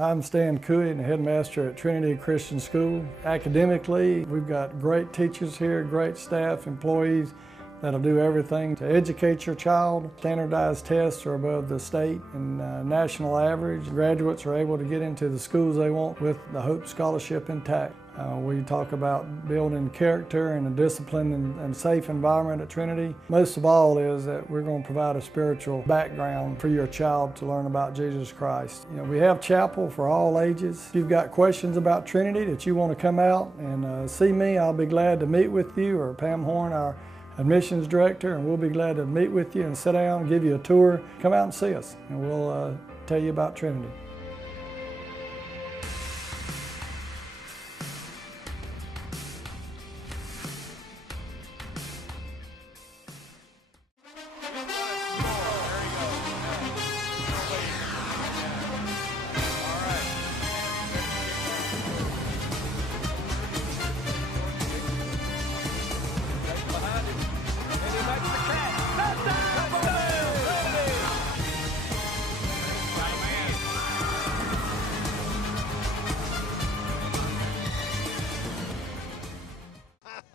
I'm Stan Cooey, the headmaster at Trinity Christian School. Academically, we've got great teachers here, great staff, employees that'll do everything to educate your child. Standardized tests are above the state and national average. Graduates are able to get into the schools they want with the Hope Scholarship intact. We talk about building character and a disciplined and safe environment at Trinity. Most of all is that we're going to provide a spiritual background for your child to learn about Jesus Christ. You know, we have chapel for all ages. If you've got questions about Trinity that you want to come out and see me, I'll be glad to meet with you, or Pam Horn, our admissions director, and we'll be glad to meet with you and sit down and give you a tour. Come out and see us, and we'll tell you about Trinity.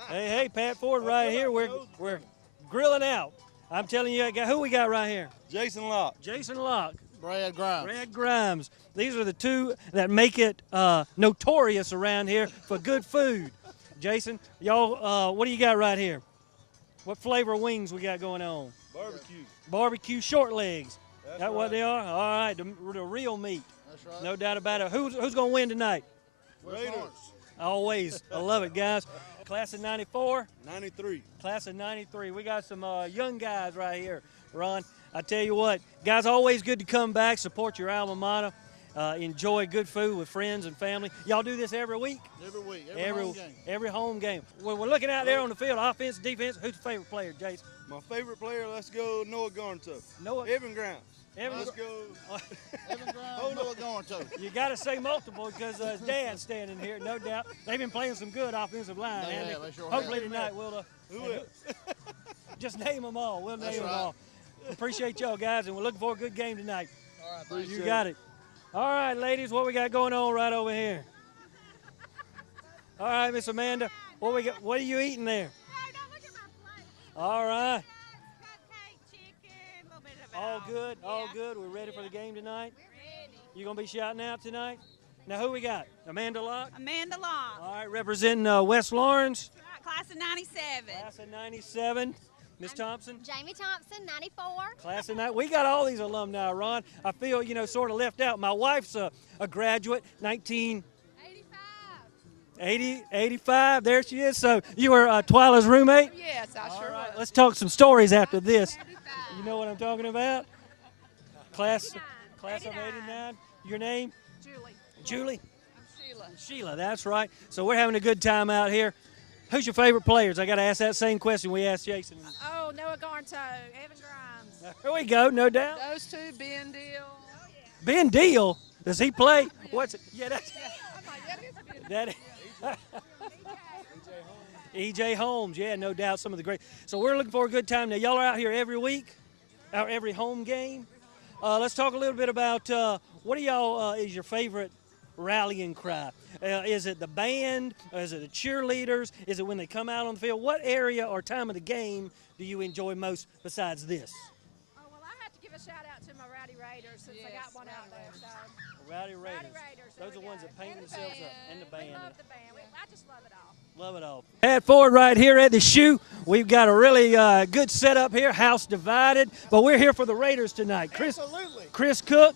Hey, Pat Ford right here. We're grilling out. I'm telling you, who we got right here? Jason Locke. Jason Locke. Brad Grimes. Brad Grimes. These are the two that make it notorious around here for good food. Jason, y'all, what do you got right here? What flavor of wings we got going on? Barbecue. Barbecue short legs. That's that right. What they are? All right, the real meat. That's right. No doubt about it. Who's going to win tonight? Raiders. Always. I love it, guys. Class of 94? 93. Class of 93. We got some young guys right here, Ron. I tell you what, guys, always good to come back, support your alma mater, enjoy good food with friends and family. Y'all do this every week? Every week. Every home game. Every home game. When we're looking out there on the field, offense, defense, who's your favorite player, Jason? My favorite player, let's go Noah Garnto. Noah? Evan Grimes. Let's go. Evan Grimes, Noah Garnto. You got to say multiple because his dad's standing here, no doubt. They've been playing some good offensive line, haven't they? Sure hopefully have. tonight we'll Who else? just name them all. We'll name That's them right. all. Appreciate y'all, guys, and we're looking for a good game tonight. All right, thanks. You got it. All right, ladies, what we got going on right over here? All right, Miss Amanda, what we got? What are you eating there? All right. All good, all good. We're ready for the game tonight? You gonna be shouting out tonight? Now who we got? Amanda Locke? Amanda Locke. All right, representing West Lawrence. Class of 97. Class of 97. Miss Thompson? Jamie Thompson, 94. Class of 9. We got all these alumni, Ron. I feel, sort of left out. My wife's a graduate, 1985. There she is. So you were Twyla's roommate? Yes, I sure All right, was. let's talk some stories after this. You know what I'm talking about? Class of 89. Your name? Julie? I'm Sheila, that's right. So we're having a good time out here. Who's your favorite players? I got to ask that same question we asked Jason. Oh, Noah Garnto, Evan Grimes. Here we go, no doubt. Those two, Ben Deal. Ben Deal? Does he play? What's it? Yeah, that's I'm like, that is Ben that. E.J. Holmes, yeah, no doubt, some of the great. So we're looking for a good time. Now, y'all are out here every week, every home game. Let's talk a little bit about what do y'all is your favorite rallying cry? Is it the band? Is it the cheerleaders? Is it when they come out on the field? What area or time of the game do you enjoy most besides this? Oh, well, I have to give a shout out to my Rowdy Raiders since I got one out there. So. Rowdy Raiders. Rowdy Raiders. Those are the ones that paint themselves up. And the band. We love the band. I just love it all. Love it all. Pat Ford right here at the shoe. We've got a really good setup here, house divided, but we're here for the Raiders tonight. Absolutely. Chris Cook,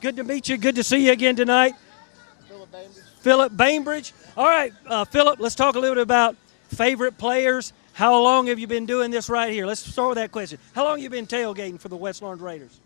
good to meet you. Good to see you again tonight. Philip Bainbridge. All right, Philip, let's talk a little bit about favorite players. How long have you been doing this right here? Let's start with that question. How long have you been tailgating for the West Lawrence Raiders?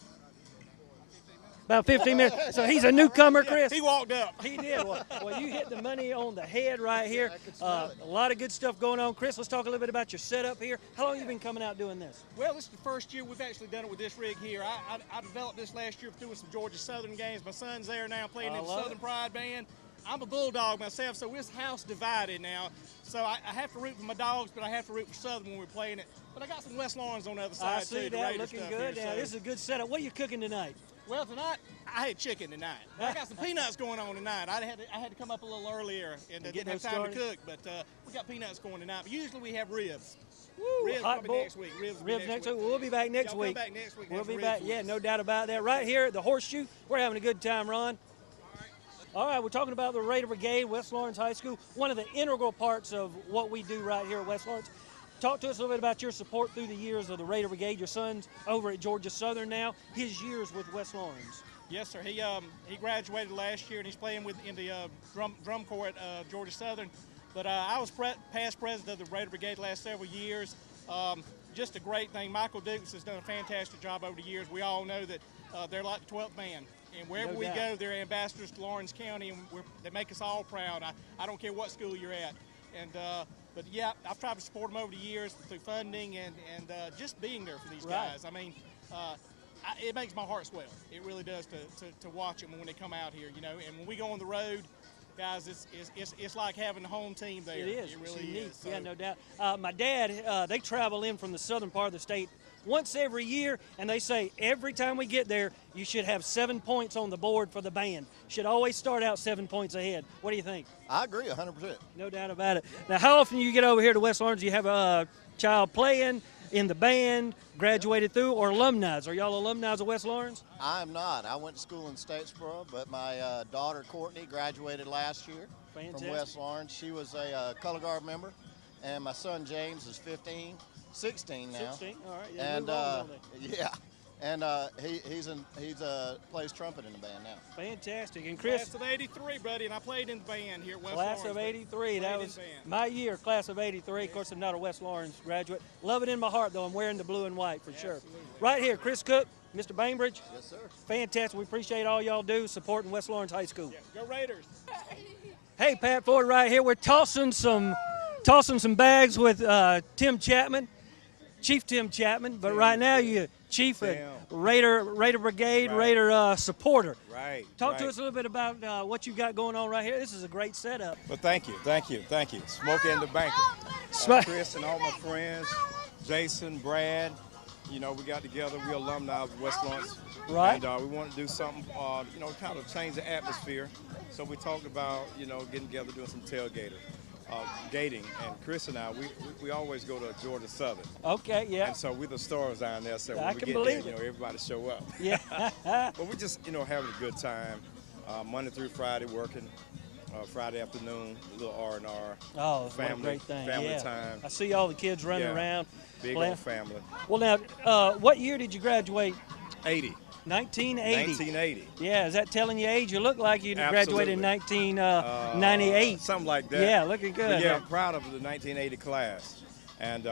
About 15 minutes. So he's a newcomer, Chris? He walked up. He did. Well, you hit the money on the head right here. A lot of good stuff going on. Chris, let's talk a little bit about your setup here. How long have you been coming out doing this? Well, this is the first year we've actually done it with this rig here. I developed this last year doing some Georgia Southern games. My son's there now playing in the Southern Pride Band. I'm a Bulldog myself, so it's house divided now. So I have to root for my dogs, but I have to root for Southern when we're playing it. But I got some West Lawrence on the other side, I see too. that looking good. Now, this is a good setup. What are you cooking tonight? Well, tonight I had chicken tonight. I got some peanuts going on tonight. I had to come up a little earlier and didn't have time to cook, but we got peanuts going tonight. But usually we have ribs. Woo, Ribs hot probably bull. next week. Ribs Next week. We'll be back next Y'all week. Come back next week. We'll be ribs back. with Yeah, us. no doubt about that. Right here at the Horseshoe, we're having a good time, Ron. All right, we're talking about the Raider Brigade, West Lawrence High School, one of the integral parts of what we do right here at West Lawrence. Talk to us a little bit about your support through the years of the Raider Brigade. Your son's over at Georgia Southern now. His years with West Lawrence. Yes, sir. He graduated last year and he's playing in the drum corps at Georgia Southern. But I was past president of the Raider Brigade the last several years. Just a great thing. Michael Dukes has done a fantastic job over the years. We all know that they're like the 12th man. And wherever we go, they're ambassadors to Lawrence County, and they make us all proud. I don't care what school you're at. And but yeah, I've tried to support them over the years through funding and just being there for these guys. I mean, it makes my heart swell. It really does to watch them when they come out here, you know. And when we go on the road, guys, it's like having the home team there. It is. It really is. So. Yeah, no doubt. My dad, they travel in from the southern part of the state once every year, and they say every time we get there, you should have 7 points on the board for the band. Should always start out 7 points ahead. What do you think? I agree 100%. No doubt about it. Now, how often you get over here to West Lawrence? Do you have a child playing in the band, graduated through, or alumni? Are y'all alumni of West Lawrence? I'm not. I went to school in Statesboro, but my daughter Courtney graduated last year from West Lawrence. She was a color guard member, and my son James is 16 now. 16, all right. Yeah, And yeah. And he's plays trumpet in the band now. Fantastic. And Chris, class of '83, buddy, and I played in the band here at West class Lawrence. of '83. That was my year, class of '83. Of course, I'm not a West Lawrence graduate. Love it in my heart, though. I'm wearing the blue and white for sure. Right here, Chris Cook, Mr. Bainbridge. Yes, sir. Fantastic. We appreciate all y'all do supporting West Lawrence High School. Yeah. Go Raiders. Hey, Pat Ford, right here. We're tossing some bags with Tim Chapman. Chief Tim Chapman, but right now you Chief Raider Brigade, Raider supporter. Right. Talk to us a little bit about what you got going on right here. This is a great setup. Well, thank you. Smokey and the Banker. Chris and all my friends, Jason, Brad, you know, we got together. We're alumni of West Lawrence. Right. And we want to do something, you know, kind of change the atmosphere. So we talked about, you know, getting together, doing some gating, and Chris and I, we always go to Georgia Southern. Okay, yeah. And so we're the stars down there, so I when we can get believe there, you know, everybody show up. Yeah. But we just, you know, having a good time. Monday through Friday working, Friday afternoon, a little R&R. Oh, family, what a great thing. Family yeah. time. I see all the kids running around. Big old family. Well, now, what year did you graduate? 80. 1980. 1980. Yeah, is that telling you age? You look like you graduated in Absolutely. 1998. Something like that. Yeah, looking good. But yeah, I'm proud of the 1980 class. And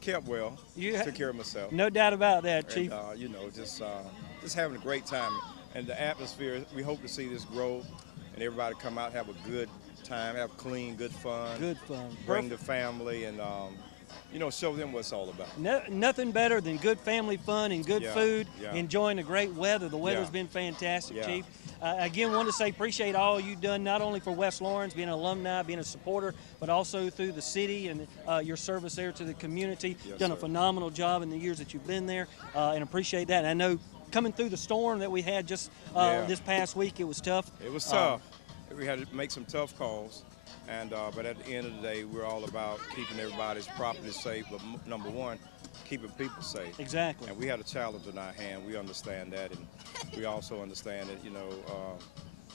kept well, took care of myself. No doubt about that, Chief. And, you know, just having a great time. And the atmosphere, we hope to see this grow and everybody come out, have a good time, have clean, good fun. Good fun. Bring the family and, you know, show them what it's all about. Nothing better than good family fun and good food, enjoying the great weather. The weather's been fantastic, Chief. Again, want to say appreciate all you've done, not only for West Lawrence, being an alumni, being a supporter, but also through the city and your service there to the community. Done a phenomenal job in the years that you've been there, and appreciate that. And I know coming through the storm that we had just this past week, it was tough. It was tough. We had to make some tough calls. And but at the end of the day, we're all about keeping everybody's property safe. But number one, keeping people safe. Exactly. And we had a challenge in our hand. We understand that, and we also understand that you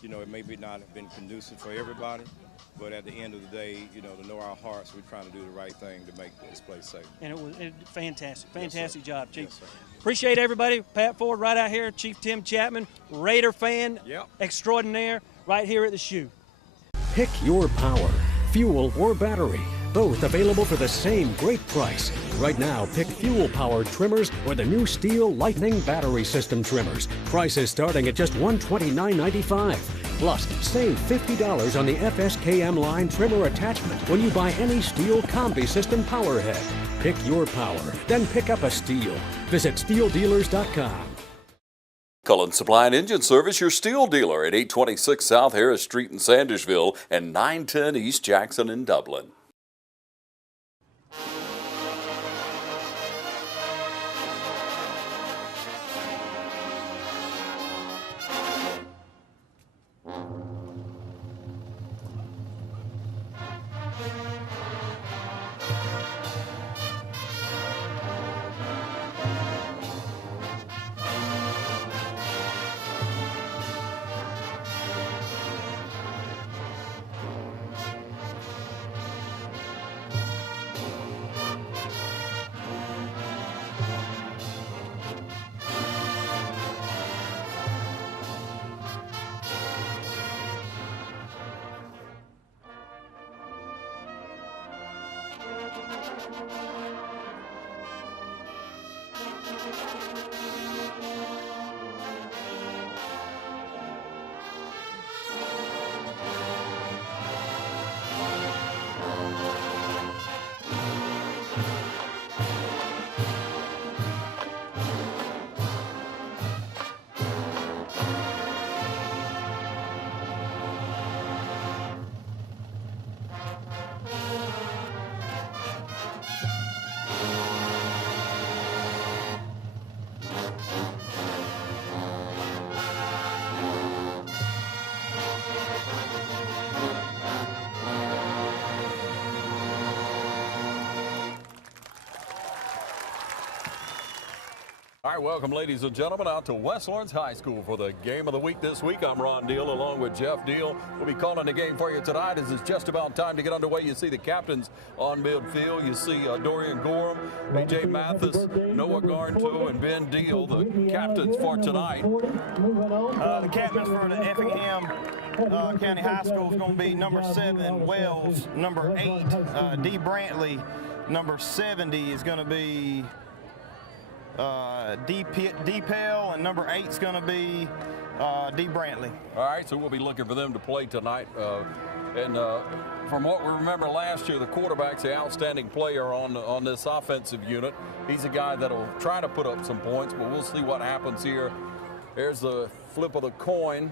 know, it may be not have been conducive for everybody, but at the end of the day, you know, to know our hearts, we're trying to do the right thing to make this place safe. And it was fantastic Yes, job, Chief. Yes, Appreciate everybody. Pat Ford right out here, Chief Tim Chapman, Raider fan extraordinaire, right here at the Shoe. Pick your power, fuel or battery. Both available for the same great price. Right now, pick fuel-powered trimmers or the new Steel Lightning battery system trimmers. Prices starting at just $129.95. Plus, save $50 on the FSKM line trimmer attachment when you buy any Steel Combi System power head. Pick your power, then pick up a Steel. Visit SteelDealers.com. Cullen Supply and Engine Service, your steel dealer at 826 South Harris Street in Sandersville and 910 East Jackson in Dublin. right, welcome, ladies and gentlemen, out to West Lawrence High School for the game of the week this week. I'm Ron Deal along with Jeff Deal. We'll be calling the game for you tonight as it's just about time to get underway. You see the captains on midfield. You see Dorian Gorham, A.J. Mathis, Noah Garnto, and Ben Deal, the captains for tonight. The captains for the Effingham County High School is going to be number 7, Wells, number 8, D. Brantley, number 70 is going to be D. Pell, and number 8 is going to be D. Brantley. All right, so we'll be looking for them to play tonight. From what we remember last year, the quarterback's the outstanding player on this offensive unit. He's a guy that'll try to put up some points, but we'll see what happens here. There's the flip of the coin.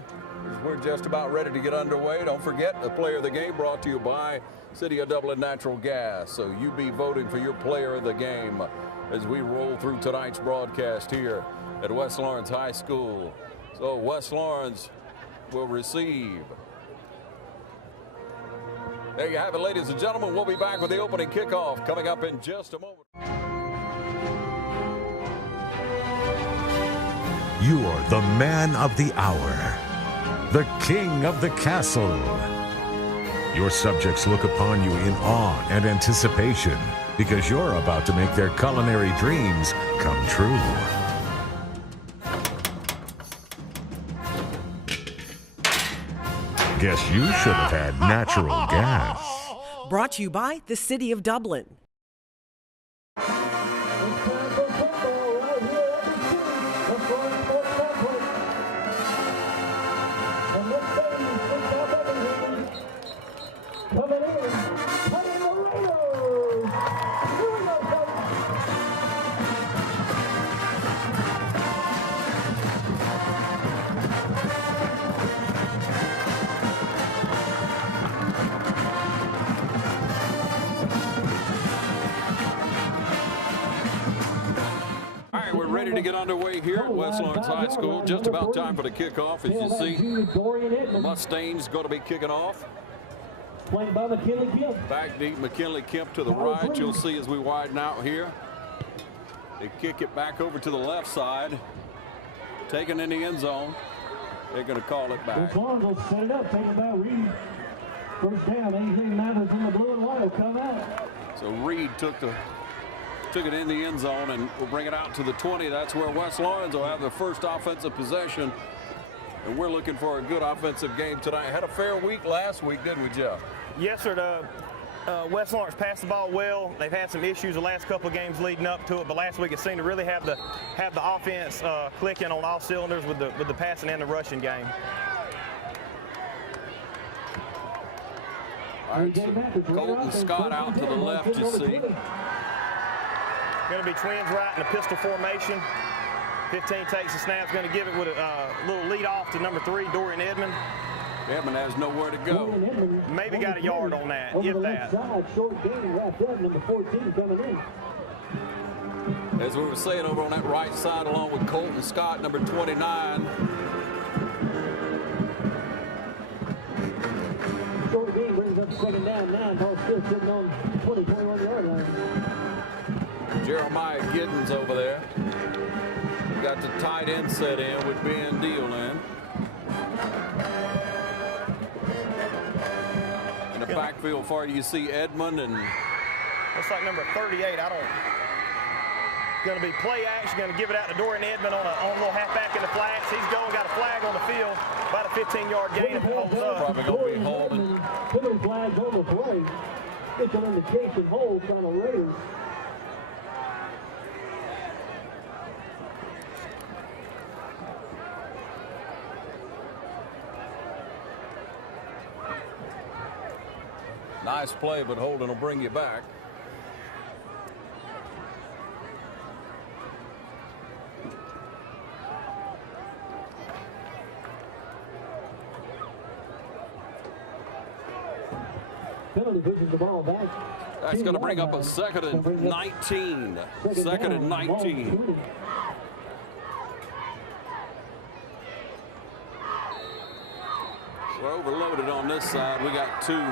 We're just about ready to get underway. Don't forget, the player of the game brought to you by City of Dublin Natural Gas. So you be voting for your player of the game as we roll through tonight's broadcast here at West Lawrence High School. So West Lawrence will receive. There you have it, ladies and gentlemen. We'll be back with the opening kickoff coming up in just a moment. You are the man of the hour, the king of the castle. Your subjects look upon you in awe and anticipation because you're about to make their culinary dreams come true. Guess you should have had natural gas. Brought to you by the City of Dublin. To get underway here at West Lawrence High School. Just about time for the kickoff. As you see, the Mustangs going to be kicking off. Back deep, McKinley Kemp to the right. You'll see as we widen out here. They kick it back over to the left side. Taken in the end zone. They're going to call it back. Set it up, take it by Reed. First down, A.J. Mathis in the blue and white will come out. So Reed took it in the end zone and we'll bring it out to the 20. That's where West Lawrence will have the first offensive possession. And we're looking for a good offensive game tonight. Had a fair week last week, didn't we, Jeff? Yes, sir. West Lawrence passed the ball well. They've had some issues the last couple of games leading up to it, but last week it seemed to really have the offense clicking on all cylinders with the passing and the rushing game. All right, so Colton Scott out to the left, you see. Going to be twins right in the pistol formation. 15 takes the snap. Going to give it with a little lead off to number 3, Dorian Edmond. Edmond has nowhere to go. Maybe got a yard on that, if that. Short game wrapped up, number 14 coming in. As we were saying, over on that right side, along with Colton Scott, number 29. Short game brings up second down, 9. Ball still sitting on 21-yard line. Jeremiah Giddens over there. Got the tight end set in with Ben Deal in. In the backfield for you see Edmond and looks like number 38. Going to be play action. Going to give it out to Dorian Edmond on a little halfback in the flats. He's going. Got a flag on the field. About a 15-yard gain if it holds up. Probably going to be holding. Putting flags on the play. It's an indication holds on the Raiders. Nice play, but Holden will bring you back. Penalty pushes the ball back. That's going to bring up a second and 19. Second and 19. We're overloaded on this side. We got two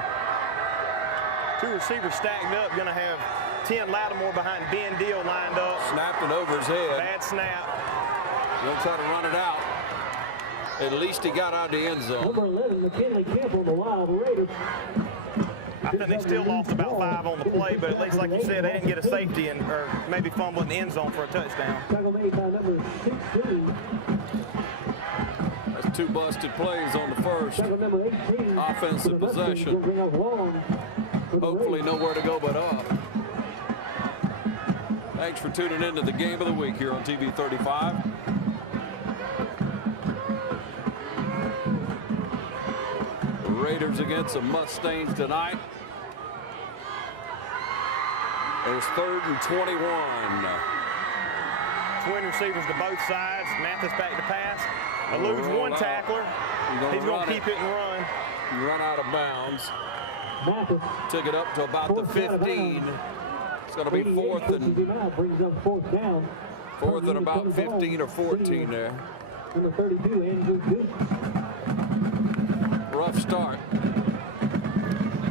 receivers stacked up. Going to have 10 Lattimore behind Ben Deal lined up. Snapped it over his head. Bad snap. They'll try to run it out. At least he got out of the end zone. Number 11, McKinley Kemp on the Wild Raiders. I think they still lost about 5 on the play, but at least, like you said, they didn't get a safety or maybe fumble in the end zone for a touchdown. Tackle made by number 16. That's 2 busted plays on the first offensive possession. Hopefully nowhere to go but up. Thanks for tuning in to the game of the week here on TV 35. Raiders against the Mustangs tonight. It's 3rd and 21. Twin receivers to both sides. Mathis back to pass. Eludes one tackler. He's going to keep it and run. Run out of bounds. Took it up to about the 15. It's going to be 4th and about 15 or 14 there. Number 32, Andrew Duke. Rough start.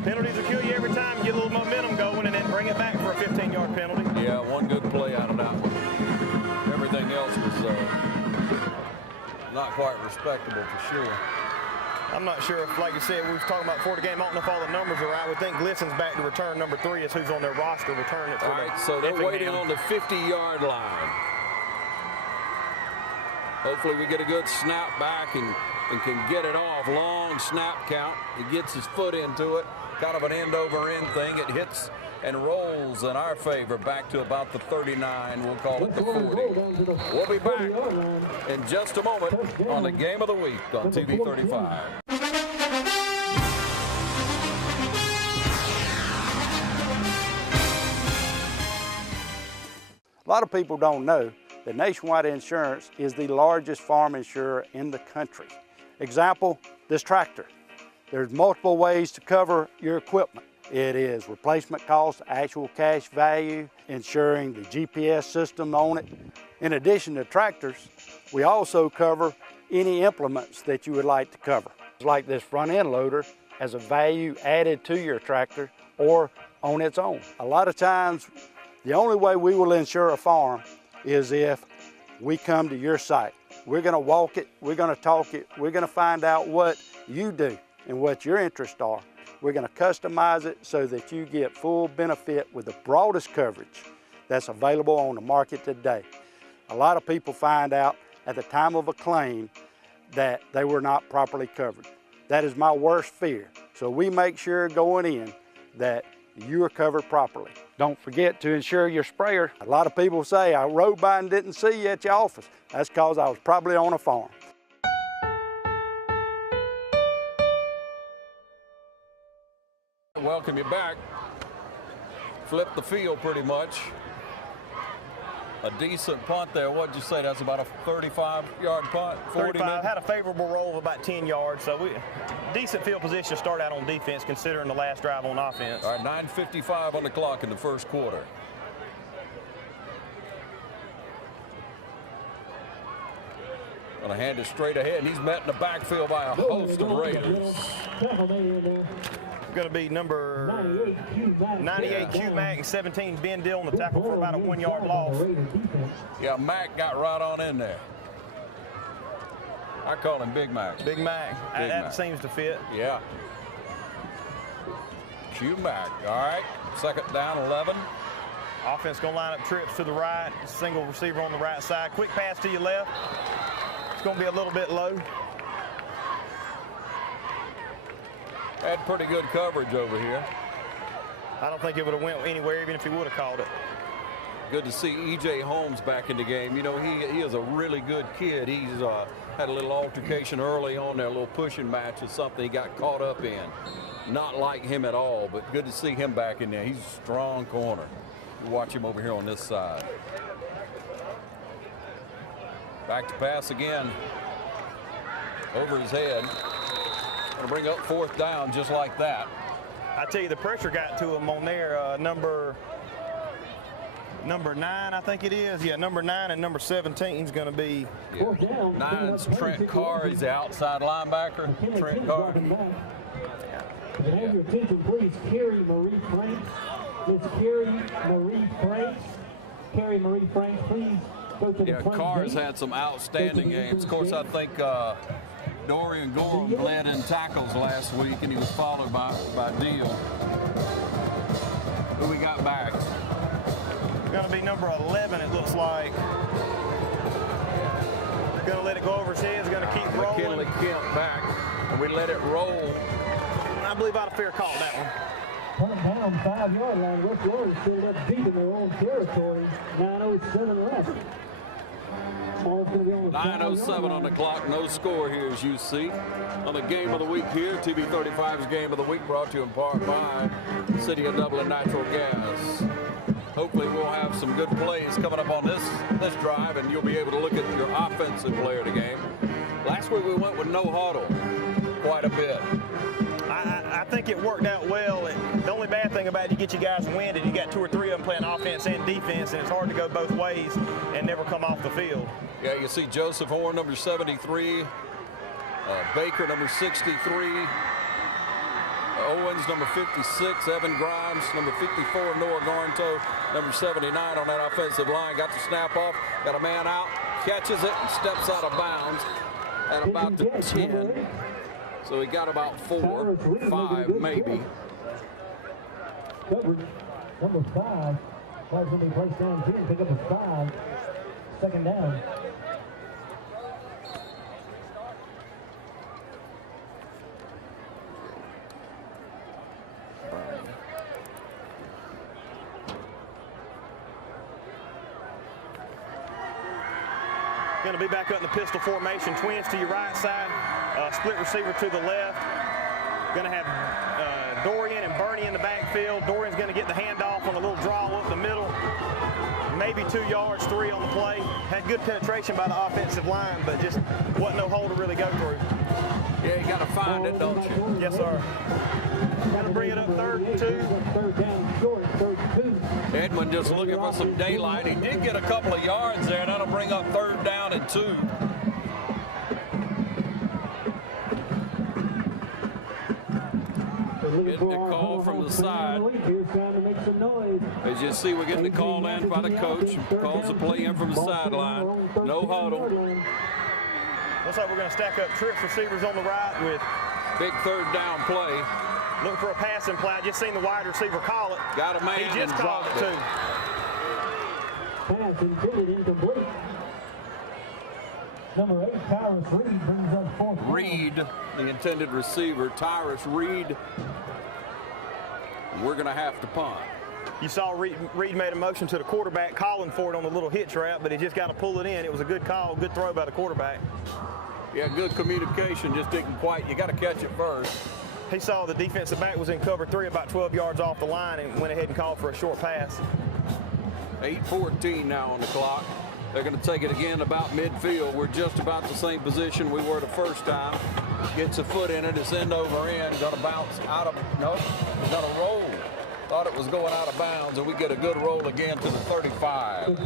Penalties will kill you every time you get a little momentum going and then bring it back for a 15-yard penalty. Yeah, one good play out of that one. Everything else was not quite respectable for sure. I'm not sure if, like you said, we was talking about before the game, I don't know if all the numbers are right. We think Glisson's back to return number 3 is who's on their roster returning it for All right, so they're waiting on the 50-yard line. Hopefully we get a good snap back and can get it off. Long snap count. He gets his foot into it. Kind of an end-over-end thing. It hits and rolls in our favor back to about the 39. We'll call it the 40. We'll be back in just a moment on the Game of the Week on TV 35. A lot of people don't know that Nationwide Insurance is the largest farm insurer in the country. Example, this tractor. There's multiple ways to cover your equipment. It is replacement cost, actual cash value, insuring the GPS system on it. In addition to tractors, we also cover any implements that you would like to cover. Like this front end loader as a value added to your tractor or on its own. A lot of times, the only way we will insure a farm is if we come to your site. We're going to walk it, we're going to talk it, we're going to find out what you do and what your interests are. We're going to customize it so that you get full benefit with the broadest coverage that's available on the market today. A lot of people find out at the time of a claim that they were not properly covered. That is my worst fear. So we make sure going in that you are covered properly. Don't forget to insure your sprayer. A lot of people say, I rode by and didn't see you at your office. That's because I was probably on a farm. Welcome you back. Flip the field pretty much. A decent punt there. What'd you say? That's about a 35-yard punt? 35. Had a favorable roll of about 10 yards. So decent field position to start out on defense considering the last drive on offense. All right, 9:55 on the clock in the first quarter. Gonna hand it straight ahead. He's met in the backfield by a host of Raiders. Going to be number 98 Q-Mac and 17 Ben Dill on the tackle for about a 1-yard loss. Yeah, Mac got right on in there. I call him Big Mac. Big Mac. That seems to fit. Yeah. Q-Mac. All right. 2nd down, 11. Offense going to line up trips to the right. Single receiver on the right side. Quick pass to your left. It's going to be a little bit low. Had pretty good coverage over here. I don't think it would have went anywhere even if he would have called it. Good to see E.J. Holmes back in the game. You know, he is a really good kid. He's had a little altercation early on there, a little pushing match or something he got caught up in. Not like him at all, but good to see him back in there. He's a strong corner. You watch him over here on this side. Back to pass again. Over his head. Going to bring up 4th down just like that. I tell you, the pressure got to him on there. Number 9, I think it is. Yeah, number 9 and number 17 is going to be. Yeah. 9's Trent Carr. He's the outside linebacker. Trent Carr. Can I have your attention, please? Carrie Marie Franks. Miss Carrie Marie Franks. Carrie Marie Franks, please Yeah, Carr's had some outstanding games. Of course, I think Dorian Gorham led in tackles last week, and he was followed by Deal. Who we got back? Going to be number 11, it looks like. Going to let it go over his head. He's going to keep rolling. McKinley Kemp back, and we let it roll. I believe I'd a fair call that one. Punt down 5-yard line. West Florida still up deep in their own territory. 9:07 left. 9:07 on the clock, no score here as you see. On the Game of the Week here, TV 35's Game of the Week brought to you in part by City of Dublin Natural Gas. Hopefully we'll have some good plays coming up on this drive, and you'll be able to look at your offensive player of the game. Last week we went with no huddle quite a bit. I think it worked out well. The only bad thing about it, you get you guys winded. You got 2 or 3 of them playing offense and defense, and it's hard to go both ways and never come off the field. Yeah, you see Joseph Horn, number 73, Baker, number 63, Owens, number 56, Evan Grimes, number 54, Noah Garnto, number 79 on that offensive line. Got the snap off, got a man out, catches it, and steps out of bounds at about the 10. So he got about 4, 5 maybe. Covered. Number 5. Flags going to be placed down 10. Pick up a 5. Second down. Going to be back up in the pistol formation. Twins to your right side. Split receiver to the left. Going to have Dorian and Bernie in the backfield. Dorian's going to get the handoff on a little draw up the middle. Maybe 2 yards, 3 on the play. Had good penetration by the offensive line, but just wasn't no hole to really go through. Yeah, you got to find it, don't you? Yes, sir. Going to bring it up 3rd and 2. Third down short, 3rd and 2. Edmund just looking for some daylight. He did get a couple of yards there, and that'll bring up 3rd down and 2. Getting the call from the side. As you see, we're getting the call in by the coach. Calls the play in from the sideline. No huddle. Looks like we're going to stack up trips receivers on the right with big 3rd down play. Looking for a passing play. I just seen the wide receiver call it. Got a man. He just called it too. Pass intended incomplete. Number 8, Tyrus Reed brings up 4th. Reed, the intended receiver, Tyrus Reed. We're going to have to punt. You saw Reed made a motion to the quarterback, calling for it on the little hitch route, but he just got to pull it in. It was a good call, good throw by the quarterback. Yeah, good communication, just didn't quite. You got to catch it first. He saw the defensive back was in cover 3, about 12 yards off the line, and went ahead and called for a short pass. 8:14 now on the clock. They're going to take it again about midfield. We're just about the same position we were the first time. Gets a foot in it. It's end over end. Going to bounce out of, no, it's going to roll. Thought it was going out of bounds, and we get a good roll again to the 35.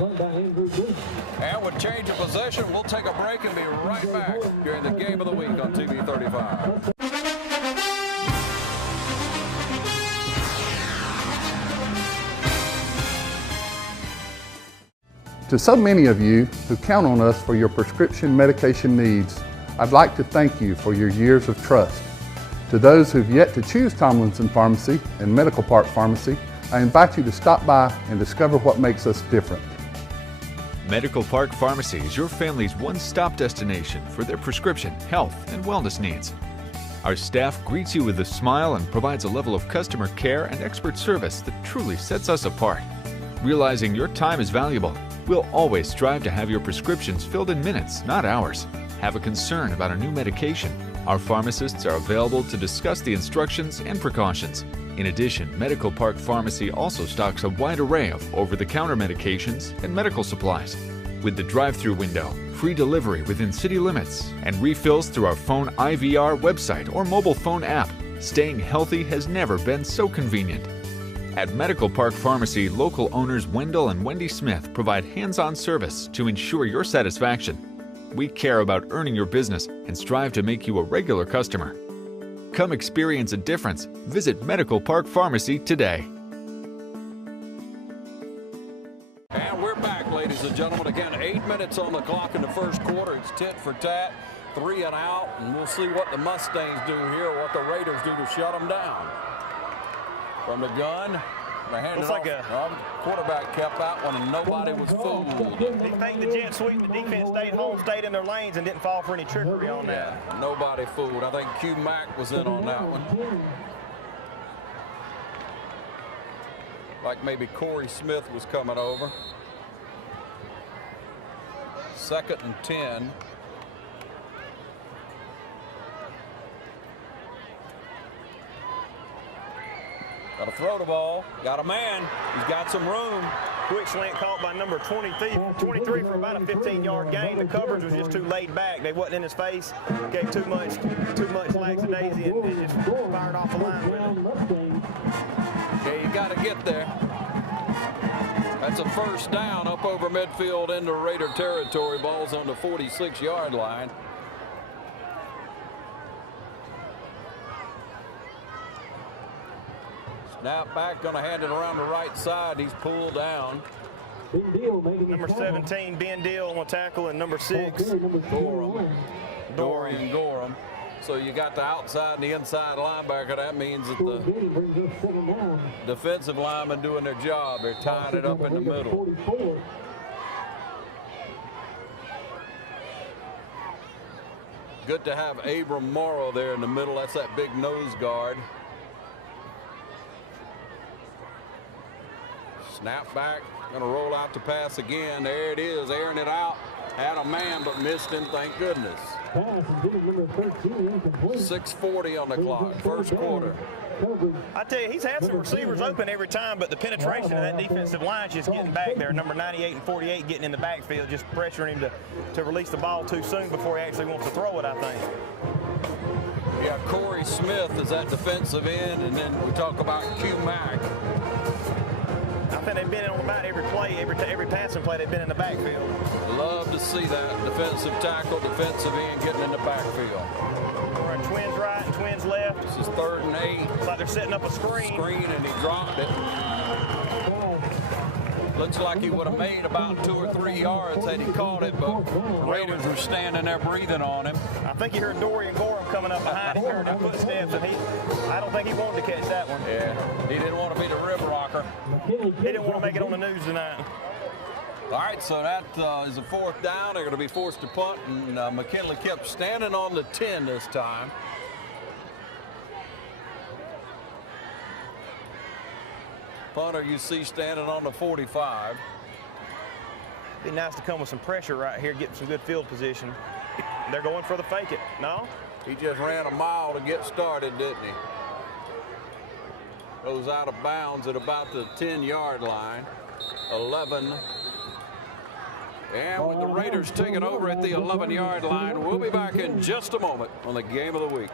And with change of possession, we'll take a break and be right back during the Game of the Week on TV 35. To so many of you who count on us for your prescription medication needs, I'd like to thank you for your years of trust. To those who've yet to choose Tomlinson Pharmacy and Medical Park Pharmacy, I invite you to stop by and discover what makes us different. Medical Park Pharmacy is your family's one-stop destination for their prescription, health, and wellness needs. Our staff greets you with a smile and provides a level of customer care and expert service that truly sets us apart. Realizing your time is valuable, we'll always strive to have your prescriptions filled in minutes, not hours. Have a concern about a new medication? Our pharmacists are available to discuss the instructions and precautions. In addition, Medical Park Pharmacy also stocks a wide array of over-the-counter medications and medical supplies. With the drive-through window, free delivery within city limits, and refills through our phone IVR website or mobile phone app, staying healthy has never been so convenient. At Medical Park Pharmacy, local owners Wendell and Wendy Smith provide hands-on service to ensure your satisfaction. We care about earning your business and strive to make you a regular customer. Come experience a difference. Visit Medical Park Pharmacy today. And we're back, ladies and gentlemen. Again, 8 minutes minutes on the clock in the first quarter. It's tit for tat, 3 and out, and we'll see what the Mustangs do here, what the Raiders do to shut them down. From the gun, they hand it off. Quarterback kept that one, and nobody was fooled. He faked the jet sweep. The defense stayed home, stayed in their lanes, and didn't fall for any trickery on that. Yeah, nobody fooled. I think Q Mac was in on that one. Like maybe Corey Smith was coming over. 2nd and 10. Got to throw the ball. Got a man. He's got some room. Quick slant caught by number 23 for about a 15-yard gain. The coverage was just too laid back. They wasn't in his face. Gave too much laxadaisy and just fired off the line with it. Yeah, you got to get there. That's a first down up over midfield into Raider territory. Ball's on the 46-yard line. Snap back, going to hand it around the right side. He's pulled down. Number 17, Ben Deal on tackle, and number 6, Dorian Gorham. So you got the outside and the inside linebacker. That means that the defensive linemen doing their job. They're tying it up in the middle. Good to have Abram Morrow there in the middle. That's that big nose guard. Snap back, gonna roll out to pass again. There it is, airing it out. Had a man, but missed him, thank goodness. 6:40 on the clock, first quarter. I tell you, he's had some receivers open every time, but the penetration of that defensive line is just getting back there. Number 98 and 48 getting in the backfield, just pressuring him to release the ball too soon before he actually wants to throw it, I think. Yeah, Corey Smith is that defensive end, and then we talk about Q Mac. I think they've been in on about every play, every passing play, they've been in the backfield. Love to see that defensive tackle, defensive end getting in the backfield. We're in twins right and twins left. This is 3rd and 8. It's like they're setting up a screen. And he dropped it. Looks like he would have made about 2 or 3 yards had he caught it, but the Raiders were standing there breathing on him. I think you heard Dorian Gorham coming up behind him, hearing their footsteps, and I don't think he wanted to catch that one. Yeah, he didn't want to be the rib rocker. He didn't want to make it on the news tonight. All right, so that is a 4th down. They're going to be forced to punt, and McKinley kept standing on the 10 this time. Punter you see standing on the 45. Be nice to come with some pressure right here, get some good field position. They're going for the fake it. No? He just ran a mile to get started, didn't he? Goes out of bounds at about the 10-yard line. 11. And with the Raiders taking over at the 11-yard line, we'll be back in just a moment on the Game of the Week.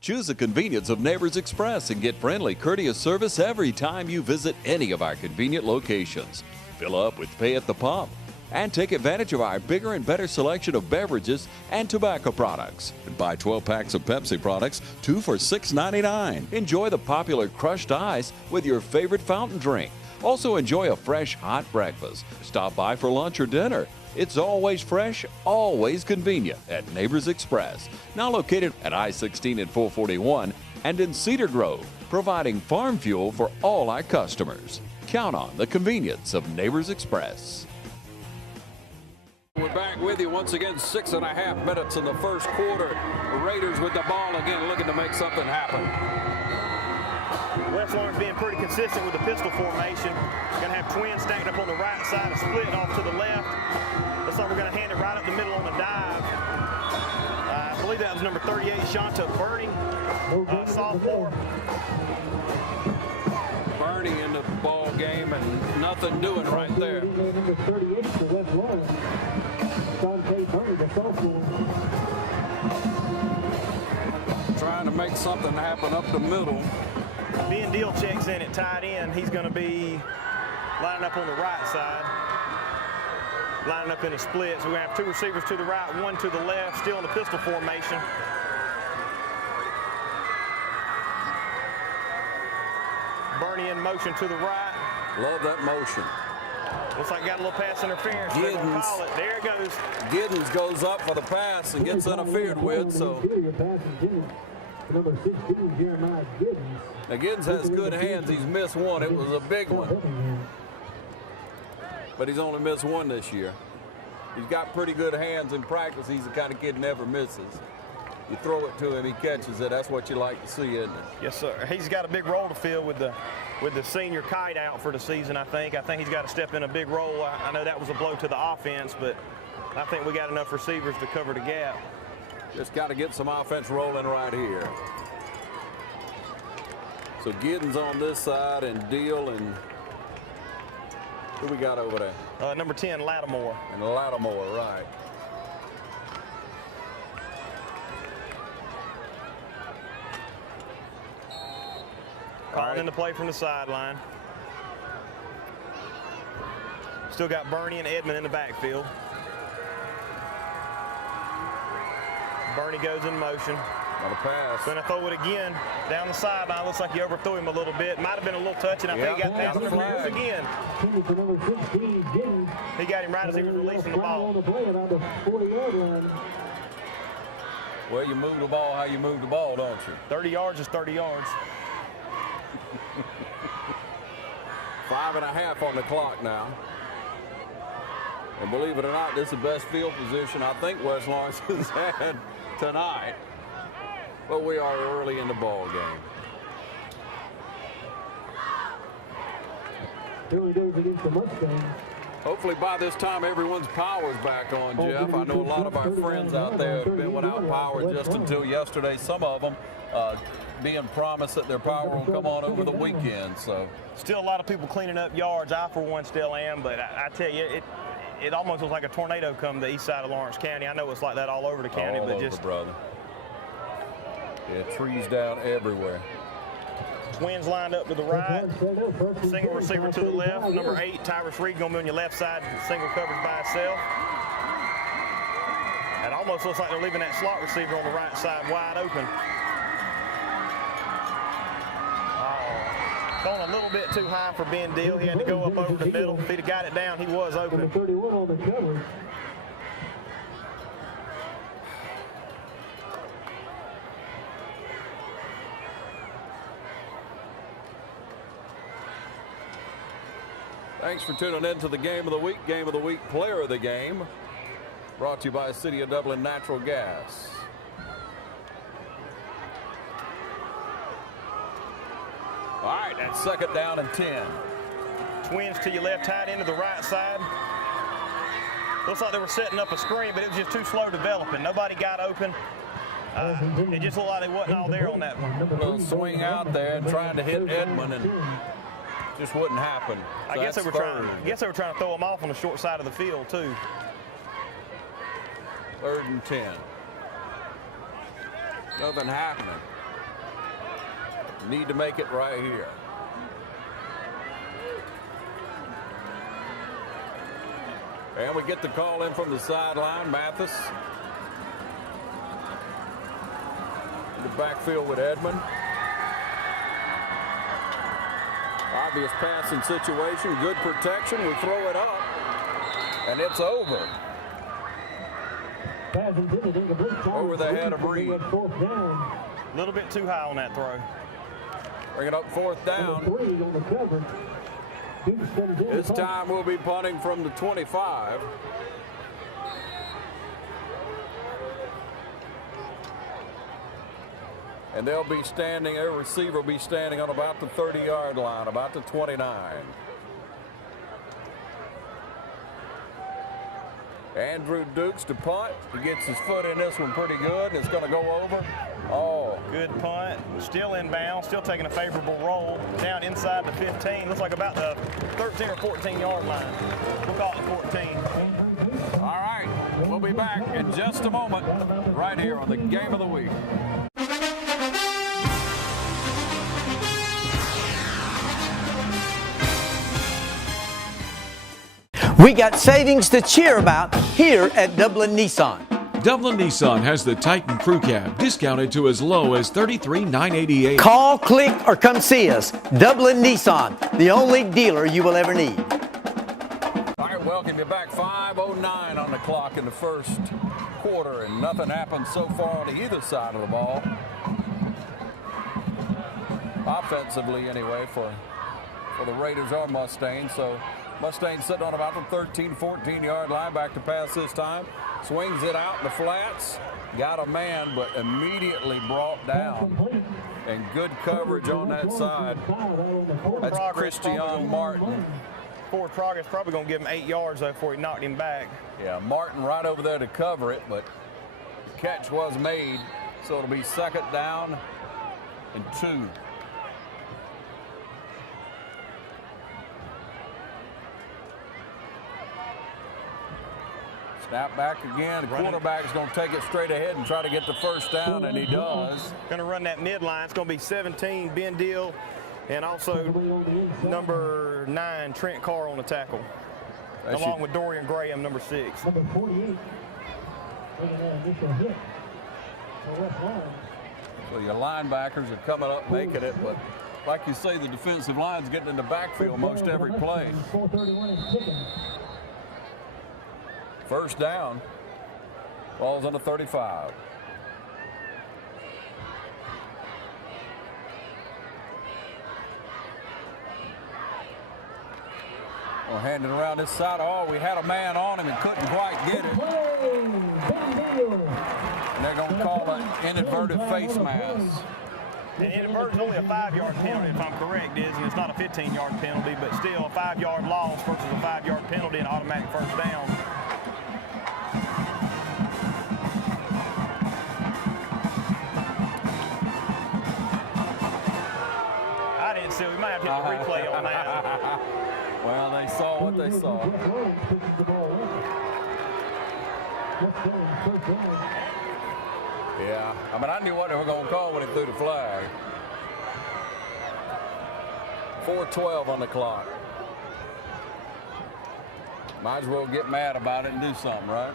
Choose the convenience of Neighbors Express and get friendly, courteous service every time you visit any of our convenient locations. Fill up with pay at the pump and take advantage of our bigger and better selection of beverages and tobacco products. And buy 12 packs of Pepsi products, 2 for $6.99. Enjoy the popular crushed ice with your favorite fountain drink. Also enjoy a fresh, hot breakfast. Stop by for lunch or dinner. It's always fresh, always convenient at Neighbors Express. Now located at I-16 and 441 and in Cedar Grove, providing farm fuel for all our customers. Count on the convenience of Neighbors Express. We're back with you once again, 6.5 minutes in the first quarter. The Raiders with the ball again, looking to make something happen. West Lawrence being pretty consistent with the pistol formation. Going to have twins stacked up on the right side, a split off to the left. Looks like we're going to hand it right up the middle on the dive. I believe that was number 38, Shanta Birding, sophomore. Bernie in the ball game and nothing doing right there. Number 38 for West Lawrence. Shanta Birding, the sophomore. Trying to make something happen up the middle. Ben Deal checks in at tight end. He's going to be lining up on the right side. Lining up in a split. So we're going to have 2 receivers to the right, 1 to the left, still in the pistol formation. Bernie in motion to the right. Love that motion. Looks like got a little pass interference. They're gonna call it. There it goes. Giddens goes up for the pass and gets interfered with. So number 16, Jeremiah Giddens. now Giddens has good hands. He's missed one. It was a big one, but he's only missed one this year. He's got pretty good hands in practice. He's the kind of kid never misses. You throw it to him, he catches it. That's what you like to see, isn't it? Yes, sir. He's got a big role to fill with the senior kite out for the season, I think. I think he's got to step in a big role. I know that was a blow to the offense, but I think we got enough receivers to cover the gap. Just got to get some offense rolling right here. So Giddens on this side and Deal and who we got over there? Number 10, Lattimore. And Lattimore, right. Calling into play from the sideline. Still got Bernie and Edmond in the backfield. Bernie goes in motion. On a pass. Going to throw it again down the sideline. Looks like he overthrew him a little bit. Might have been a little touch, and I think he got pass interference again. He got him right as he was releasing the ball. Well, you move the ball how you move the ball, don't you? 30 yards is 30 yards. 5.5 on the clock now. And believe it or not, this is the best field position I think West Lawrence has had tonight. But we are early in the ball game. Here he goes against the Mustangs. Hopefully by this time everyone's power's back on, Jeff. I know a lot of our friends out there have been without power just until yesterday. Some of them being promised that their power will come on over the weekend. So still a lot of people cleaning up yards. I, for one, still am. But I tell you, it almost was like a tornado come the east side of Lawrence County. I know it's like that all over the county, all but over, just brother. Yeah, trees down everywhere. Twins lined up to the right. Single receiver to the left. Number 8, Tyrus Reed, going to be on your left side. Single coverage by itself. It almost looks like they're leaving that slot receiver on the right side wide open. Going a little bit too high for Ben Deal. He had to go up over the middle. If he'd have got it down, he was open. Number 31 on the cover. Thanks for tuning in to the Game of the Week. Game of the Week Player of the Game. Brought to you by City of Dublin Natural Gas. All right, that's 2nd down and 10. Twins to your left, tight end to the right side. Looks like they were setting up a screen, but it was just too slow developing. Nobody got open. It just looked like they wasn't all there on that one. A little swing out there and trying to hit Edmond, and just wouldn't happen. So I guess they were trying to throw him off on the short side of the field too. 3rd and 10. Nothing happening. Need to make it right here. And we get the call in from the sideline. Mathis. In the backfield with Edmond. Obvious passing situation. Good protection. We throw it up. And it's over. Over the head of Reed. A little bit too high on that throw. Bring it up 4th down. This time we'll be punting from the 25. And they'll be standing, their receiver will be standing on about the 30-yard line, about the 29. Andrew Dukes to punt. He gets his foot in this one pretty good. It's going to go over. Oh. Good punt. Still inbound. Still taking a favorable roll. Down inside the 15. Looks like about the 13 or 14-yard line. We'll call it 14. All right. We'll be back in just a moment right here on the Game of the Week. We got savings to cheer about here at Dublin Nissan. Dublin Nissan has the Titan Crew Cab discounted to as low as $33,988. Call, click, or come see us. Dublin Nissan, the only dealer you will ever need. All right, welcome you back. 5:09 on the clock in the first quarter, and nothing happened so far on either side of the ball. Offensively, anyway, for the Raiders or Mustangs. So Mustangs sitting on about the 13, 14-yard line. Back to pass this time. Swings it out in the flats. Got a man, but immediately brought down. And good coverage on that side. That's Christian Martin. Forward progress probably going to give him 8 yards, though, before he knocked him back. Yeah, Martin right over there to cover it, but the catch was made. So it'll be 2nd down and 2. Snap back again. The quarterback's going to take it straight ahead and try to get the first down, and he does. Going to run that midline. It's going to be 17, Ben Deal, and also number 9, Trent Carr on the tackle, along with Dorian Graham, number 6. Number 48. So your linebackers are coming up, making it, but like you say, the defensive line's getting in the backfield most every play. 4:31 is ticking. First down. Ball's on the 35. We'll hand it around this side. Oh, we had a man on him and couldn't quite get it. And they're going to call an inadvertent face mask. And inadvertent is only a 5-yard penalty, if I'm correct, and it's not a 15-yard penalty, but still a 5-yard loss versus a 5-yard penalty and automatic first down. I didn't see. We might have to hit the replay on that. Well, they saw what they saw. Yeah, I mean, I knew what they were going to call when he threw the flag. 4:12 on the clock. Might as well get mad about it and do something, right?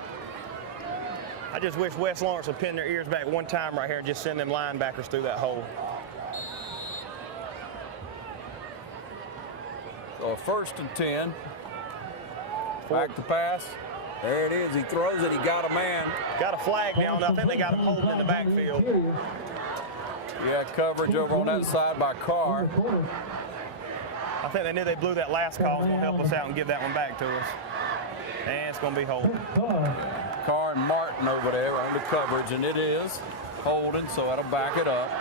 I just wish West Lawrence would pin their ears back one time right here and just send them linebackers through that hole. So 1st and 10. Back to pass. There it is. He throws it. He got a man. Got a flag now, and I think they got him holding in the backfield. Yeah, coverage over on that side by Carr. I think they knew they blew that last call. It's going to help us out and give that one back to us. And it's going to be holding. Carr and Martin over there under coverage, and it is holding, so that'll back it up.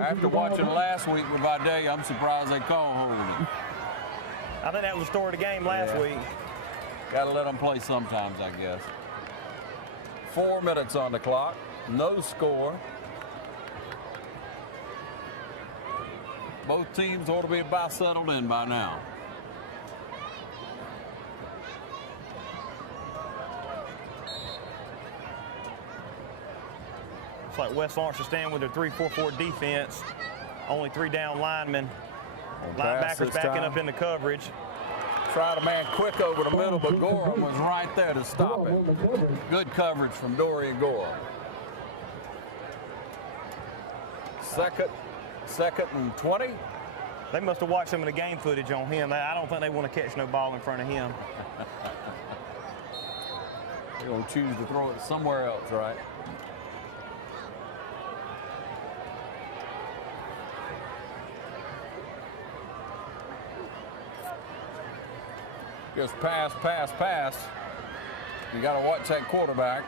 After watching last week with Vidalia, I'm surprised they called holding. I think that was the story of the game last week. Got to let them play sometimes, I guess. 4 minutes on the clock. No score. Both teams ought to be about settled in by now. It's like West Lawrence is staying with their 3-4-4 defense. Only 3 down linemen. Linebackers backing up into coverage. Tried a man quick over the middle, but Gorham was right there to stop it. Good coverage from Dorian Gorham. Second and 20. They must have watched some of the game footage on him. I don't think they want to catch no ball in front of him. They're going to choose to throw it somewhere else, right? Just pass. You got to watch that quarterback.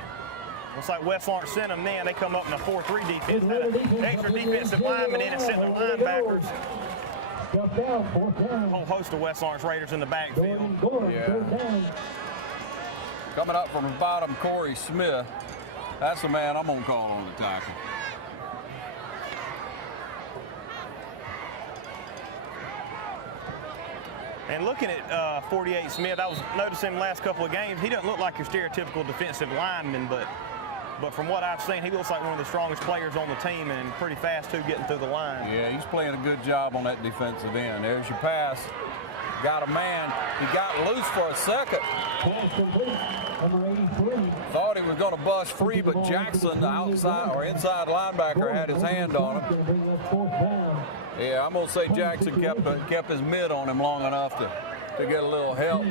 Looks like West Lawrence sent them then. They come up in a 4-3 defense. Had an extra defensive lineman in and sent their linebackers. A whole host of West Lawrence Raiders in the backfield. Yeah. Coming up from the bottom, Corey Smith. That's the man I'm going to call on the tackle. And looking at 48 Smith, I was noticing the last couple of games, he doesn't look like your stereotypical defensive lineman, but from what I've seen, he looks like one of the strongest players on the team and pretty fast, too, getting through the line. Yeah, he's playing a good job on that defensive end. There's your pass. got a man. He got loose for a second. Thought he was going to bust free, but Jackson, the outside or inside linebacker, had his hand on him. Yeah, I'm going to say Jackson kept his mid on him long enough to get a little help.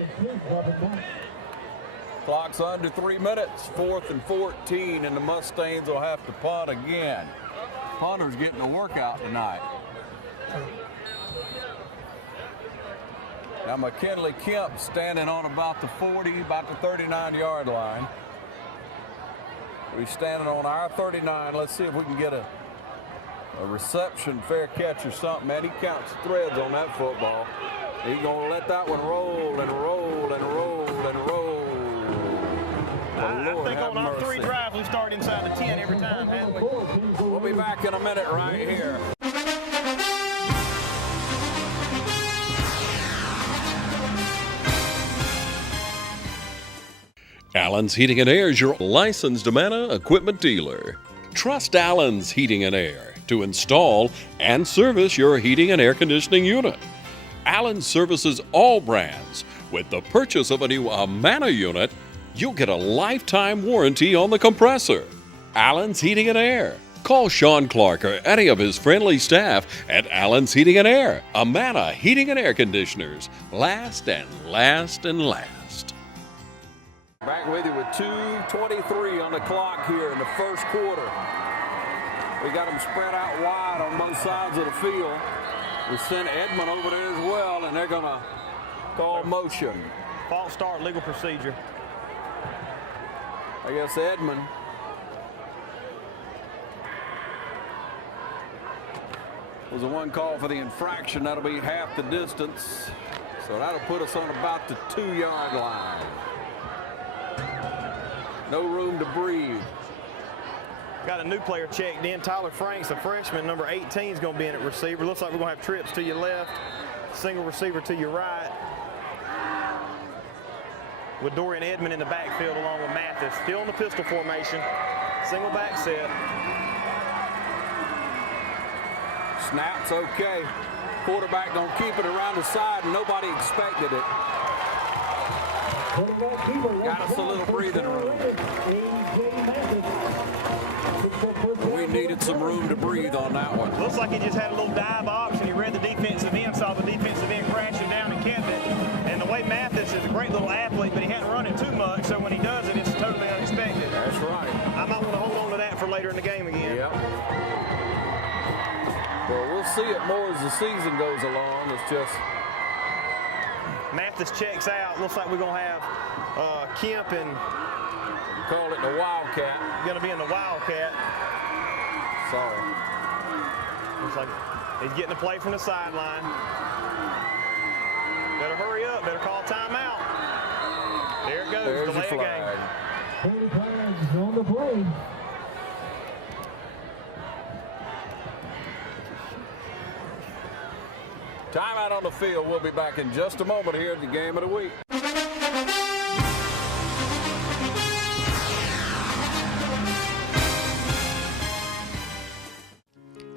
Clock's under 3 minutes, 4th and 14, and the Mustangs will have to punt again. Punter's getting a workout tonight. Now McKinley Kemp standing on about the 40, about the 39-yard line. We're standing on our 39. Let's see if we can get a reception, fair catch or something. Man, he counts threads on that football. He's going to let that one roll and roll and roll and roll. I think on our 3 drives, we start inside the 10 every time, haven't we? We'll be back in a minute right here. Allen's Heating and Air is your licensed Amana equipment dealer. Trust Allen's Heating and Air to install and service your heating and air conditioning unit. Allen services all brands. With the purchase of a new Amana unit, you'll get a lifetime warranty on the compressor. Allen's Heating and Air. Call Sean Clark or any of his friendly staff at Allen's Heating and Air. Amana Heating and Air Conditioners. Last and last and last. Back with you with 2:23 on the clock here in the first quarter. We got them spread out wide on both sides of the field. We sent Edmond over there as well, and they're going to call motion. False start, legal procedure. I guess Edmond was the one call for the infraction. That'll be half the distance. So that'll put us on about the 2-yard line. No room to breathe. Got a new player checked in. Tyler Franks, a freshman, number 18, is going to be in at receiver. Looks like we're going to have trips to your left, single receiver to your right. With Dorian Edmond in the backfield along with Mathis. Still in the pistol formation. Single back set. Snap's okay. Quarterback gonna keep it around the side, and nobody expected it. Got us a little breathing room. We needed some room to breathe on that one. Looks like he just had a little dive option. He read the defensive end, saw the defensive end crash him down and kept it. And the way Mathis is a great little athlete, but he hadn't run it too much, so when he does it, it's totally unexpected. That's right. I might want to hold on to that for later in the game again. Yep. Well, we'll see it more as the season goes along. It's just Mathis checks out. Looks like we're going to have Kemp and call it the Wildcat. Going to be in the Wildcat. Sorry. Looks like he's getting the play from the sideline. Better hurry up. Better call timeout. There it goes. There's delay your flag. Flags on the play. Timeout on the field. We'll be back in just a moment here at the game of the week.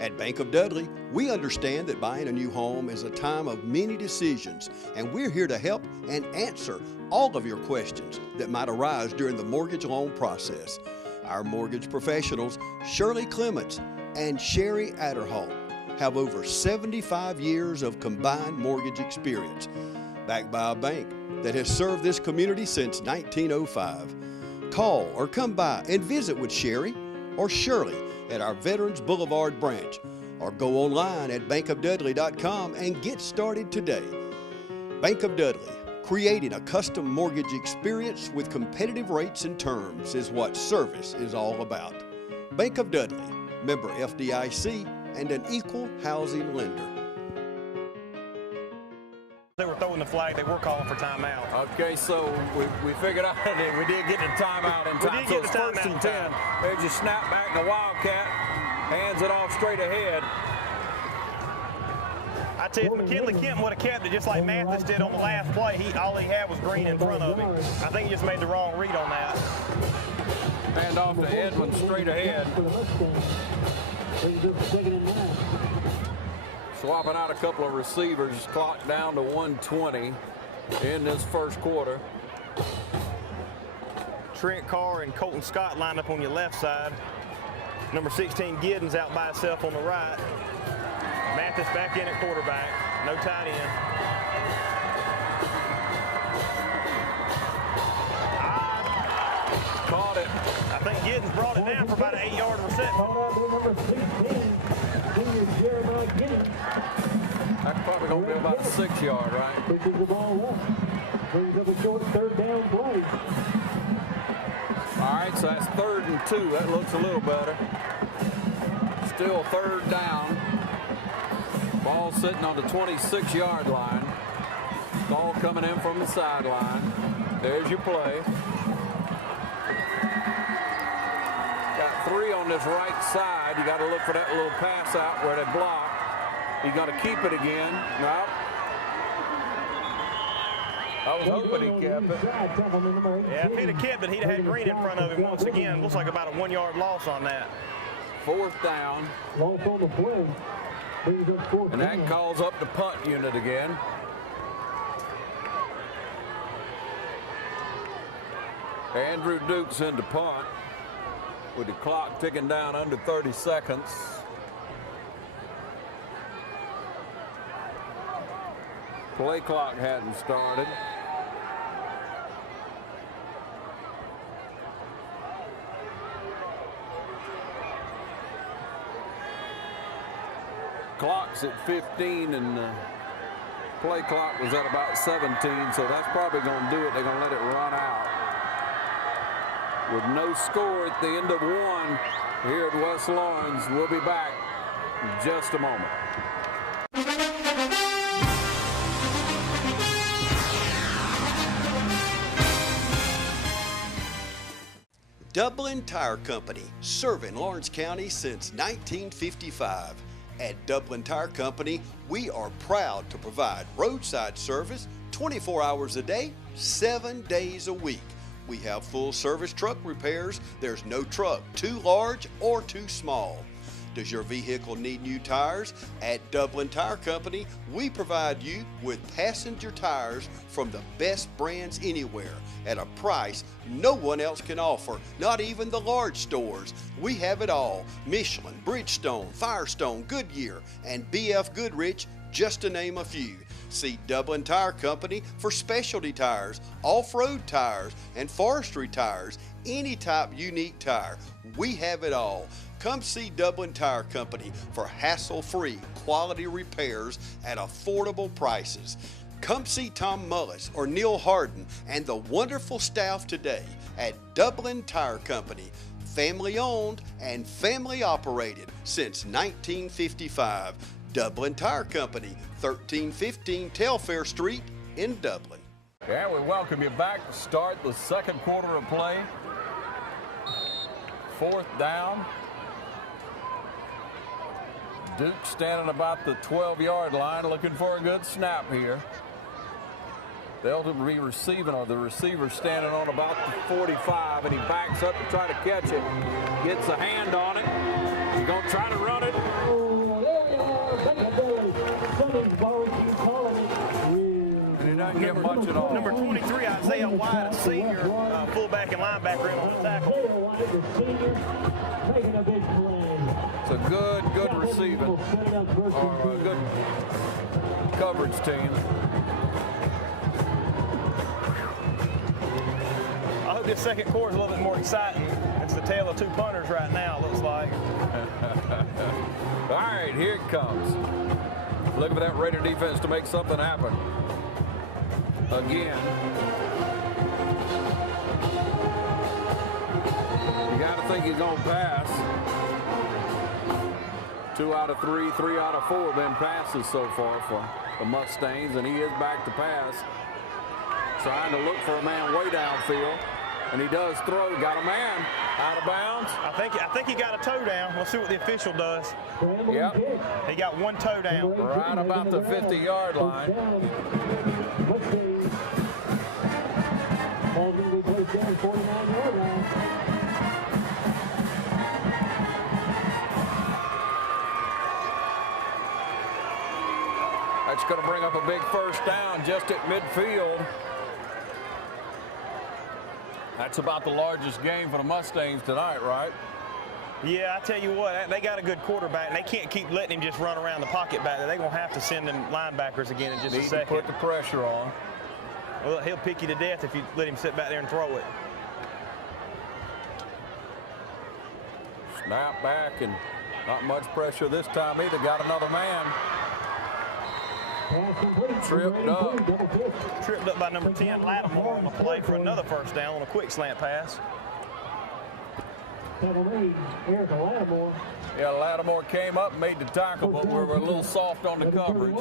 At Bank of Dudley, we understand that buying a new home is a time of many decisions, and we're here to help and answer all of your questions that might arise during the mortgage loan process. Our mortgage professionals, Shirley Clements and Sherry Adderhall, have over 75 years of combined mortgage experience, backed by a bank that has served this community since 1905. Call or come by and visit with Sherry or Shirley at our Veterans Boulevard branch, or go online at bankofdudley.com and get started today. Bank of Dudley, creating a custom mortgage experience with competitive rates and terms is what service is all about. Bank of Dudley, member FDIC, and an equal housing lender. They were throwing the flag. They were calling for timeout. Okay, so we figured out that we did get the timeout in time. So it's 1st and 10. There's your snap back, the Wildcat hands it off straight ahead. I tell you, if McKinley Kemp would have kept it just like Mathis did on the last play, all he had was green in front of him. I think he just made the wrong read on that. Hand off to Edmond straight ahead. Swapping out a couple of receivers, clock down to 1:20 in this first quarter. Trent Carr and Colton Scott lined up on your left side. Number 16, Giddens out by himself on the right. Mathis back in at quarterback. No tight end. Caught it. I think Giddens brought it down for about an 8-yard reception. That's probably going to be about a 6-yard, right? Pushes the ball up. Brings up a short third down play. All right, so that's 3rd and 2. That looks a little better. Still 3rd down. Ball sitting on the 26-yard line. Ball coming in from the sideline. There's your play. Got 3 on this right side. You got to look for that little pass out where they block. He's going to keep it again. No. I was hoping he kept it. Yeah, if he'd have kept it, he'd have had Green in front of him once again. Looks like about a 1-yard loss on that. 4th down. Loss on the play. And that calls up the punt unit again. Andrew Duke's into punt with the clock ticking down under 30 seconds. Play clock hadn't started. Clock's at 15 and the play clock was at about 17, so that's probably going to do it. They're going to let it run out. With no score at the end of 1 here at West Lawrence. We'll be back in just a moment. Dublin Tire Company, serving Lawrence County since 1955. At Dublin Tire Company, we are proud to provide roadside service 24 hours a day, 7 days a week. We have full service truck repairs. There's no truck too large or too small. Does your vehicle need new tires? At Dublin Tire Company, we provide you with passenger tires from the best brands anywhere at a price no one else can offer, not even the large stores. We have it all. Michelin, Bridgestone, Firestone, Goodyear, and BF Goodrich, just to name a few. See Dublin Tire Company for specialty tires, off-road tires, and forestry tires, any type unique tire. We have it all. Come see Dublin Tire Company for hassle-free quality repairs at affordable prices. Come see Tom Mullis or Neil Harden and the wonderful staff today at Dublin Tire Company. Family owned and family operated since 1955. Dublin Tire Company, 1315 Telfair Street in Dublin. Yeah, we welcome you back to start the second quarter of play. 4th down. Duke standing about the 12-yard line, looking for a good snap here. They'll be receiving, or the receiver standing on about the 45, and he backs up to try to catch it. Gets a hand on it. He's going to try to run it. And he doesn't get much at all. Number 23, Isaiah White, a senior fullback and linebacker in on the tackle. It's a good receiving, or a good coverage team. I hope this second quarter is a little bit more exciting. It's the tale of 2 punters right now, it looks like. All right, here it comes. Looking for that Raider defense to make something happen. Again. You got to think he's going to pass. 2 out of 3, 3 out of 4 been passes so far for the Mustangs, and he is back to pass. Trying to look for a man way downfield, and he does throw. Got a man out of bounds. I think he got a toe down. Let's see what the official does. Yep. He got 1 toe down. Right about the 50-yard line. That's going to bring up a big first down just at midfield. That's about the largest game for the Mustangs tonight, right? Yeah, I tell you what, they got a good quarterback, and they can't keep letting him just run around the pocket back there. They're going to have to send them linebackers again in just a second. Need to put the pressure on. Well, he'll pick you to death if you let him sit back there and throw it. Snap back, and not much pressure this time either. Got another man. Tripped up. Tripped up by number 10, Lattimore, on the play for another first down on a quick slant pass. Yeah, Lattimore came up, made the tackle, but we were a little soft on the coverage.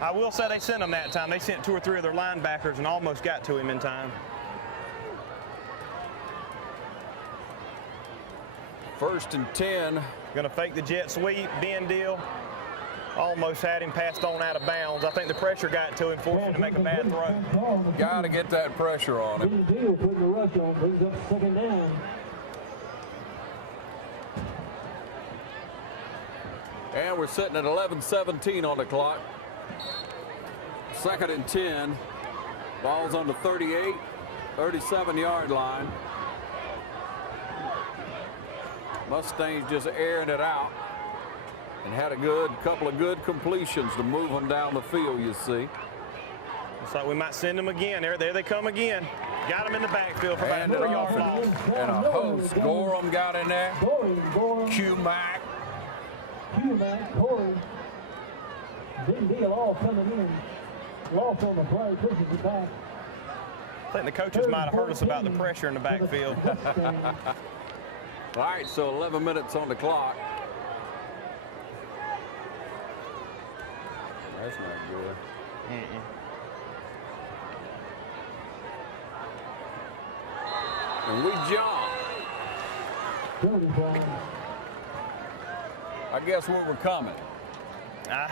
I will say they sent him that time. They sent 2 or 3 of their linebackers and almost got to him in time. First and 10. Going to fake the jet sweep, bend deal. Almost had him passed on out of bounds. I think the pressure got to him, forced him to make a bad throw. Got to get that pressure on him. Putting the rush on, brings up second down. And we're sitting at 11:17 on the clock. Second and 10. Ball's on the 38, 37-yard line. Mustangs just airing it out. And had a couple of good completions to move them down the field, you see. Looks like we might send them again. There they come again. Got them in the backfield for about a 4-yard loss. And a host. Gorham got in there. Q-Mac. Q-Mac, Corey. Big deal all coming in. Lost on the play, pushes it back. I think the coaches might have heard us about the pressure in the backfield. All right, so 11 minutes on the clock. That's not good. And we jump. I guess where we're coming. I'd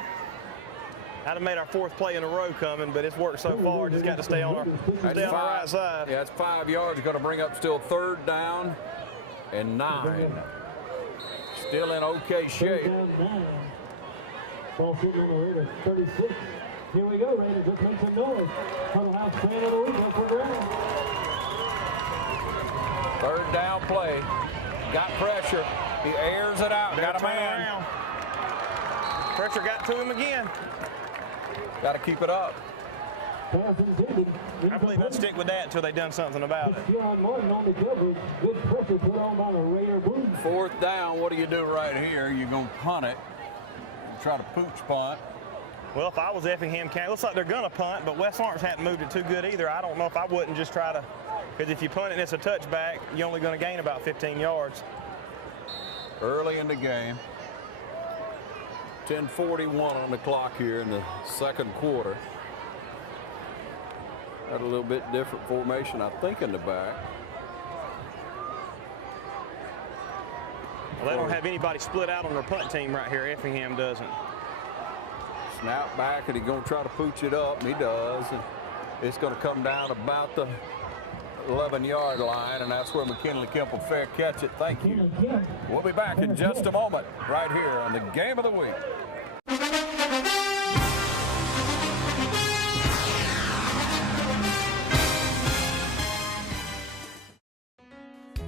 have made our 4th play in a row coming, but it's worked so far. Just got to stay on our right side. Yeah, it's 5 yards. Going to bring up still 3rd down and 9. Still in okay shape. Ball sitting on the Raider 36. Here we go, Raiders. Let's make some noise. Huddle House fan of the week. That's what we're at. 3rd down play. Got pressure. He airs it out. Got a man. Around. Pressure got to him again. Got to keep it up. I believe I'd stick with that until they done something about it. Good pressure put on by the Raider Brigade. 4th down. What do you do right here? You're going to punt it. Try to pooch punt. Well, if I was Effingham County, looks like they're going to punt, but West Lawrence hadn't moved it too good either. I don't know if I wouldn't just try to, because if you punt it and it's a touchback, you're only going to gain about 15 yards. Early in the game. 10:41 on the clock here in the 2nd quarter. Got a little bit different formation, I think, in the back. Well, they don't have anybody split out on their punt team right here. Effingham doesn't. Snap back, and he's going to try to pooch it up, and he does. And it's going to come down about the 11-yard line, and that's where McKinley Kemp will fair catch it. Thank you. We'll be back in just a moment right here on the Game of the Week.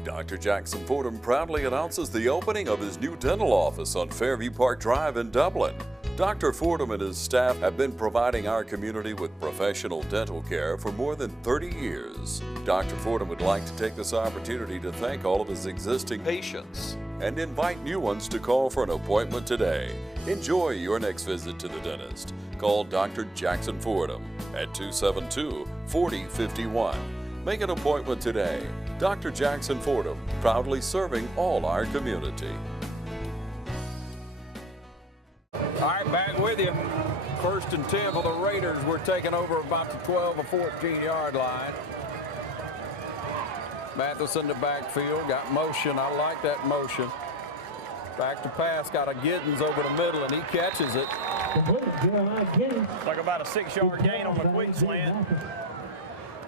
Dr. Jackson Fordham proudly announces the opening of his new dental office on Fairview Park Drive in Dublin. Dr. Fordham and his staff have been providing our community with professional dental care for more than 30 years. Dr. Fordham would like to take this opportunity to thank all of his existing patients and invite new ones to call for an appointment today. Enjoy your next visit to the dentist. Call Dr. Jackson Fordham at 272-4051. Make an appointment today. Dr. Jackson Fordham, proudly serving all our community. All right, back with you. 1st and 10 for the Raiders. We're taking over about the 12 or 14-yard line. Mathis in the backfield, got motion. I like that motion. Back to pass, got a Giddens over the middle, and he catches it. Like about a 6-yard gain on the quick slant.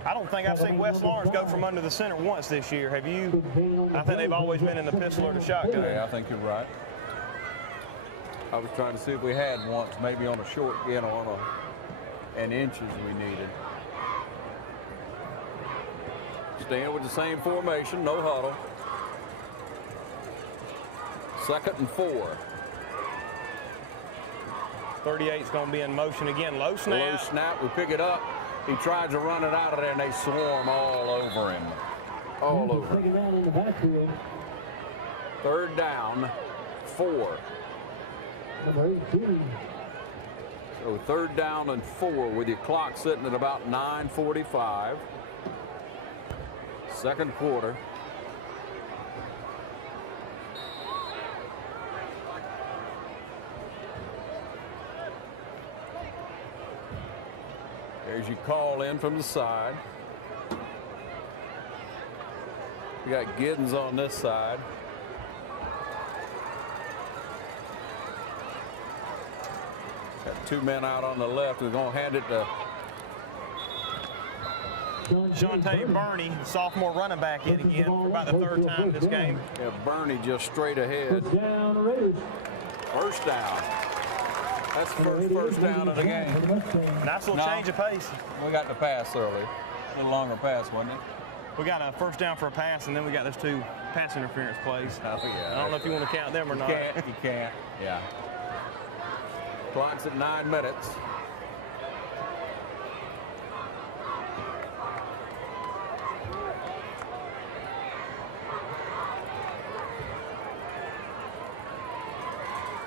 I don't think I've seen West Lawrence go from under the center once this year. Have you? I think they've always been in the pistol or the shotgun. Yeah, I think you're right. I was trying to see if we had once, maybe on a short, you know, on an inches we needed. Staying with the same formation, no huddle. 2nd and 4. 38's going to be in motion again. Low snap. Low snap. We pick it up. He tries to run it out of there, and they swarm all over him. All over him. 3rd down, 4. So 3rd down and 4 with your clock sitting at about 9:45. 2nd quarter. There's your call in from the side. We got Giddens on this side. Got 2 men out on the left. We're going to hand it to Shante Burney, sophomore running back in again for about the 3rd time this game. Yeah, Burney just straight ahead. First down. That's first down of the game. Nice little change of pace. We got the pass early. A little longer pass, wasn't it? We got a 1st down for a pass, and then we got those 2 pass interference plays. Oh, yeah. I don't know if you want to count them or not. You can't. Yeah. Clock's at 9 minutes.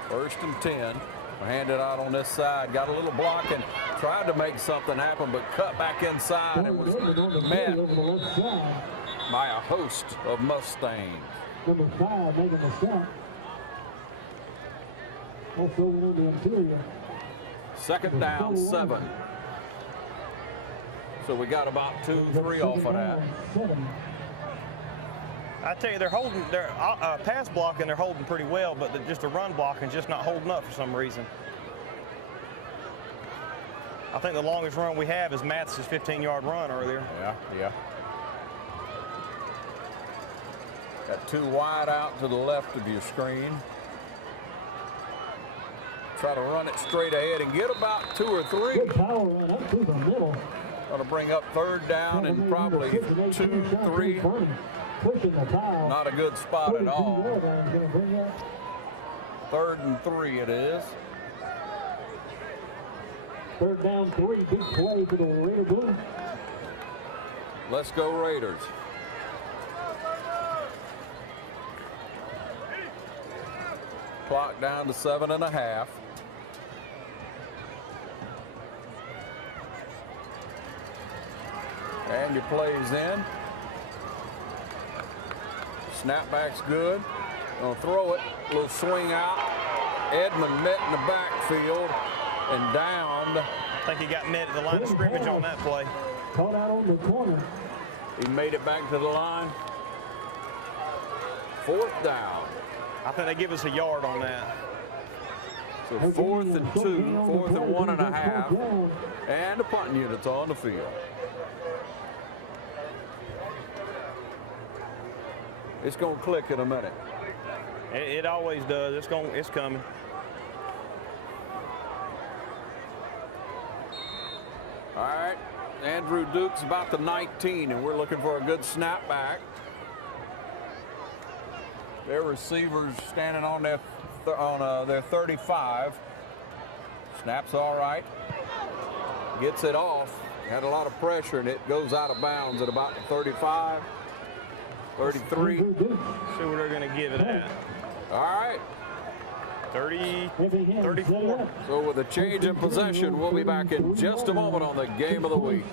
First and 10. Hand it out on this side. Got a little block and tried to make something happen, but cut back inside and was met by a host of Mustangs. Number 5 making the stop. Also on the interior. 2nd down, 7. So we got about 2-3 off of that. I tell you, they're holding their pass blocking. They're holding pretty well, but just the run blocking just not holding up for some reason. I think the longest run we have is Mathis' 15-yard run earlier. Yeah. Got 2 wide out to the left of your screen. Try to run it straight ahead and get about 2 or 3. Good power run up through the middle. Going to bring up 3rd down and probably 2-3. Not a good spot at all. 3rd and 3 it is. 3rd down 3, big play for the Raider Brigade. Let's go Raiders. Clock down to 7.5. And your play's in. Snapback's good. Gonna throw it. A little swing out. Edmond met in the backfield and downed. I think he got met at the line of scrimmage on that play. Caught out on the corner. He made it back to the line. 4th down. I think they give us a yard on that. So 4th and 2, 4th and 1.5, and the punt unit's on the field. It's gonna click in a minute. It always does. It's coming. All right, Andrew Duke's about the 19, and we're looking for a good snap back. Their receivers standing on their 35. Snaps all right. Gets it off. Had a lot of pressure, and it goes out of bounds at about the 35, 33. See what they're going to give it at. All right. 30, 34. So with a change in possession, we'll be back in just a moment on the Game of the Week.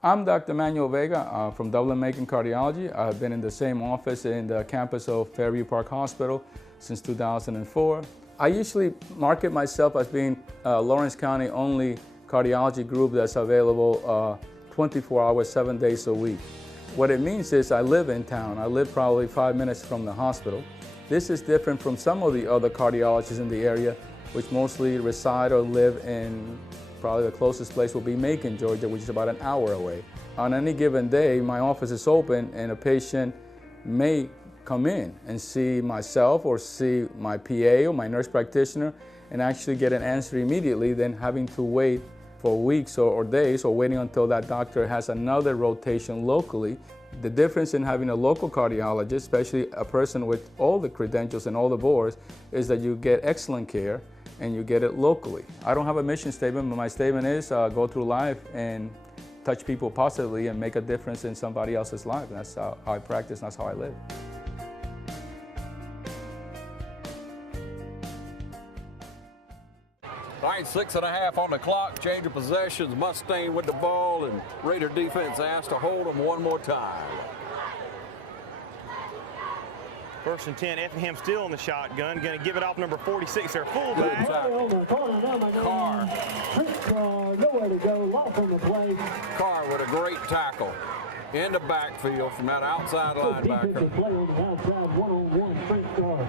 I'm Dr. Manuel Vega from Dublin Macon Cardiology. I've been in the same office in the campus of Fairview Park Hospital since 2004. I usually market myself as being Lawrence County only cardiology group that's available 24 hours, 7 days a week. What it means is I live in town. I live probably 5 minutes from the hospital. This is different from some of the other cardiologists in the area, which mostly reside or live in, probably the closest place will be Macon, Georgia, which is about an hour away. On any given day, my office is open and a patient may come in and see myself or see my PA or my nurse practitioner and actually get an answer immediately than having to wait for weeks or days or waiting until that doctor has another rotation locally. The difference in having a local cardiologist, especially a person with all the credentials and all the boards, is that you get excellent care and you get it locally. I don't have a mission statement, but my statement is go through life and touch people positively and make a difference in somebody else's life. That's how I practice, and that's how I live. All right, 6.5 on the clock, change of possessions, Mustang with the ball, and Raider defense asked to hold them one more time. 1st and 10, Effingham still in the shotgun, going to give it off number 46, their fullback. Carr. Nowhere to go, lost on the play. Carr with a great tackle in the backfield from that outside linebacker. Play on the outside, one-on-one, Frank Carr.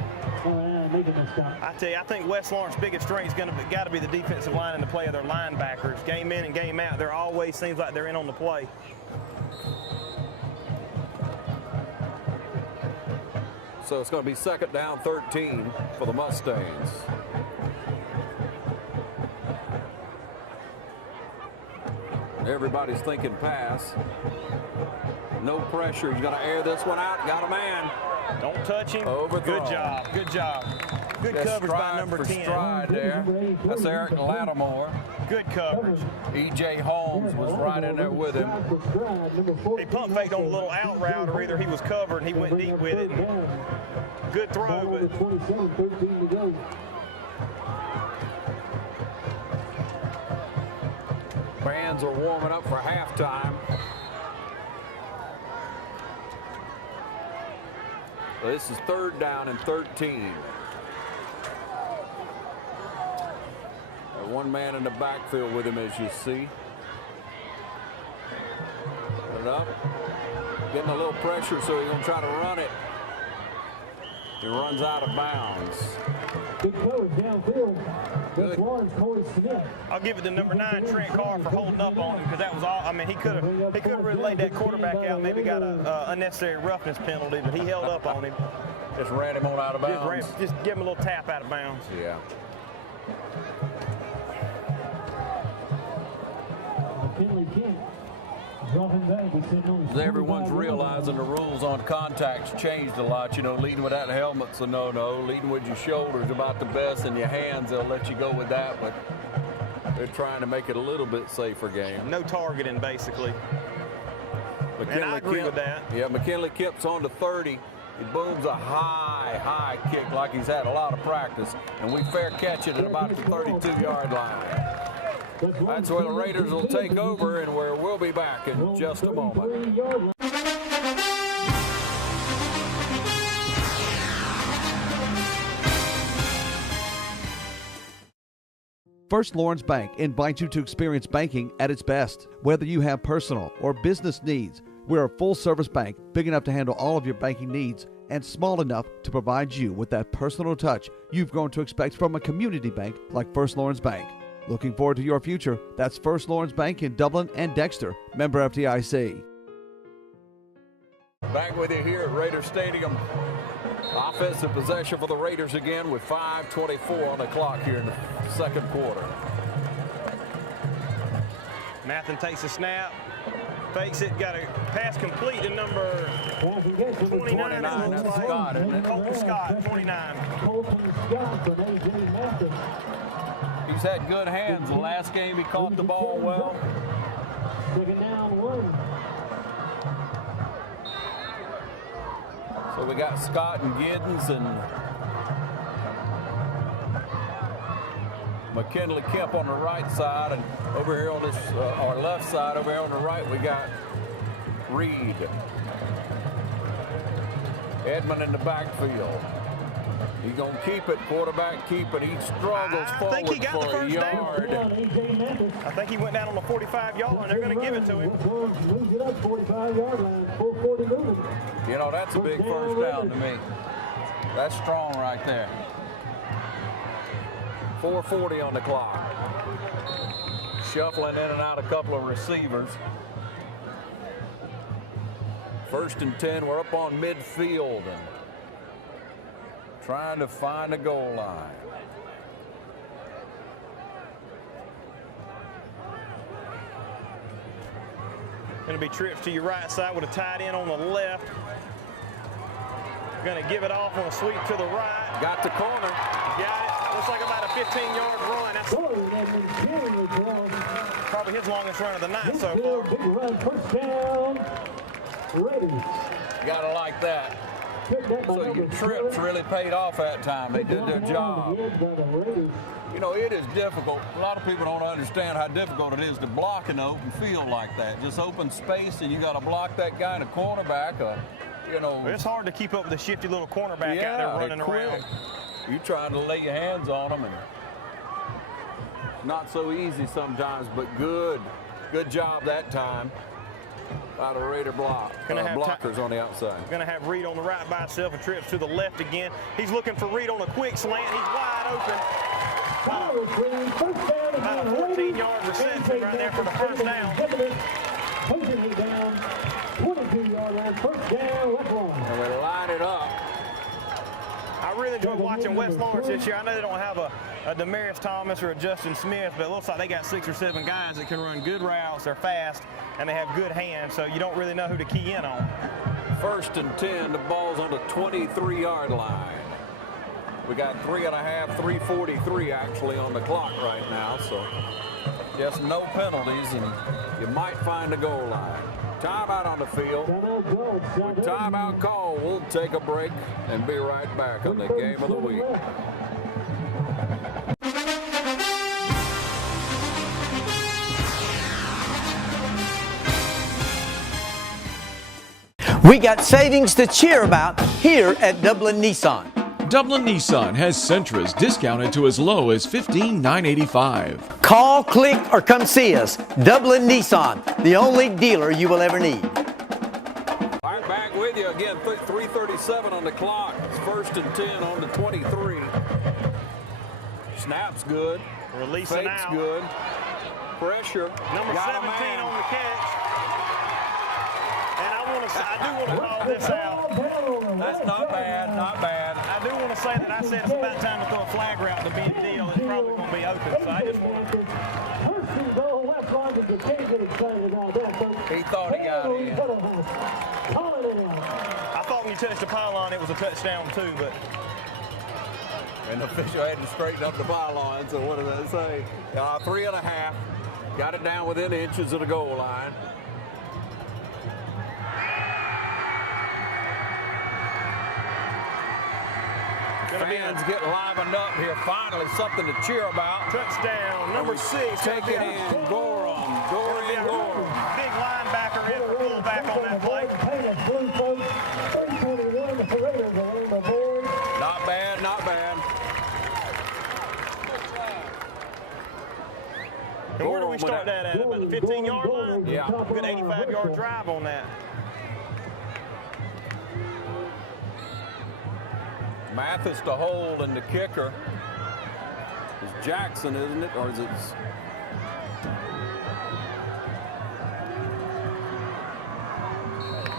Making the stop. I tell you, I think West Lawrence's biggest strength is got to be the defensive line and the play of their linebackers. Game in and game out, there always seems like they're in on the play. So it's going to be 2nd down 13 for the Mustangs. Everybody's thinking pass. No pressure. He's going to air this one out. Got a man. Don't touch him. Overthrown. Good job. Good job. Good coverage by number 10. Stride there. That's Eric Lattimore. Good coverage. E.J. Holmes was right in there with him. He pump faked on a little out route, or either he was covered and he went deep with it. Good throw, but 27-13 to go. Fans are warming up for halftime. This is 3rd down and 13. One man in the backfield with him, as you see. Put it up. Getting a little pressure, so he's going to try to run it. He runs out of bounds. Good coverage downfield. Good. I'll give it to number 9, Trent Carr, for holding up on him, because that was all. I mean, he could have really laid that quarterback out, maybe got a unnecessary roughness penalty, but he held up on him. Just ran him on out of bounds. Just give him a little tap out of bounds. Yeah. Everyone's realizing the rules on contact's changed a lot. You know, leading with that helmet's a no-no. Leading with your shoulders about the best, and your hands, they'll let you go with that. But they're trying to make it a little bit safer game. No targeting, basically. And I agree with that. Yeah, McKinley Kipp's on to 30. He booms a high kick like he's had a lot of practice. And we fair catch it at about the 32-yard line. That's where the Raiders will take over, and where we'll be back in just a moment. First Lawrence Bank invites you to experience banking at its best. Whether you have personal or business needs, we're a full-service bank big enough to handle all of your banking needs and small enough to provide you with that personal touch you've grown to expect from a community bank like First Lawrence Bank. Looking forward to your future. That's First Lawrence Bank in Dublin and Dexter. Member FDIC. Back with you here at Raider Stadium. Offensive possession for the Raiders again with 5:24 on the clock here in the 2nd quarter. Mathen takes a snap, fakes it, got a pass complete to number 29. That's Scott, isn't it? Colton Scott, 29. Colton Scott from A.J. Mathen. He's had good hands. The last game he caught the ball well. 2nd down 1. So we got Scott and Giddens and McKinley Kemp on the right side, and over here on this our left side, over here on the right, we got Reed. Edmond in the backfield. He's going to keep it, quarterback keep it. He struggles forward think he got for the first a yard. Down. I think he went down on the 45-yard line. They're going to give it to him. Moves it up 45-yard line, 4:40 moving. You know, that's a big first down to me. That's strong right there. 4:40 on the clock. Shuffling in and out a couple of receivers. 1st and 10, we're up on midfield and trying to find a goal line. Going to be trips to your right side with a tight end on the left. Going to give it off on a sweep to the right. Got the corner. Got it. Looks like about a 15-yard run. That's probably his longest run of the night so far. Gotta like that. So your trips really paid off that time. They did their job. You know, it is difficult. A lot of people don't understand how difficult it is to block in an open field like that. Just open space, and you got to block that guy in the cornerback. You know, it's hard to keep up with the shifty little cornerback out there running around. You're trying to lay your hands on them, and not so easy sometimes, but good job that time by the Raider blockers on the outside. Going to have Reed on the right by himself and trips to the left again. He's looking for Reed on a quick slant. He's wide open. About a 14-yard reception right there for the first down. 22-yard line, first down, left line. And they line it up. I really enjoyed watching West Lawrence this year. I know they don't have a Demarius Thomas or a Justin Smith, but it looks like they got 6 or 7 guys that can run good routes. They're fast, and they have good hands, so you don't really know who to key in on. 1st and 10, the ball's on the 23-yard line. We got 3:43 actually on the clock right now, so just no penalties, and you might find a goal line. Timeout on the field. With timeout call, we'll take a break and be right back on the game of the week. We got savings to cheer about here at Dublin Nissan. Dublin Nissan has Sentras discounted to as low as $15,985. Call, click, or come see us. Dublin Nissan, the only dealer you will ever need. All right, back with you again. 3:37 on the clock. It's 1st and 10 on the 23. Snap's good. Releasing Fake's out. good. Pressure. Number 17 on the catch. And I do want to call this out. That's not bad, not bad. I do want to say that I said it's about time to throw a flag route to be a deal. It's probably going to be open, so I just want to. He thought he got it. I thought when you touched the pylon, it was a touchdown too, but. And the official had to straighten up the pylon, so what does that say? 3.5. Got it down within inches of the goal line. Fans get livened up here. Finally, something to cheer about. Touchdown, number 6. Take it in, Gorham. Gorham. Big linebacker in for fullback on that play. Not bad, not bad. And where do we start that at? About the 15-yard line? Yeah. Good 85-yard drive on that. Mathis to hold, and the kicker is Jackson, isn't it? Or is it?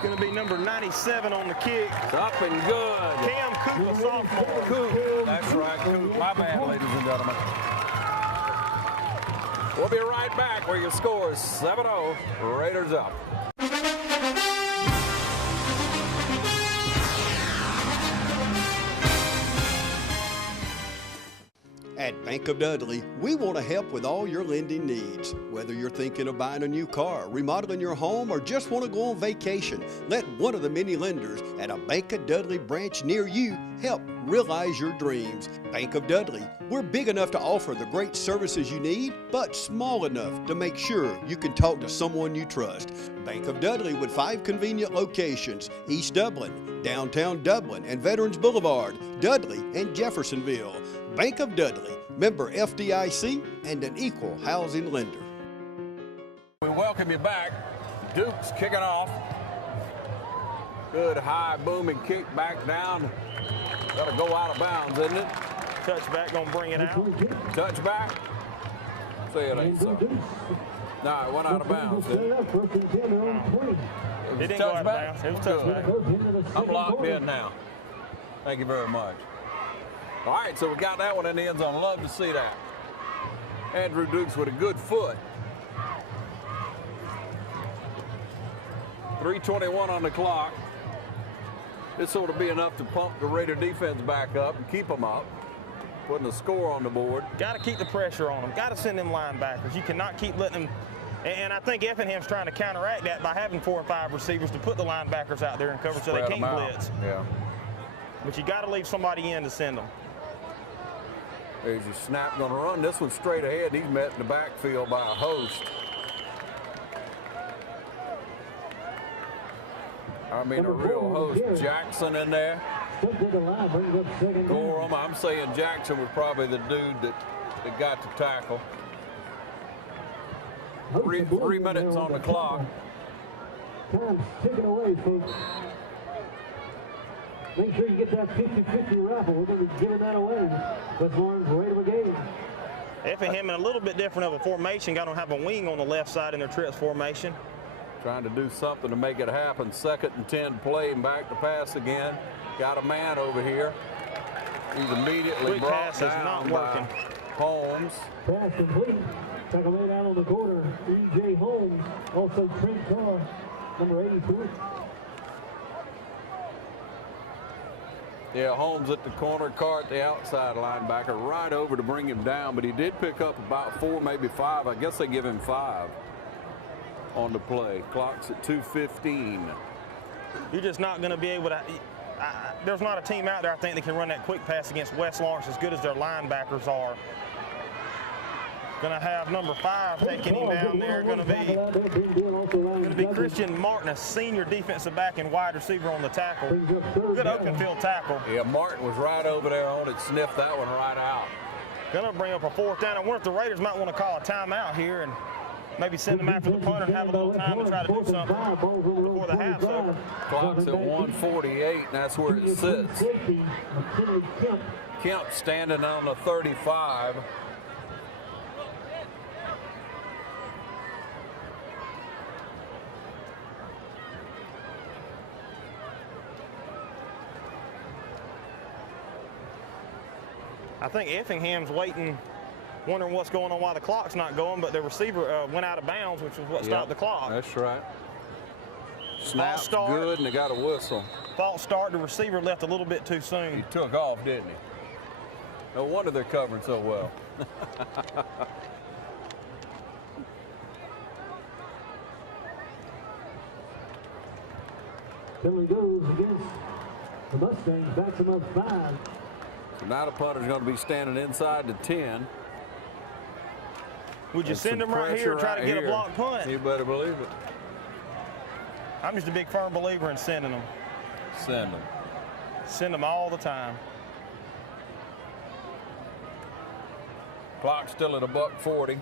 Going to be number 97 on the kick. It's up and good. Cam Coop, a sophomore. Coop. That's right, Coop. My bad, ladies and gentlemen. We'll be right back where your score is 7-0. Raiders up. At Bank of Dudley, we want to help with all your lending needs. Whether you're thinking of buying a new car, remodeling your home, or just want to go on vacation, let one of the many lenders at a Bank of Dudley branch near you help realize your dreams. Bank of Dudley, we're big enough to offer the great services you need, but small enough to make sure you can talk to someone you trust. Bank of Dudley with 5 convenient locations: East Dublin, downtown Dublin, and Veterans Boulevard, Dudley, and Jeffersonville. Bank of Dudley, member FDIC, and an equal housing lender. We welcome you back. Duke's kicking off. Good high booming kick back down. Got to go out of bounds, isn't it? Touchback gonna bring it out. Touchback? Say it ain't so. No, it went out of bounds, didn't it? It didn't go out of bounds. It was touchback. I'm locked in now. Thank you very much. All right, so we got that one in the end zone. Love to see that. Andrew Dukes with a good foot. 3:21 on the clock. This ought to be enough to pump the Raider defense back up and keep them up, putting a score on the board. Got to keep the pressure on them. Got to send them linebackers. You cannot keep letting them. And I think Effingham's trying to counteract that by having 4 or 5 receivers to put the linebackers out there and cover so they can't blitz. Yeah. But you got to leave somebody in to send them. There's your snap, going to run this one straight ahead. He's met in the backfield by a host. I mean, a real host. Jackson in there. Gorham. I'm saying Jackson was probably the dude that got the tackle. 3 minutes on the clock. Time's ticking away, folks. Make sure you get that 50-50 raffle. We're going to be giving that away. West Lawrence Raider Brigade. Effingham in a little bit different of a formation. Got to have a wing on the left side in their trips formation. Trying to do something to make it happen. 2nd and 10 play and back to pass again. Got a man over here. He's immediately Quick brought pass down is not by working. Holmes. Pass complete. Tackle made out on the corner. E.J. Holmes. Also Trent Carr, number 82. Yeah, Holmes at the corner, Carr at the outside linebacker, right over to bring him down, but he did pick up about 4, maybe 5. I guess they give him 5 on the play. Clock's at 2:15. You're just not going to be able to. There's not a team out there, I think, that can run that quick pass against West Lawrence as good as their linebackers are. Going to have number 5 taking him down there. Going to be Christian Martin, a senior defensive back and wide receiver on the tackle. Good open field tackle. Yeah, Martin was right over there on it, sniffed that one right out. Going to bring up a 4th down. I wonder if the Raiders might want to call a timeout here and maybe send them after the punter and have a little time to try to do something before the half's over. Clock's at 1:48, and that's where it sits. Kemp standing on the 35. I think Effingham's waiting, wondering what's going on while the clock's not going, but the receiver went out of bounds, which is what stopped the clock. That's right. Snap's good, and they got a whistle. False start. The receiver left a little bit too soon. He took off, didn't he? No wonder they're covering so well. Penalty goes against the Mustangs, backs them up 5. So now the punter's going to be standing inside the 10. Would you send him right here and try to get a block punt? You better believe it. I'm just a big firm believer in sending them. Send them. Send them all the time. Clock still at $1:40.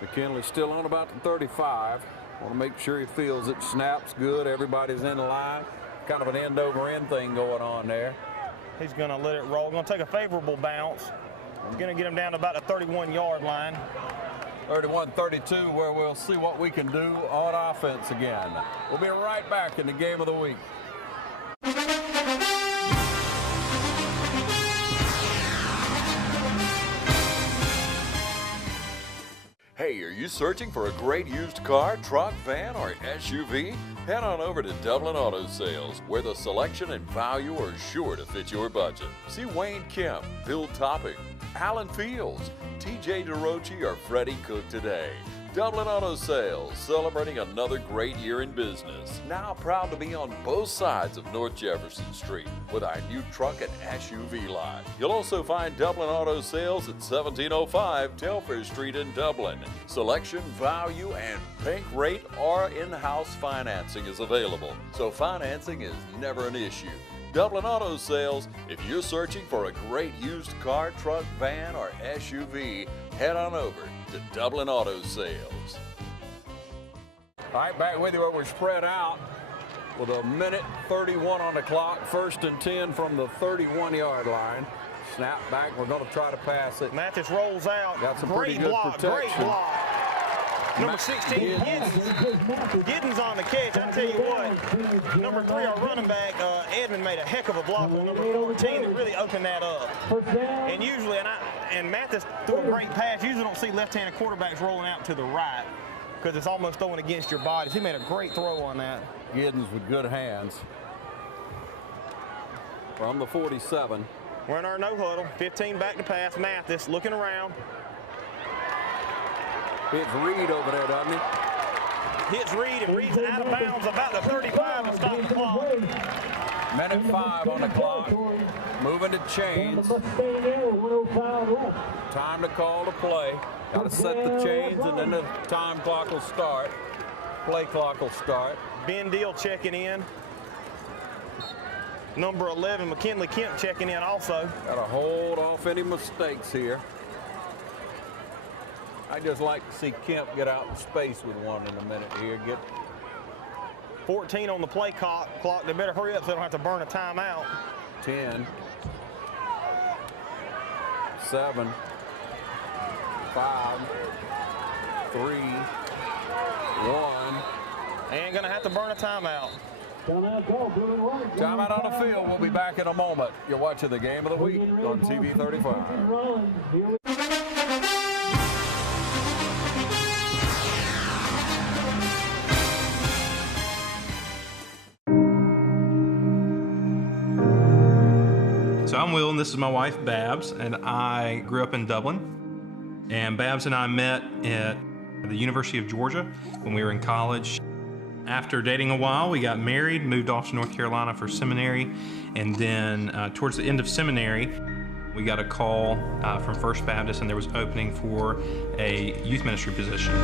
McKinley's still on about the 35. Want to make sure he feels it. Snaps good. Everybody's in line. Kind of an end-over-end thing going on there. He's going to let it roll. Going to take a favorable bounce. Going to get him down to about the 31-yard line. 31-32, where we'll see what we can do on offense again. We'll be right back in the game of the week. Hey, are you searching for a great used car, truck, van, or SUV? Head on over to Dublin Auto Sales, where the selection and value are sure to fit your budget. See Wayne Kemp, Bill Topping, Alan Fields, TJ DeRochi, or Freddie Cook today. Dublin Auto Sales, celebrating another great year in business. Now proud to be on both sides of North Jefferson Street with our new truck and SUV lot. You'll also find Dublin Auto Sales at 1705 Telfair Street in Dublin. Selection, value, and bank rate or in-house financing is available, so financing is never an issue. Dublin Auto Sales, if you're searching for a great used car, truck, van, or SUV, head on over to Dublin Auto Sales. All right, back with you where we're spread out. with a minute 31 on the clock. 1st and 10 from the 31-yard line. Snap back. We're going to try to pass it. Mathis rolls out. Got some Great pretty good block. protection. Great block. Number 16, Giddens on the catch. I tell you what, number 3, our running back, Edmond, made a heck of a block on number 14 that really opened that up. And usually, and Mathis threw a great pass. Usually don't see left-handed quarterbacks rolling out to the right because it's almost throwing against your body. He made a great throw on that. Giddens with good hands. From the 47. We're in our no huddle. 15 back to pass. Mathis looking around. Hits Reed over there, doesn't he? Hits Reed, and Reed's out of bounds about the 35 to stop the clock. Minute 5 on the clock. Moving to chains. Time to call the play. Got to set the chains, and then the time clock will start. Play clock will start. Ben Deal checking in. Number 11, McKinley Kemp checking in also. Got to hold off any mistakes here. I just like to see Kemp get out in space with one in a minute here. Get 14 on the play clock. They better hurry up so they don't have to burn a timeout. 10, 7, 5, 3, 1. And gonna have to burn a timeout. Timeout on the field. We'll be back in a moment. You're watching the Game of the Week on TV 35. So I'm Will, and this is my wife, Babs, and I grew up in Dublin. And Babs and I met at the University of Georgia when we were in college. After dating a while, we got married, moved off to North Carolina for seminary, and then towards the end of seminary, we got a call from First Baptist, and there was opening for a youth ministry position.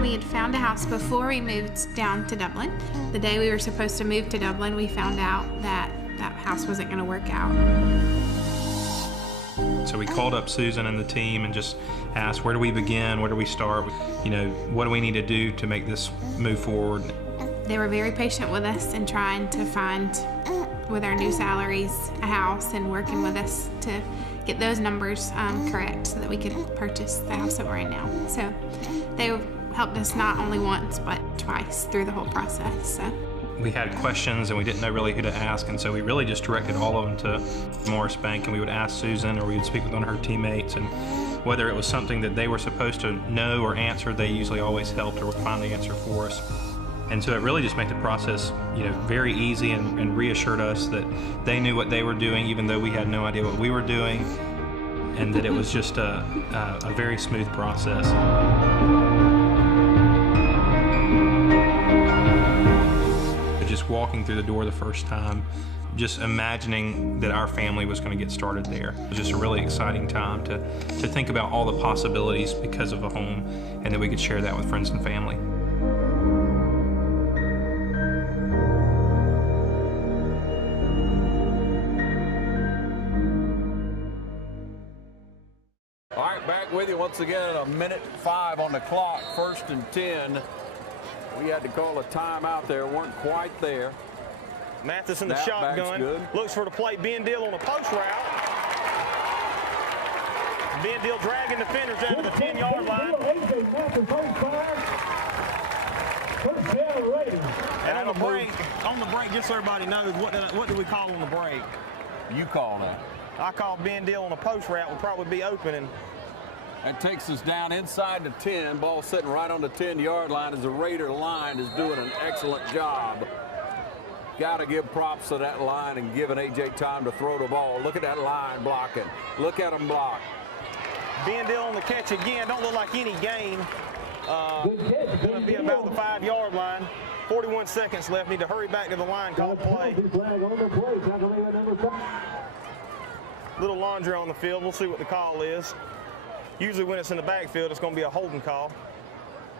We had found a house before we moved down to Dublin. The day we were supposed to move to Dublin, we found out that that house wasn't going to work out. So we called up Susan and the team and just asked, where do we begin? Where do we start? You know, what do we need to do to make this move forward? They were very patient with us and trying to find, with our new salaries, a house and working with us to get those numbers correct so that we could purchase the house that we're in now. So they helped us not only once, but twice through the whole process. So. We had questions and we didn't know really who to ask, and so we really just directed all of them to Morris Bank, and we would ask Susan or we would speak with one of her teammates, and whether it was something that they were supposed to know or answer, they usually always helped or would find the answer for us. And so it really just made the process, you know, very easy and reassured us that they knew what they were doing even though we had no idea what we were doing, and that it was just a very smooth process. Just walking through the door the first time, just imagining that our family was going to get started there. It was just a really exciting time to think about all the possibilities because of a home, and that we could share that with friends and family. All right, back with you once again. A minute 5 on the clock. 1st and 10. We had to call a timeout there, weren't quite there. Mathis in the shotgun, looks for the play. Ben Deal on a post route. Ben Deal dragging defenders down to the 10-yard line. And on the break, just so everybody knows, what do we call on the break? You call that. I call Ben Deal on a post route, will probably be opening. That takes us down inside the 10. Ball sitting right on the 10-yard line as the Raider line is doing an excellent job. Got to give props to that line and giving A.J. time to throw the ball. Look at that line blocking. Look at them block. Ben Deal on the catch again. Don't look like any gain. Going to be about the 5-yard line. 41 seconds left. Need to hurry back to the line. Call play. Little laundry on the field. We'll see what the call is. Usually when it's in the backfield, it's going to be a holding call.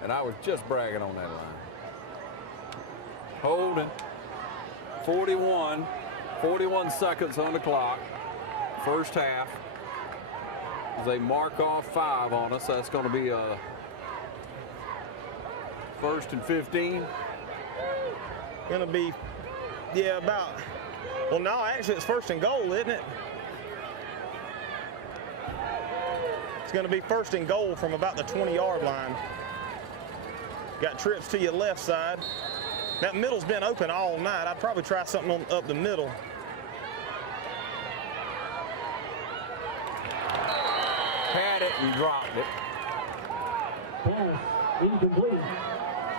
And I was just bragging on that line. Holding. 41 seconds on the clock. First half. As they mark off 5 on us, that's going to be a 1st and 15. Gonna be, yeah, about, well, no, actually it's first and goal, isn't it? It's gonna be first and goal from about the 20-yard line. Got trips to your left side. That middle's been open all night. I'd probably try something up the middle. Had it and dropped it. Pass incomplete.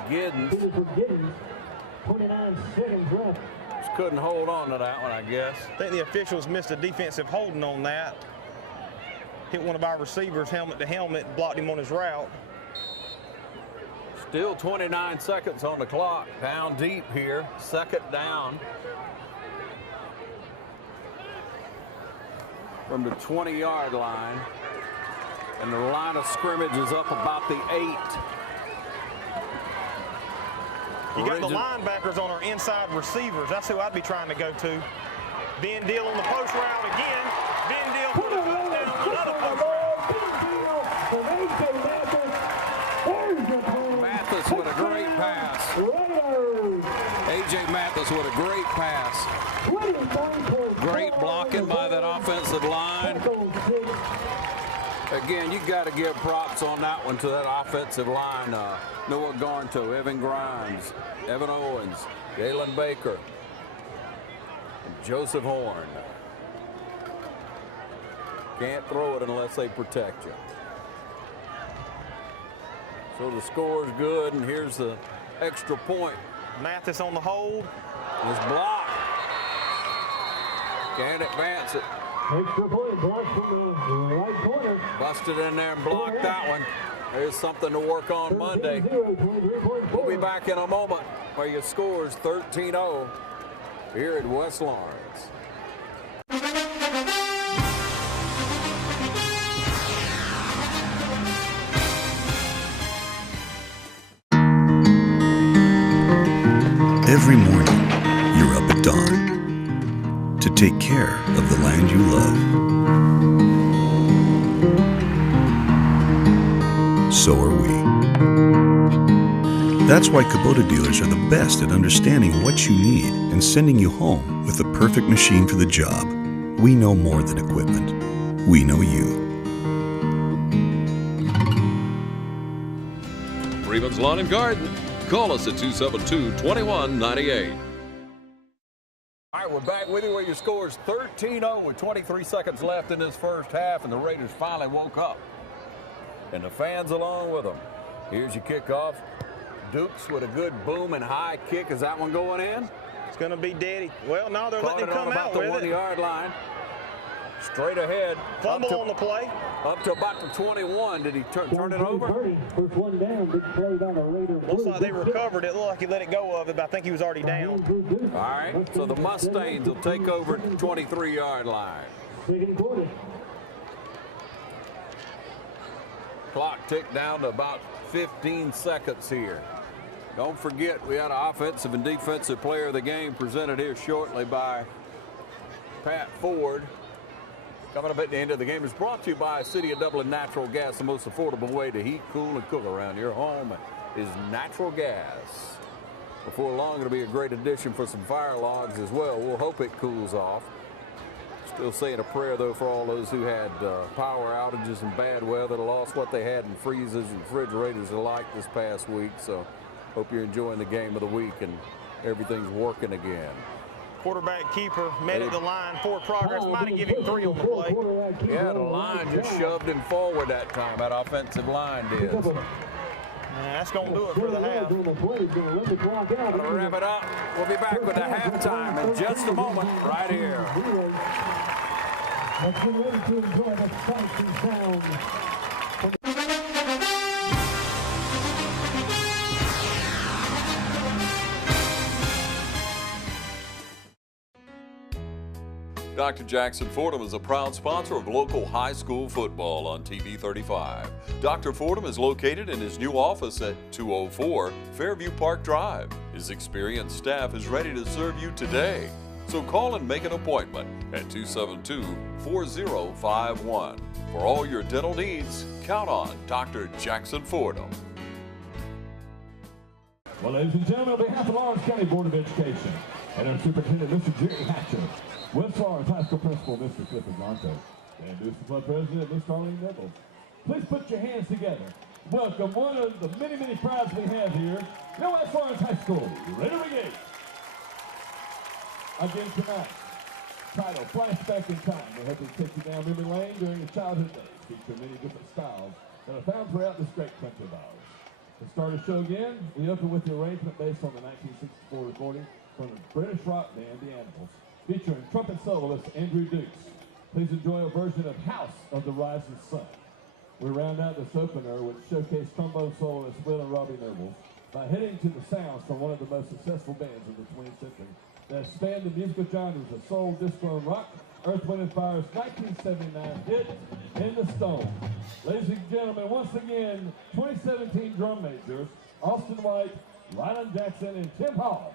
Giddens. 29 seconds left. Just couldn't hold on to that one, I guess. I think the officials missed a defensive holding on that. Hit one of our receivers helmet to helmet, blocked him on his route. Still 29 seconds on the clock. Down deep here. Second down. From the 20-yard line. And the line of scrimmage is up about the 8. You got the linebackers on our inside receivers. That's who I'd be trying to go to. Ben Deal on the post route again. Ben Deal put a foot down on another post route. Mathis with a great pass. A.J. Mathis with a great pass. Great blocking by that offensive line. Again, you got to give props on that one to that offensive line. Noah Garnto, Evan Grimes, Evan Owens, Galen Baker, and Joseph Horn. Can't throw it unless they protect you. So the score is good, and here's the extra point. Mathis on the hold. Is blocked. Can't advance it. Extra point blocked from the right corner. Busted in there and blocked that one. There's something to work on Monday. We'll be back in a moment where your score is 13-0 here at West Lawrence. Every morning, you're up at dawn to take care of the land you love. So are we. That's why Kubota dealers are the best at understanding what you need and sending you home with the perfect machine for the job. We know more than equipment. We know you. Freeman's Lawn and Garden. Call us at 272-2198. All right, we're back with you where your score is 13-0 with 23 seconds left in this first half, and the Raiders finally woke up. And the fans along with them. Here's your kickoff. Dukes with a good boom and high kick. Is that one going in? It's going to be dead. Well, no, they're letting him come out with it. About the 1-yard line. Straight ahead. Fumble on the play. Up to about the 21. Did he turn it over? First one down. Big play by the Raider. Looks like they recovered it. Looked like he let it go of it, but I think he was already down. All right. So the Mustangs will take over at the 23-yard line. Second quarter. Clock ticked down to about 15 seconds here. Don't forget, we had an offensive and defensive player of the game presented here shortly by Pat Ford. Coming up at the end of the game is brought to you by City of Dublin Natural Gas. The most affordable way to heat, cool, and cook around your home is natural gas. Before long, it'll be a great addition for some fire logs as well. We'll hope it cools off. Still saying a prayer, though, for all those who had power outages and bad weather, lost what they had in freezers and refrigerators alike this past week. So hope you're enjoying the game of the week and everything's working again. Quarterback keeper met at the line. Forward progress. Might have given him 3 on the play. Yeah, the line just shoved him forward that time. That offensive line did. That's going to do it for the half. Gonna wrap it up. We'll be back with the halftime in just a moment right here. Let's get ready to enjoy the sights and sounds. Dr. Jackson Fordham is a proud sponsor of local high school football on TV 35. Dr. Fordham is located in his new office at 204 Fairview Park Drive. His experienced staff is ready to serve you today. So call and make an appointment at 272-4051. For all your dental needs, count on Dr. Jackson Fordham. Well, ladies and gentlemen, on behalf of Lawrence County Board of Education and our superintendent, Mr. Jerry Hatcher, West Lawrence High School Principal, Mr. Cliff Agonto, and Booster Club President, Ms. Darlene Nibbles, please put your hands together. Welcome one of the many, many prizes we have here, the West Lawrence High School Raider Brigade. Again tonight, title, Flashback in Time. We're hoping to take you down memory lane during your childhood days, featuring many different styles that are found throughout this great country of ours. To start the show again, we open with the arrangement based on the 1964 recording from the British rock band The Animals, featuring trumpet soloist Andrew Dukes. Please enjoy a version of House of the Rising Sun. We round out this opener with showcase trombone soloist Will and Robbie Nobles by heading to the sounds from one of the most successful bands of the 20th century that spanned the musical genres of soul, disco, and rock, Earth, Wind & Fire's 1979 hit, In the Stone. Ladies and gentlemen, once again, 2017 drum majors, Austin White, Ryland Jackson, and Tim Hall.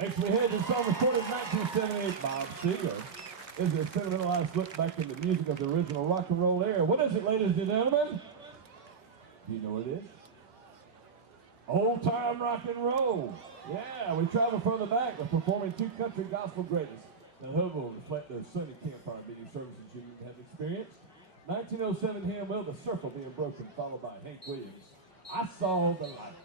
Next we head to song recorded in 1978, Bob Seger. This is a sentimentalized look back in the music of the original rock and roll era. What is it, ladies and gentlemen? Do you know what it is? Old time rock and roll. Yeah, we travel further back with performing two country gospel greatest. Now, hope will reflect the Sunday campfire meeting services you have experienced. 1907 hymn, Will the Circle Being Broken, followed by Hank Williams, I Saw the Light.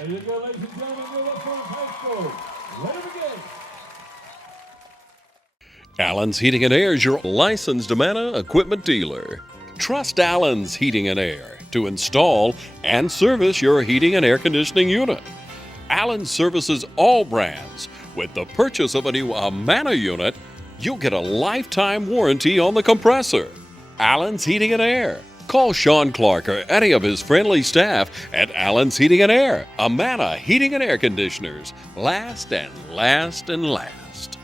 There you go, ladies and gentlemen, your West Orange High School Raider Brigade. Allen's Heating and Air is your licensed Amana equipment dealer. Trust Allen's Heating and Air to install and service your heating and air conditioning unit. Allen services all brands. With the purchase of a new Amana unit, you'll get a lifetime warranty on the compressor. Allen's Heating and Air. Call Sean Clark or any of his friendly staff at Allen's Heating and Air. Amana Heating and Air Conditioners. Last and last and last.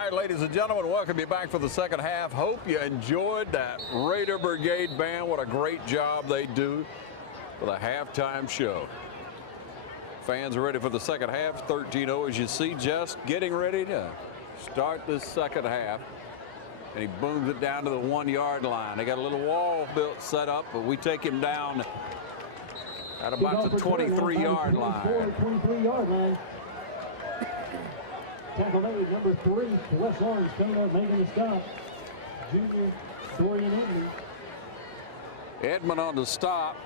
All right, ladies and gentlemen, welcome you back for the second half. Hope you enjoyed that Raider Brigade band. What a great job they do for the halftime show. Fans are ready for the second half. 13-0, as you see, just getting ready to start this second half. And he booms it down to the 1-yard line. They got a little wall built set up, but we take him down at about the 23-yard line. 23-yard line. Tackle made number 3, West Orange coming up making the stop. Junior Dorian Edmond. Edmond on the stop.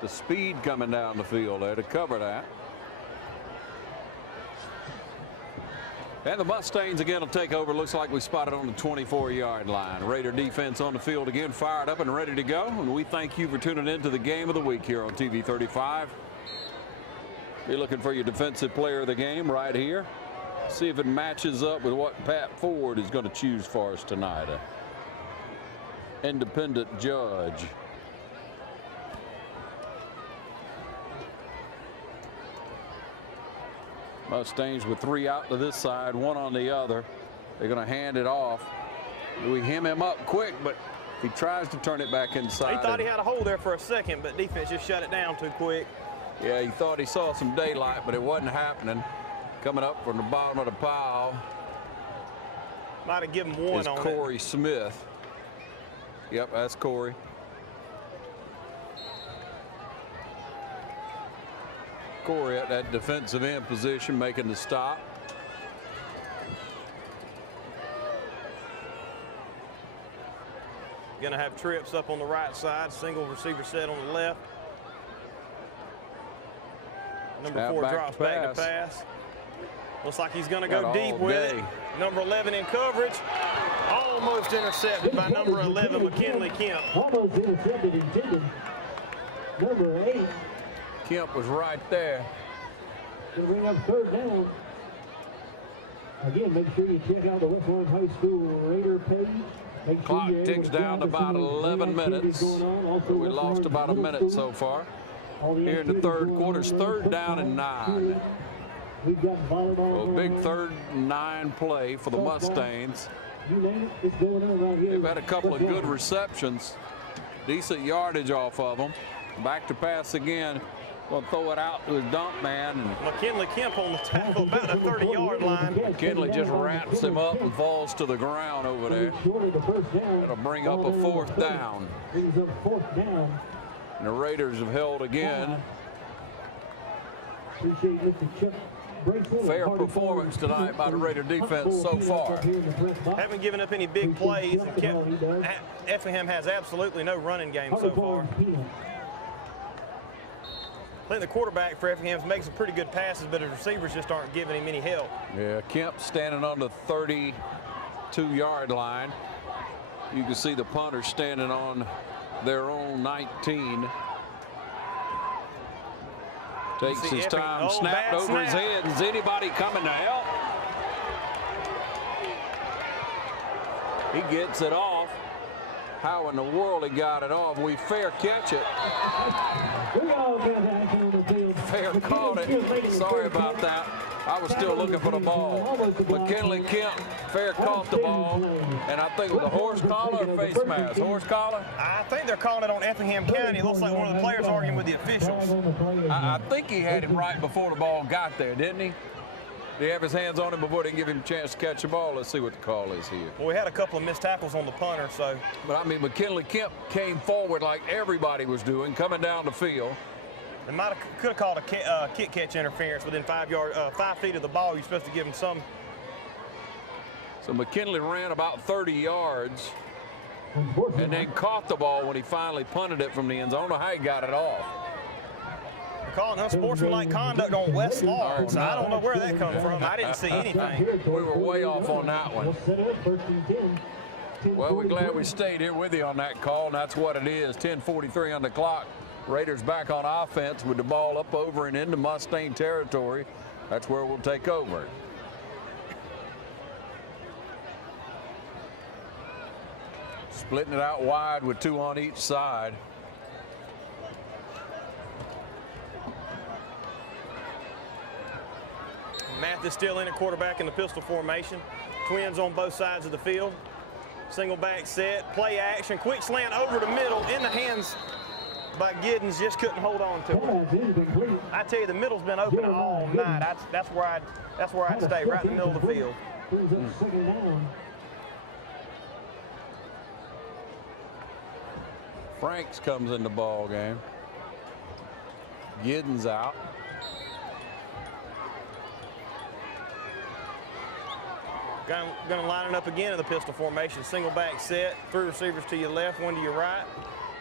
The speed coming down the field there to cover that. And the Mustangs again will take over. Looks like we spotted on the 24-yard line. Raider defense on the field again, fired up and ready to go. And we thank you for tuning in to the game of the week here on TV 35. Be looking for your defensive player of the game right here. See if it matches up with what Pat Ford is going to choose for us tonight. An independent judge. Mustangs with 3 out to this side, 1 on the other. They're going to hand it off. We hem him up quick, but he tries to turn it back inside. He thought he had a hole there for a second, but defense just shut it down too quick. Yeah, he thought he saw some daylight, but it wasn't happening. Coming up from the bottom of the pile. Might have given 1 on Corey it. Smith. Yep, that's Corey. Corey at that defensive end position making the stop. Going to have trips up on the right side. Single receiver set on the left. Number 4 drops back to pass. Looks like he's going to go deep with it. Number 11 in coverage. Almost intercepted by number 11, McKinley Kemp. Almost intercepted intended. Number 8. Kemp was right there. Going to bring up 3rd down. Again, make sure you check out the West Orange High School Raider page. Clock ticks down to about 11 minutes. We lost about a minute so far. Here in the 3rd quarter, 3rd down and 9. A big 3rd and 9 play for the Mustangs. They've had a couple of good receptions. Decent yardage off of them. Back to pass again. Going to throw it out to the dump man. And McKinley Kemp on the tackle about the 30-yard line. McKinley just wraps him up and falls to the ground over there. That'll bring up a 4th down. And the Raiders have held again. Fair performance tonight by the Raider defense so far. Haven't given up any big plays. Effingham has absolutely no running game so far. I think the quarterback for Effingham makes some pretty good passes, but his receivers just aren't giving him any help. Yeah, Kemp standing on the 32-yard line. You can see the punter standing on their own 19. Takes his time, snapped over his head. Is anybody coming to help? He gets it off. How in the world he got it off? We fair catch it. Fair caught it. Sorry about that. I was still looking for the ball. McKinley Kemp fair caught the ball. And I think with a horse collar or face mask? Horse collar? I think they're calling it on Effingham County. It looks like one of the players arguing with the officials. I think he had him right before the ball got there, didn't he? Did he have his hands on him before they give him a chance to catch the ball? Let's see what the call is here. Well, we had a couple of missed tackles on the punter, so. But, I mean, McKinley Kemp came forward like everybody was doing, coming down the field. They could have called a kick catch interference within 5 feet of the ball. You're supposed to give him some. So McKinley ran about 30 yards and then caught the ball when he finally punted it from the end zone. I don't know how he got it off. call it unsportsmanlike conduct on West Lawn. So I don't know where that comes from. I didn't see anything. We were way off on that one. Well, we're glad we stayed here with you on that call, and that's what it is. 10:43 on the clock. Raiders back on offense with the ball up over and into Mustang territory. That's where we'll take over. Splitting it out wide with 2 on each side. Mathis still in at quarterback in the pistol formation. Twins on both sides of the field. Single back set, play action, quick slant over the middle, in the hands by Giddens, just couldn't hold on to it. I tell you, the middle's been open all night. That's where I'd stay, right in the middle of the field. Franks comes in the ball game. Giddens out. Going to line it up again in the pistol formation. Single back set, 3 receivers to your left, 1 to your right.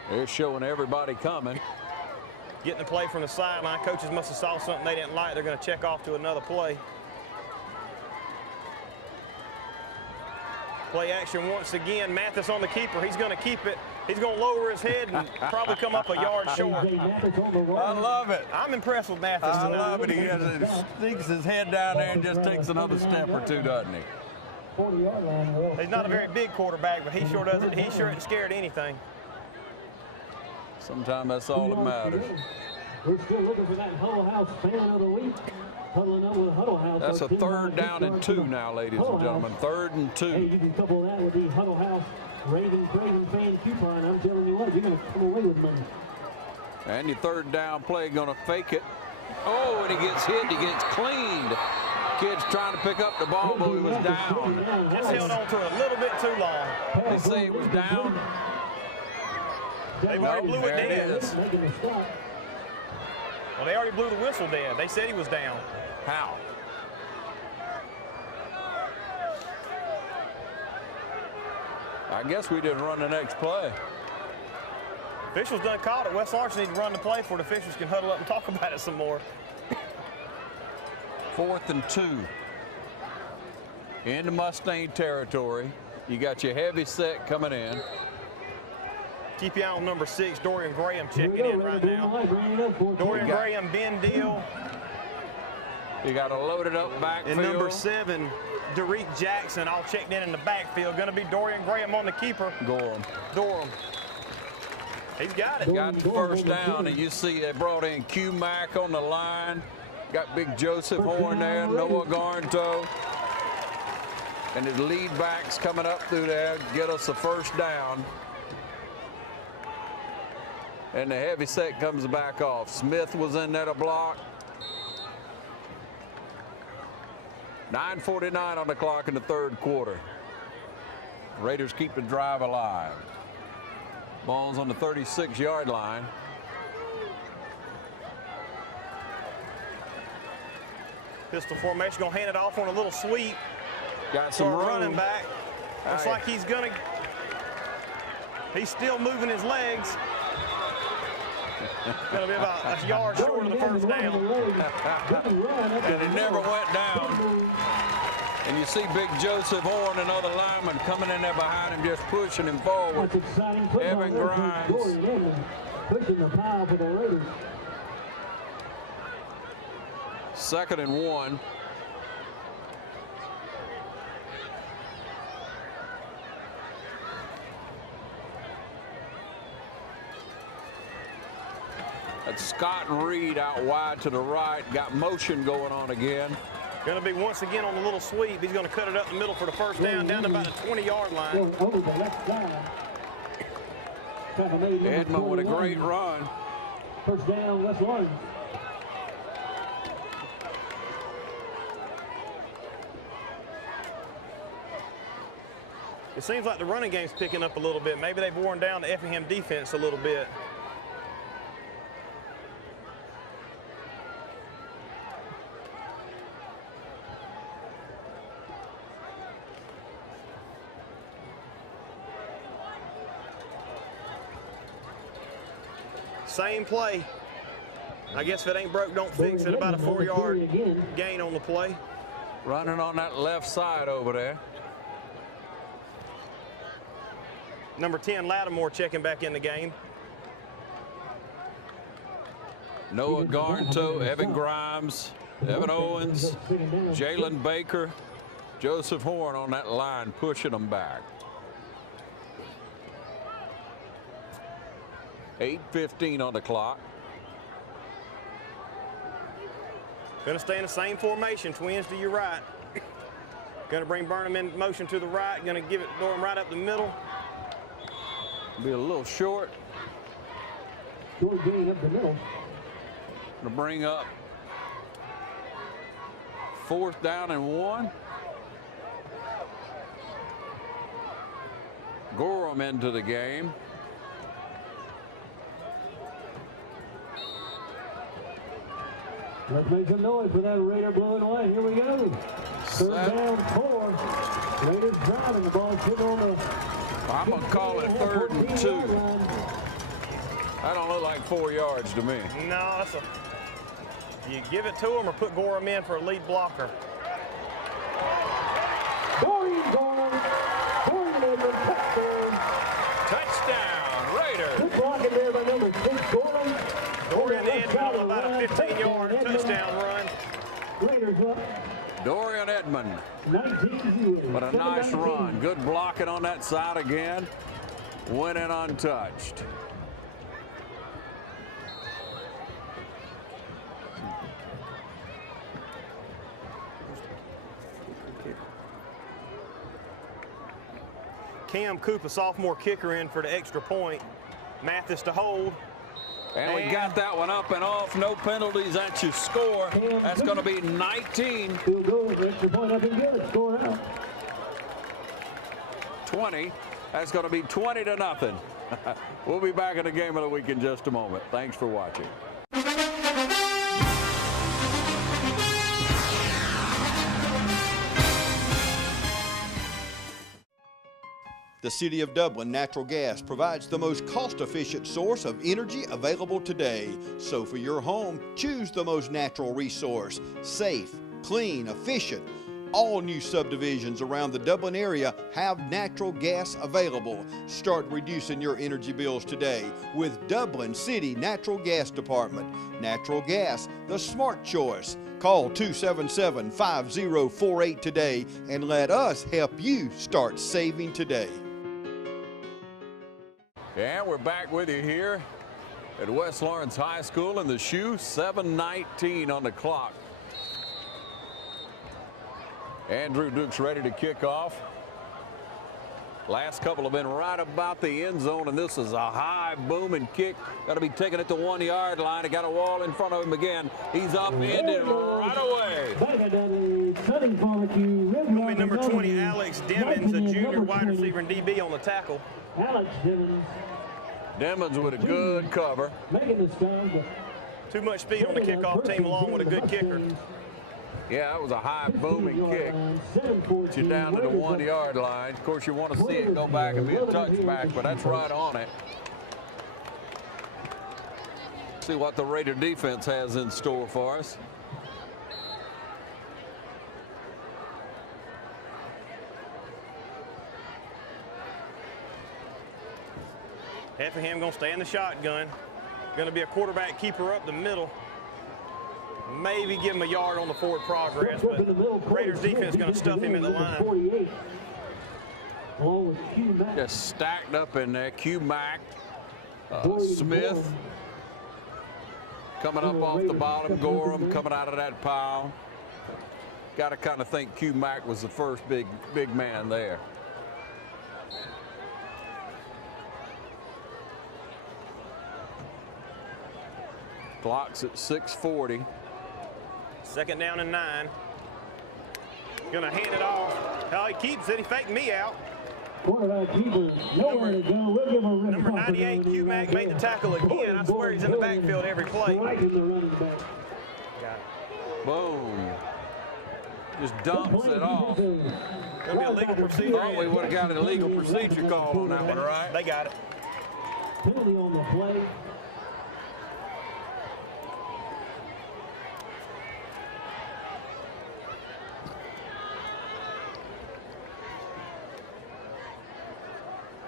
They're showing everybody coming. Getting the play from the sideline. Coaches must have saw something they didn't like. They're going to check off to another play. Play action once again. Mathis on the keeper. He's going to keep it. He's going to lower his head and probably come up a yard short. I love it. I'm impressed with Mathis I tonight. love it. He sneaks his head down there and just takes another step or two, doesn't he? He's not a very big quarterback, but he sure doesn't. He sure isn't scared of anything. Sometimes that's all that matters. We're still looking for that Huddle House fan of the week. Huddling up with Huddle House. That's a 3rd down and 2 now, ladies and gentlemen. 3rd and 2. Hey, you can couple that with the Huddle House Raven fan coupon. I'm telling you what, you're going to come away with money. And your 3rd down play going to fake it. Oh, and he gets hit. He gets cleaned. Kid's trying to pick up the ball, but he was down. Just held on to it a little bit too long. They say he was down. They've already blew it there dead. it is. Well, they already blew the whistle dead. They said he was down. How? I guess we didn't run the next play. Officials done called it. West Lawrence need to run the play before the officials can huddle up and talk about it some more. 4th and 2. Into Mustang territory. You got your heavy set coming in. Keep your eye on number 6, Dorian Graham, checking in right now. Dorian Graham, Ben Deal. You got a loaded up backfield. And number 7, Derek Jackson, all checked in the backfield. Going to be Dorian Graham on the keeper. Durham. He's got it. Got the 1st down, and you see they brought in Q Mack on the line. Got Big Joseph Horn there, Noah Garnto. And his lead backs coming up through there, get us the 1st down. And the heavy set comes back off. Smith was in there to block. 9:49 on the clock in the 3rd quarter. Raiders keep the drive alive. Ball's on the 36-yard line. Pistol formation, going to hand it off on a litlittle sweep. Got some room. Running back. Looks like he's going to. He's still moving his legs. Going to be about a yard short of the 1st down. And it never went down. And you see Big Joseph Horn and other linemen coming in there behind him, just pushing him forward. Evan Grimes. Pushing the pile for the Raiders. 2nd and 1. That's Scott and Reed out wide to the right. Got motion going on again. Going to be once again on the little sweep. He's going to cut it up the middle for the 1st down, down to about the 20-yard line. Over the left side. Edmond with a great run. 1st down, West Lawrence. It seems like the running game's picking up a little bit. Maybe they've worn down the Effingham defense a little bit. Same play. I guess if it ain't broke, don't fix it. About a 4-yard gain on the play. Running on that left side over there. Number 10, Lattimore, checking back in the game. Noah Garnto, Evan Grimes, Evan Owens, Jalen Baker, Joseph Horn on that line, pushing them back. 8:15 on the clock. Going to stay in the same formation, Twins to your right. Going to bring Burnham in motion to the right. Going to give it Durham right up the middle. Be a little short. Short gain up the middle. To bring up 4th down and 1. Gorham into the game. Let's make some noise for that Raider blowing away. Here we go. 3rd down, 4. Raiders driving the ball, sitting on the. I'm going to call it 3rd and 2. That don't look like 4 yards to me. No, that's a. You give it to him or put Gorham in for a lead blocker. Touchdown, Raiders. Good blocking there by number 6, Gorham. Dorian Edmond, about a 15-yard touchdown run. Raiders up. Dorian Edmond. 19-0. But a nice run. Good blocking on that side again. Went in untouched. Cam Cooper, sophomore kicker, in for the extra point. Mathis to hold. And we got that one up and off. No penalties. That's your score. That's going to be 19. Field goal, extra point up and good. Score out. 20. That's going to be 20-0. We'll be back in the game of the week in just a moment. Thanks for watching. The City of Dublin Natural Gas provides the most cost-efficient source of energy available today. So for your home, choose the most natural resource. Safe, clean, efficient. All new subdivisions around the Dublin area have natural gas available. Start reducing your energy bills today with Dublin City Natural Gas Department. Natural gas, the smart choice. Call 277-5048 today and let us help you start saving today. And we're back with you here at West Lawrence High School in the shoe. 7:19 on the clock. Andrew Duke's ready to kick off. Last couple have been right about the end zone, and this is a high booming kick. Got to be taking it to 1 yard line. He got a wall in front of him again. He's upended right away. It'll be number 20, Alex Demmons, a junior wide receiver and DB on the tackle. Alex Demmons. Demmons with a good cover. Too much speed on the kickoff team along with a good kicker. Yeah, that was a high booming kick. Put you down to the 1 yard line. Of course, you want to see it go back and be a touchback, but that's right on it. See what the Raider defense has in store for us. Effingham going to stay in the shotgun. Going to be a quarterback keeper up the middle. Maybe give him a yard on the forward progress, but Raiders defense is going to stuff him in the line. Just stacked up in there. Q-Mac, Smith coming up off the bottom. Gorham coming out of that pile. Got to kind of think Q-Mac was the first big man there. Clock's at 6:40. 2nd down and 9. Gonna hand it off. Oh, he keeps it. He faked me out. Quarterback keeper, nowhere to go. We'll give him a Number 98, Q-Mac made the tackle again. I swear he's in the backfield every play. Right in the running back. Boom. Just dumps it off. Gonna be a legal procedure. Thought we would have got an illegal procedure call on that one, right? They got it. Penalty on the play.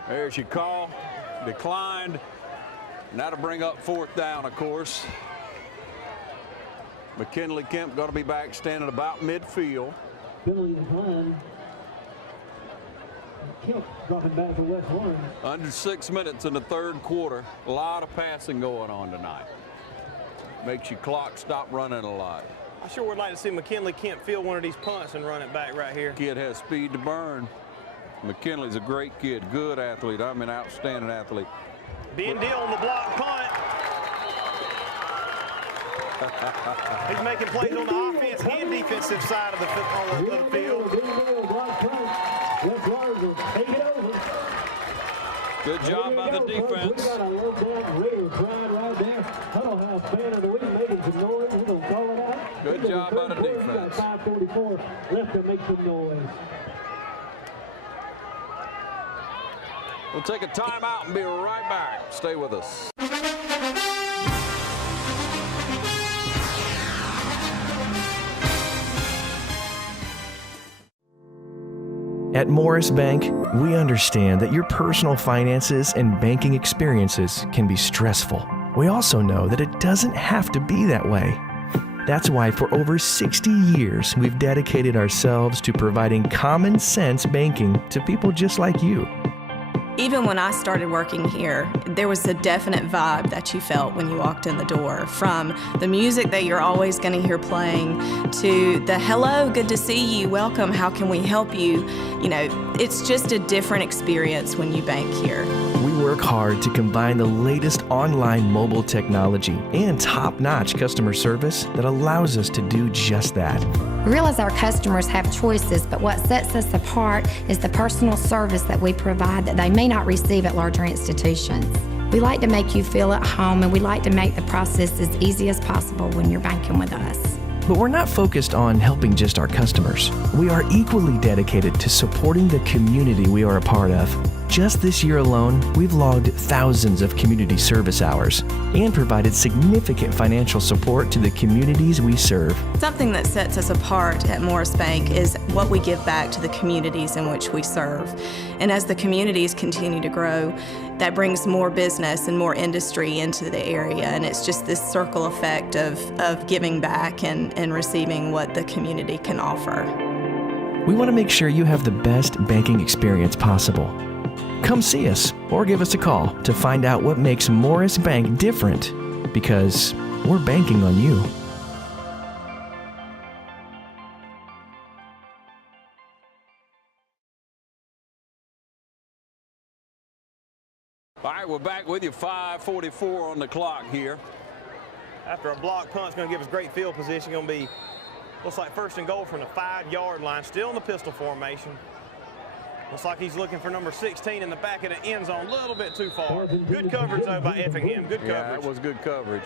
There's your call. Declined. And that'll bring up 4th down, of course. McKinley Kemp going to be back standing about midfield. Penalty decline. Kemp dropping back to West Lawrence. Under 6 minutes in the 3rd quarter. A lot of passing going on tonight. Makes your clock stop running a lot. I sure would like to see McKinley Kemp field one of these punts and run it back right here. Kid has speed to burn. McKinley's a great kid, good athlete. I mean, outstanding athlete. Being Deal on the block punt. He's making plays on the offense and defensive side of the field. Good job by the defense. We got a low down Raider Brigade right there. I don't know how fan of the week making some noise. We're going to call it out. Good job by the defense. 5:44 left to make some noise. We'll take a timeout and be right back. Stay with us. At Morris Bank, we understand that your personal finances and banking experiences can be stressful. We also know that it doesn't have to be that way. That's why for over 60 years, we've dedicated ourselves to providing common sense banking to people just like you. Even when I started working here, there was a definite vibe that you felt when you walked in the door. From the music that you're always going to hear playing to the hello, good to see you, welcome, how can we help you? You know, it's just a different experience when you bank here. We work hard to combine the latest online mobile technology and top-notch customer service that allows us to do just that. We realize our customers have choices, but what sets us apart is the personal service that we provide that they may not receive at larger institutions. We like to make you feel at home, and we like to make the process as easy as possible when you're banking with us. But we're not focused on helping just our customers. We are equally dedicated to supporting the community we are a part of. Just this year alone, we've logged thousands of community service hours and provided significant financial support to the communities we serve. Something that sets us apart at Morris Bank is what we give back to the communities in which we serve. And as the communities continue to grow, that brings more business and more industry into the area. And it's just this circle effect of giving back and receiving what the community can offer. We want to make sure you have the best banking experience possible. Come see us or give us a call to find out what makes Morris Bank different, because we're banking on you. All right, we're back with you. 5:44 on the clock here. After a block punt's going to give us great field position. Going to be, looks like 1st and goal from the 5-yard line. Still in the pistol formation. Looks like he's looking for number 16 in the back of the end zone. A little bit too far. Good coverage, though, by Effingham. Good coverage. Yeah, that was good coverage.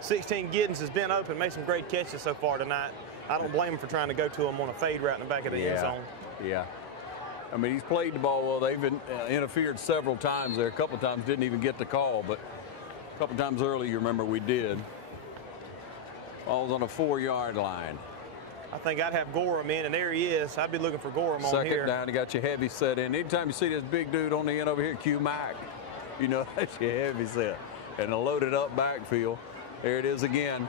16 Giddens has been open, made some great catches so far tonight. I don't blame him for trying to go to him on a fade route in the back of the end zone. Yeah. I mean, he's played the ball well. They've been interfered several times there. A couple of times didn't even get the call, but a couple of times early, you remember, we did. Ball's on a 4-yard line. I think I'd have Gorham in, and there he is. I'd be looking for Gorham on here. Second down, you got your heavy set in. Anytime you see this big dude on the end over here, Q Mac, you know that's your heavy set. And a loaded up backfield. There it is again.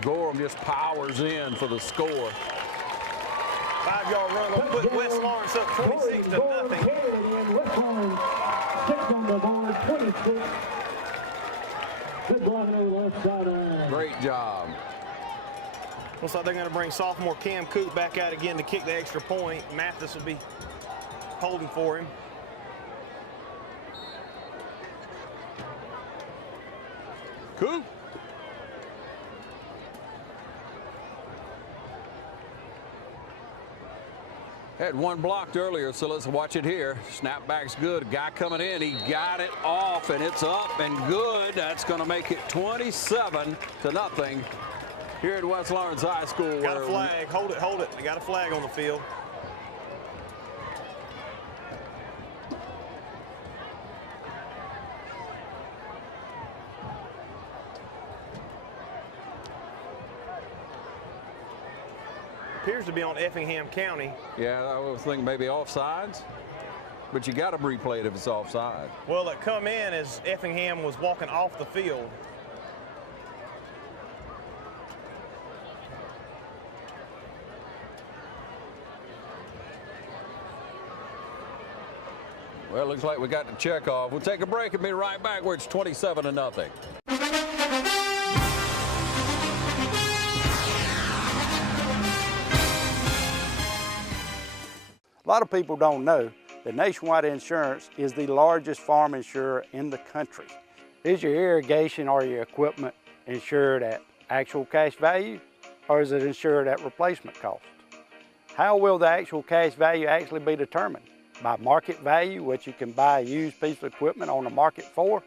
Gorham just powers in for the score. 5-yard run will put West Lawrence up 26 to nothing. West Lawrence sits on the board, 26. Good blocking over the left sideline. Great job. Looks like they're going to bring sophomore Cam Coop back out again to kick the extra point. Mathis will be holding for him. Coop. Had one blocked earlier, so let's watch it here. Snapback's good. Guy coming in. He got it off, and it's up and good. That's going to make it 27 to nothing. Here at West Lawrence High School. Got a flag. Hold it, hold it. They got a flag on the field. Appears to be on Effingham County. Yeah, I was thinking maybe offsides. but you got to replay it if it's offside. Well, it come in as Effingham was walking off the field. Well, it looks like we got the check off. We'll take a break and be right back where it's 27-0. A lot of people don't know that Nationwide Insurance is the largest farm insurer in the country. Is your irrigation or your equipment insured at actual cash value, or is it insured at replacement cost? How will the actual cash value actually be determined? By market value, which you can buy a used piece of equipment on the market for,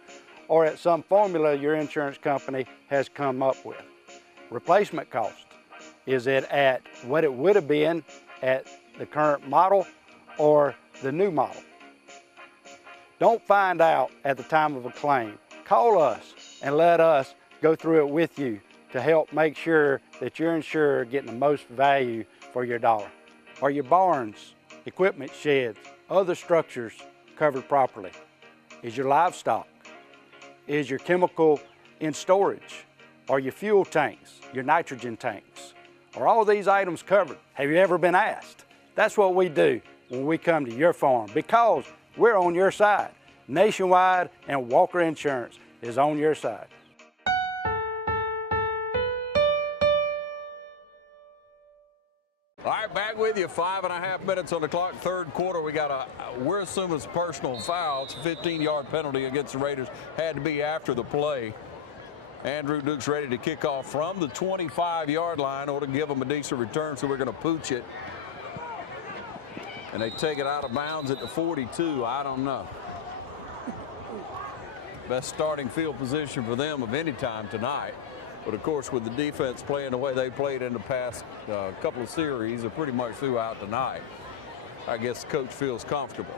or at some formula your insurance company has come up with. Replacement cost, is it at what it would have been at the current model or the new model? Don't find out at the time of a claim. Call us and let us go through it with you to help make sure that you're insured getting the most value for your dollar. Are your barns, equipment sheds, other structures covered properly? Is your livestock? Is your chemical in storage? Are your fuel tanks, your nitrogen tanks? Are all these items covered? Have you ever been asked? That's what we do when we come to your farm, because we're on your side. Nationwide and Walker Insurance is on your side. All right, back with you. 5.5 minutes on the clock, third quarter. We're assuming it's a personal foul. It's a 15-yard penalty against the Raiders. Had to be after the play. Andrew Duke's ready to kick off from the 25-yard line or to give them a decent return, so we're going to pooch it. And they take it out of bounds at the 42. I don't know. Best starting field position for them of any time tonight. But, of course, with the defense playing the way they played in the past couple of series, or pretty much throughout tonight, I guess the coach feels comfortable.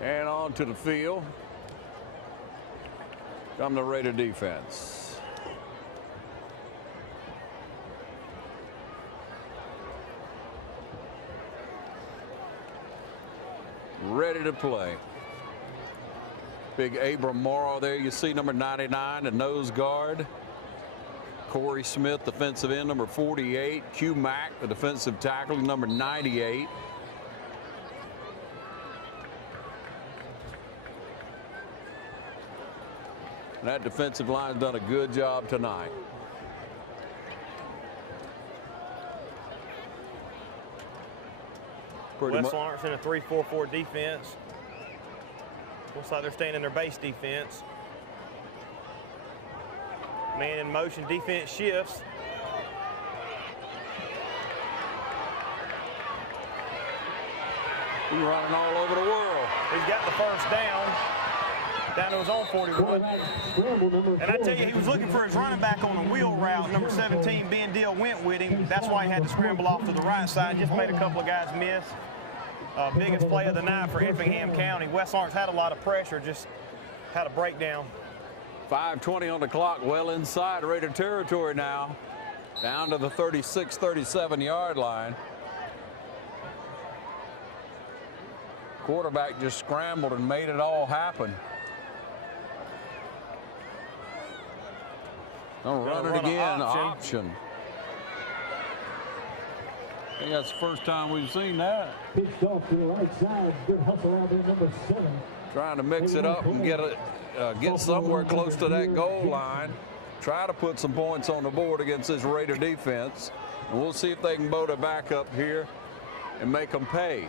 And on to the field come the Raider defense. Ready to play. Big Abram Morrow there. You see number 99, the nose guard. Corey Smith, defensive end, number 48. Q Mack, the defensive tackle, number 98. And that defensive line's done a good job tonight. West Lawrence in a 3-4-4 defense. Looks like they're staying in their base defense. Man in motion, defense shifts. He's running all over the world. He's got the first down to his own 41. And I tell you, he was looking for his running back on a wheel route. Number 17, Ben Deal, went with him. That's why he had to scramble off to the right side. Just made a couple of guys miss. Biggest play of the night for Effingham County. West Lawrence had a lot of pressure, just had a breakdown. 5:20 on the clock, well inside Raider territory now. Down to the 36, 37-yard line. Quarterback just scrambled and made it all happen. Don't run it again, option. I think that's the first time we've seen that. Pitched off to the right side. Good hustle out there, number 7. Trying to mix it up and get somewhere close to that goal line. Try to put some points on the board against this Raider defense. And we'll see if they can boat it back up here and make them pay.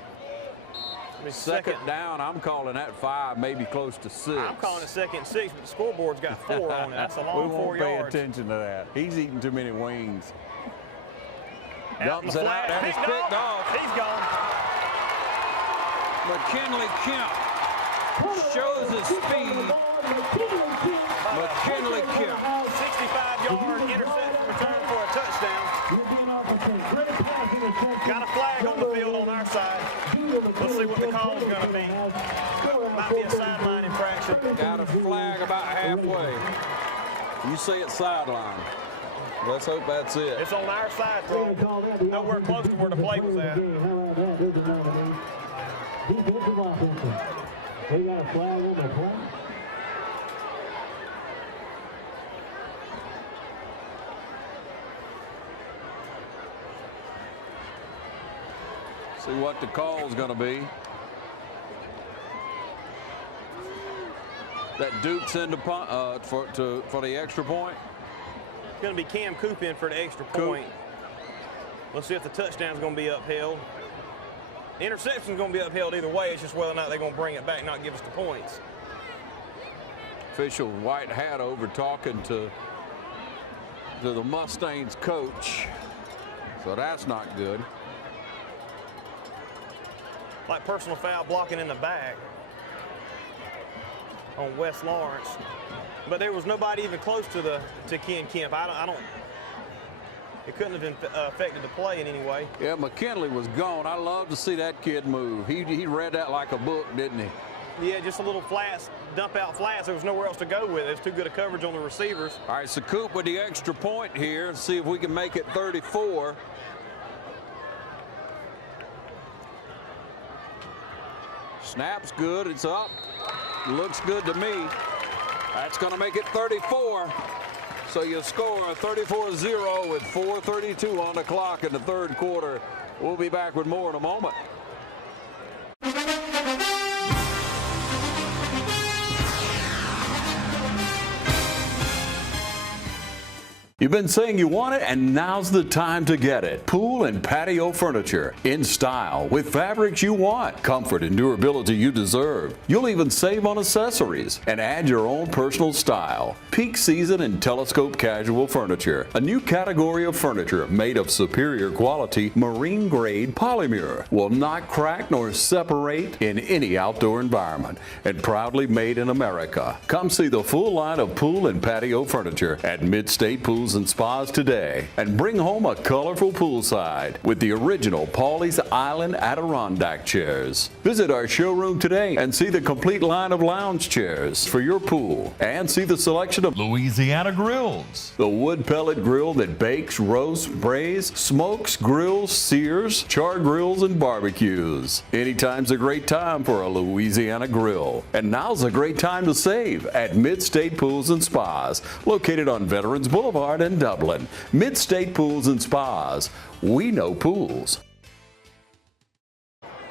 Second down, I'm calling that 5, maybe close to 6. I'm calling it 2nd and 6, but the scoreboard's got 4 on it. That's a long 4 yards. We won't pay attention to that. He's eating too many wings. Dumps it out, and it's picked off. He's gone. McKinley Kemp shows his speed. McKinley Kemp. 65-yard interception return for a touchdown. Got a flag on the field on our side. Let's see what the call is going to be. Might be a sideline infraction. Got a flag about halfway. You say it's sideline. Let's hope that's it. It's on our side, bro. Nowhere close to where the play was at. defensive offensive. They got a flag on the play. See what the call is going to be. That Duke's in for the extra point. It's going to be Cam Coop in for the extra point. Let's see if the touchdown's going to be upheld. The interception's going to be upheld either way. It's just whether or not they're going to bring it back, not give us the points. Official white hat over talking to the Mustangs coach. So that's not good. Like personal foul blocking in the back on West Lawrence. But there was nobody even close to Ken Kemp. I don't. It couldn't have been affected the play in any way. Yeah, McKinley was gone. I love to see that kid move. He read that like a book, didn't he? Yeah, just a little flats, dump out flats. There was nowhere else to go with it. It's too good a coverage on the receivers. All right, so Coop with the extra point here. See if we can make it 34. Snap's good. It's up. Looks good to me. That's going to make it 34. So you score a 34-0 with 4:32 on the clock in the third quarter. We'll be back with more in a moment. You've been saying you want it, and now's the time to get it. Pool and patio furniture in style with fabrics you want, comfort and durability you deserve. You'll even save on accessories and add your own personal style. Peak season and telescope casual furniture, a new category of furniture made of superior quality marine grade polymer, will not crack nor separate in any outdoor environment, and proudly made in America. Come see the full line of pool and patio furniture at Mid-State Pools and Spas today, and bring home a colorful poolside with the original Paulie's Island Adirondack chairs. Visit our showroom today and see the complete line of lounge chairs for your pool, and see the selection of Louisiana grills. The wood pellet grill that bakes, roasts, braise, smokes, grills, sears, char grills, and barbecues. Anytime's a great time for a Louisiana grill. And now's a great time to save at Mid-State Pools and Spas, located on Veterans Boulevard in Dublin. Mid-State Pools and Spas. We know pools.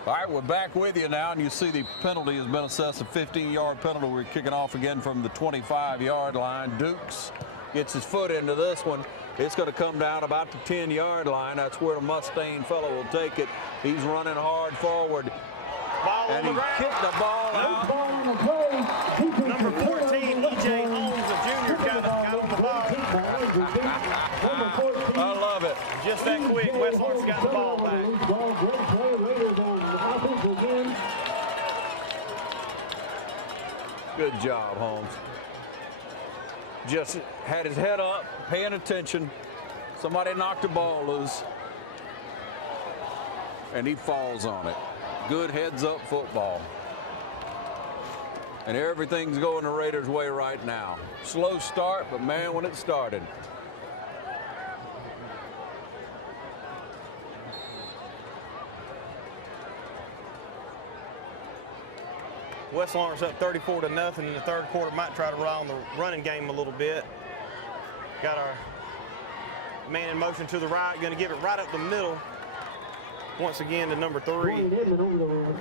All right, we're back with you now, and you see the penalty has been assessed, a 15-yard penalty. We're kicking off again from the 25-yard line. Dukes gets his foot into this one. It's going to come down about the 10-yard line. That's where the Mustang fellow will take it. He's running hard forward. And he kicked the ball out. Number 14, E.J. Holmes, a junior, got on the ball. I love it. Just that quick, West Lawrence got the ball back. Good job, Holmes. Just had his head up, paying attention. Somebody knocked the ball loose, and he falls on it. Good heads-up football. And everything's going the Raiders' way right now. Slow start, but man, when it started. West Lawrence up 34-0 in the third quarter. Might try to rely on the running game a little bit. Got our man in motion to the right. Going to give it right up the middle. Once again to number 3,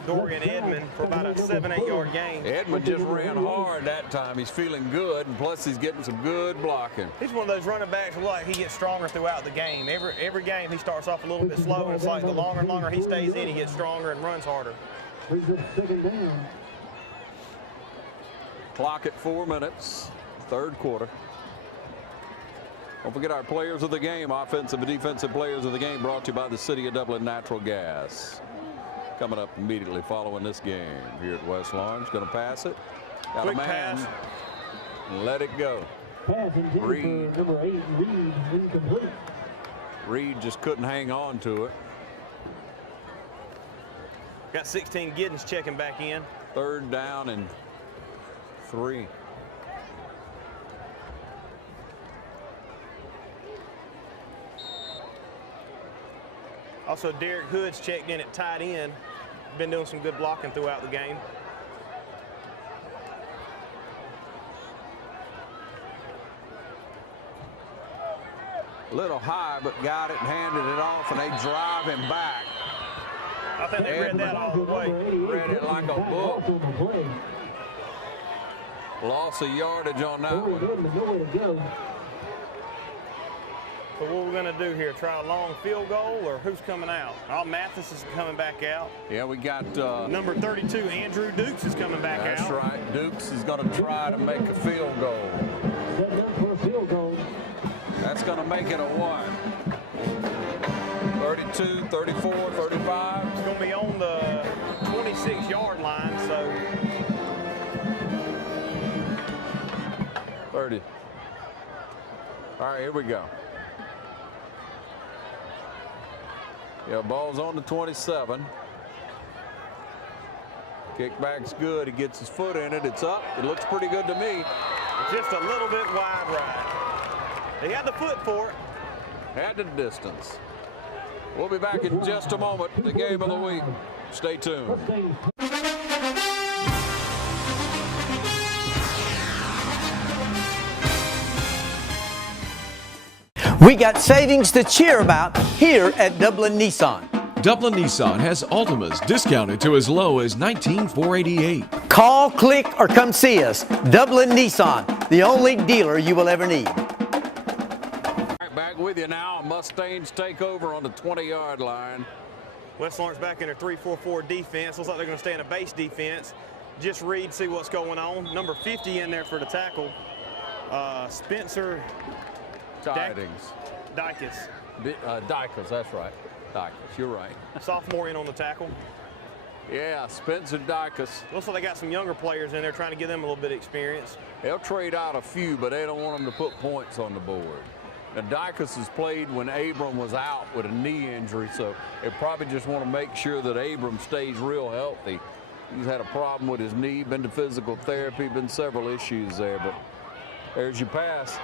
Dorian Edmond, for about a 7-8 yard gain. Edmond just ran hard that time. He's feeling good, and plus he's getting some good blocking. He's one of those running backs who, like, he gets stronger throughout the game. Every game he starts off a little bit slow, and it's like the longer and longer he stays in, he gets stronger and runs harder. Clock at 4 minutes, third quarter. Don't forget our players of the game, offensive and defensive players of the game, brought to you by the City of Dublin Natural Gas. Coming up immediately following this game here at West Lawrence. Going to pass it. Got Quick a man. pass. And let it go. Pass intended for number 8, Reed, incomplete. Reed just couldn't hang on to it. Got 16 Giddens checking back in. Third down and 3. Also, Derek Hood's checked in at tight end. been doing some good blocking throughout the game. A little high, but got it and handed it off, and they drive him back. I think they read that all the way. Read it like a book. Loss of yardage on that one. So what we're going to do here, try a long field goal, or who's coming out? Mathis is coming back out. Yeah, we got... number 32, Andrew Dukes is coming back out. That's right. Dukes is going to try to make a field goal. Set up for a field goal. That's going to make it a what? 32, 34, 35? It's going to be on the 26-yard line, so... 30. All right, here we go. Yeah, ball's on the 27. Kickback's good. He gets his foot in it. It's up. It looks pretty good to me. Just a little bit wide right. He had the foot for it. Had the distance. We'll be back in just a moment. The game of the week. Stay tuned. We got savings to cheer about here at Dublin Nissan. Dublin Nissan has Altimas discounted to as low as $19,488. Call, click, or come see us. Dublin Nissan, the only dealer you will ever need. Back with you now. Mustangs take over on the 20-yard line. West Lawrence back in their 3-4-4 defense. Looks like they're going to stay in a base defense. Just read, see what's going on. Number 50 in there for the tackle. Spencer Tidings. Dykes. Dykes, that's right. Dykes, you're right. Sophomore in on the tackle. Yeah, Spencer Dykes. Looks like they got some younger players in there trying to give them a little bit of experience. They'll trade out a few, but they don't want them to put points on the board. Now, Dykes has played when Abram was out with a knee injury, so they probably just want to make sure that Abram stays real healthy. He's had a problem with his knee, been to physical therapy, been several issues there, but there's your pass.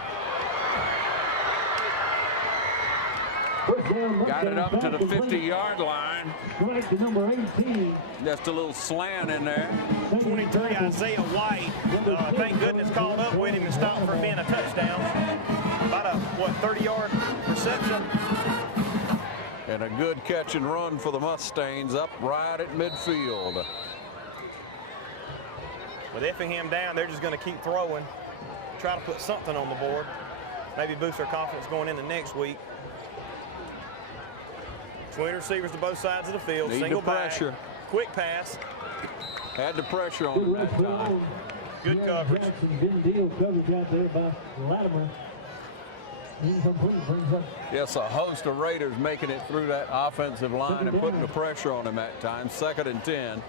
Got it up to the 50-yard line. Strike number 18. Just a little slant in there. 23, Isaiah White. Thank goodness called up with him and stopped for being a touchdown. About a, 30-yard reception. And a good catch and run for the Mustangs up right at midfield. With Effingham down, they're just going to keep throwing. Try to put something on the board. Maybe boost their confidence going into next week. Twin receivers to both sides of the field. Need single the pressure. back. Quick pass. Had the pressure on him that time. Good coverage. Good deal coverage out there by Latimer. Yes, a host of Raiders making it through that offensive line and putting the pressure on him at times. 2nd and 10.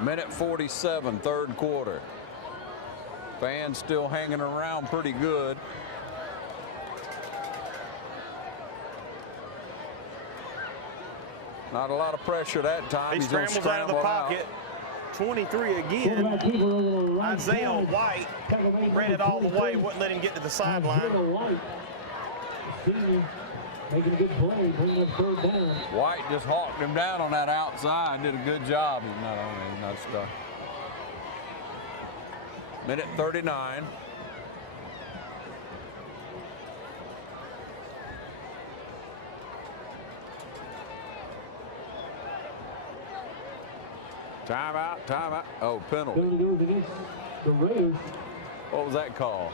Minute 47, 3rd quarter. Fans still hanging around pretty good. Not a lot of pressure that time. He He's going to scrambles out of the pocket. 23 again. Isaiah White ran it all the way, wouldn't let him get to the sideline. Making a good play, bringing up 3rd down. White just hawked him down on that outside. Did a good job. He's not on it. He's not stuck. Minute 39. Timeout, timeout. Oh, penalty. Penalty goes against the Raiders. What was that call?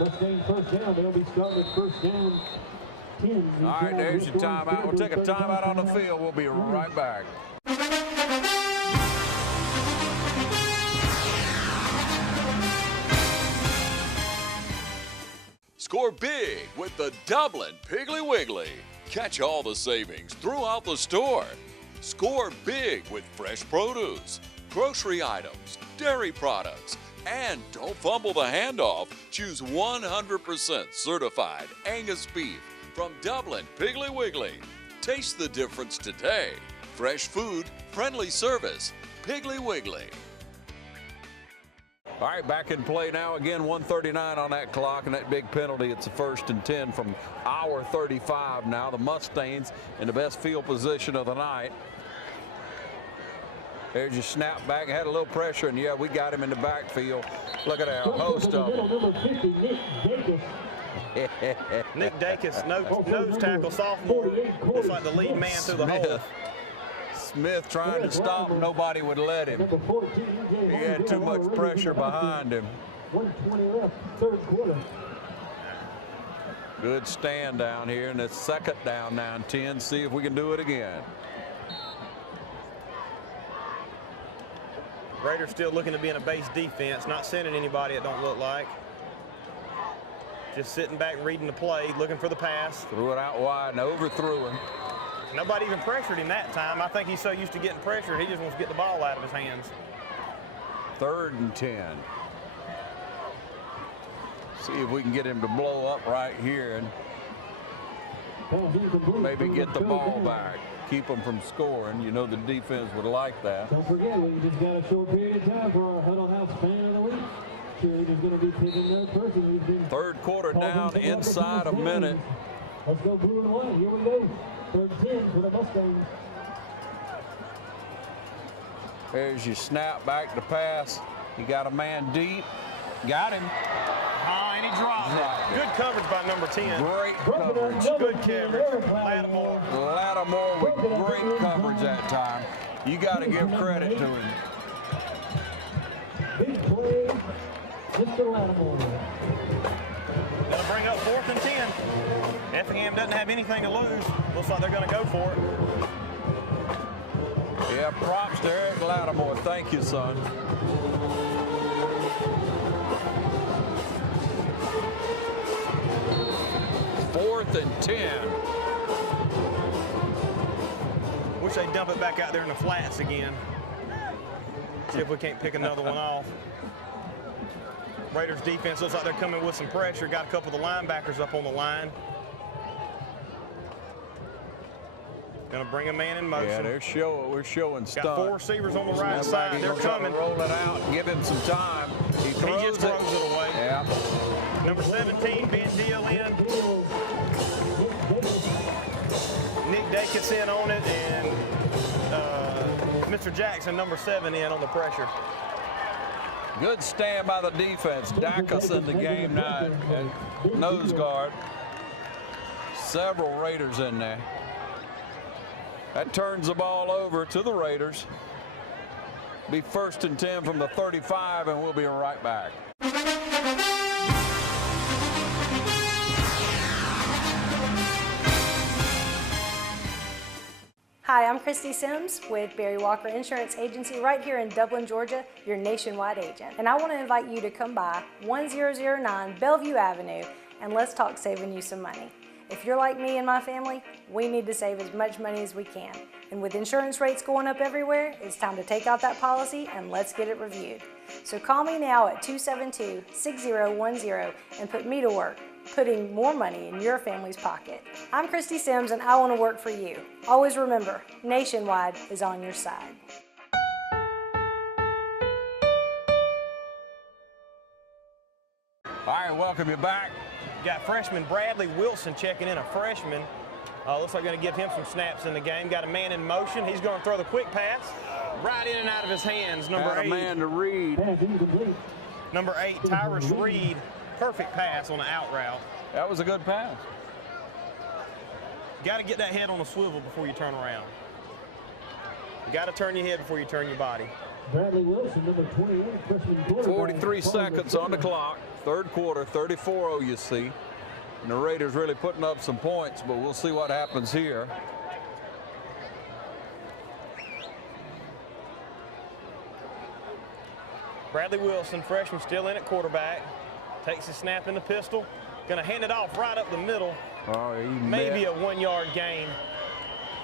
Mustangs 1st down. They'll be starting at 1st down. 10. All right, there's your timeout. We'll take a timeout on the field. We'll be right back. Score big with the Dublin Piggly Wiggly. Catch all the savings throughout the store. Score big with fresh produce, grocery items, dairy products, and don't fumble the handoff. Choose 100% certified Angus beef from Dublin Piggly Wiggly. Taste the difference today. Fresh food, friendly service, Piggly Wiggly. All right, back in play now. Again, 1:39 on that clock, and that big penalty. It's a 1st and 10 from our 35 now. The Mustangs in the best field position of the night. There's your snap back. Had a little pressure, and yeah, we got him in the backfield. Look at that, a host of them. Nick Dacus, nose tackle, sophomore. Looks like the lead man through the hole. Smith trying to stop, nobody would let him. He had too much pressure behind him. 1:20 left, third quarter. Good stand down here, and it's 2nd down now and 10. See if we can do it again. Raiders still looking to be in a base defense, not sending anybody, it don't look like. Just sitting back, reading the play, looking for the pass. Threw it out wide and overthrew him. Nobody even pressured him that time. I think he's so used to getting pressured, he just wants to get the ball out of his hands. 3rd and 10. See if we can get him to blow up right here and maybe get the ball back. Keep them from scoring. You know the defense would like that. Don't forget, we just got a short period of time for our Huddle House fan of the week. Cheerleader's going to be picking that person who's been 3rd quarter down, inside a minute. Let's go blue and white. Here we go. 3rd and 10 for the Mustangs. There's your snap back to pass. You got a man deep. Got him. And he dropped it. Good coverage by number 10. Great coverage. Good coverage. Lattimore with great coverage that time. You got to give credit to him. Big play, Mr. Lattimore. Gonna bring up 4th and 10. Effingham doesn't have anything to lose. Looks like they're gonna go for it. Yeah, props to Eric Lattimore. Thank you, son. Fourth and 10. Wish they'd dump it back out there in the flats again. See if we can't pick another one off. Raiders defense looks like they're coming with some pressure. Got a couple of the linebackers up on the line. Gonna bring a man in motion. Yeah, we're showing stuff. Got 4 receivers on the right side. They're coming. Roll it out, give him some time. He just throws it away. Yeah. Number 17, Ben Deal in. Nick Dacus in on it, and Mr. Jackson, number 7, in on the pressure. Good stand by the defense. Dacus in the game now at nose guard. Several Raiders in there. That turns the ball over to the Raiders. Be 1st and 10 from the 35, and we'll be right back. Hi, I'm Christy Sims with Barry Walker Insurance Agency right here in Dublin, Georgia, your nationwide agent. And I want to invite you to come by 1009 Bellevue Avenue and let's talk saving you some money. If you're like me and my family, we need to save as much money as we can. And with insurance rates going up everywhere, it's time to take out that policy and let's get it reviewed. So call me now at 272-6010 and put me to work, putting more money in your family's pocket. I'm Christy Sims and I want to work for you. Always remember, Nationwide is on your side. All right, welcome you back. Got freshman Bradley Wilson checking in, a freshman. Looks like going to give him some snaps in the game. Got a man in motion. He's going to throw the quick pass right in and out of his hands. Number 8. A man to Reed. Number 8, Tyrus Reed. Perfect pass on an out route. That was a good pass. Got to get that head on a swivel before you turn around. You got to turn your head before you turn your body. Bradley Wilson, number 21, freshman quarterback. 43 seconds on the clock. 3rd quarter, 34 OUC. And the Raiders really putting up some points, but we'll see what happens here. Bradley Wilson, freshman, still in at quarterback. Takes his snap in the pistol. Gonna hand it off right up the middle. Oh, maybe a 1-yard gain.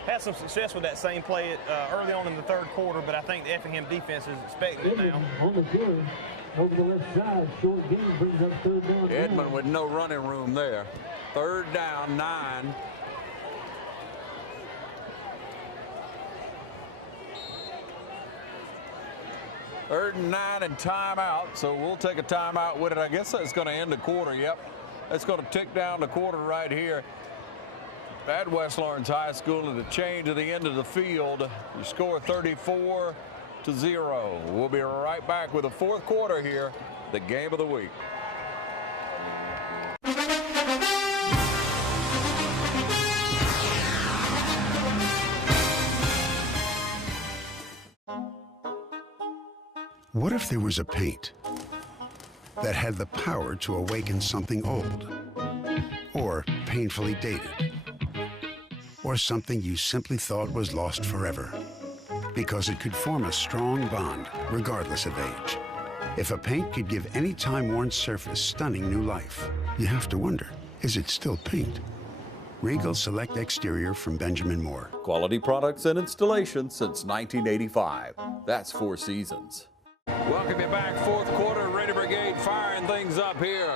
Had some success with that same play early on in the 3rd quarter, but I think the Effingham defense is expecting it now. On the carry, over the left side, short gain brings up 3rd down. Edmond with no running room there. 3rd down, 9. 3rd and 9 and timeout. So we'll take a timeout with it. I guess that's going to end the quarter. Yep. That's going to tick down the quarter right here at West Lawrence High School. And a change at the end of the field. You score 34-0. We'll be right back with the 4th quarter here, the game of the week. What if there was a paint that had the power to awaken something old, or painfully dated, or something you simply thought was lost forever, because it could form a strong bond regardless of age? If a paint could give any time-worn surface stunning new life, you have to wonder, is it still paint? Regal Select Exterior from Benjamin Moore. Quality products and installation since 1985. That's 4 seasons. Welcome you back. 4th quarter. Raider Brigade firing things up here.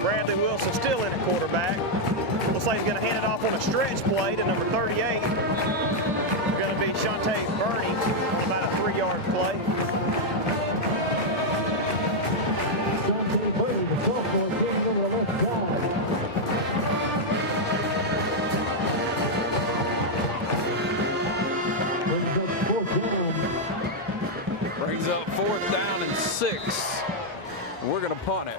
Bradley Wilson still in at quarterback. Looks like he's going to hand it off on a stretch play to number 38. Going to be Shante Burney on about a 3-yard play. Brings up 4th down and 6. We're going to punt it.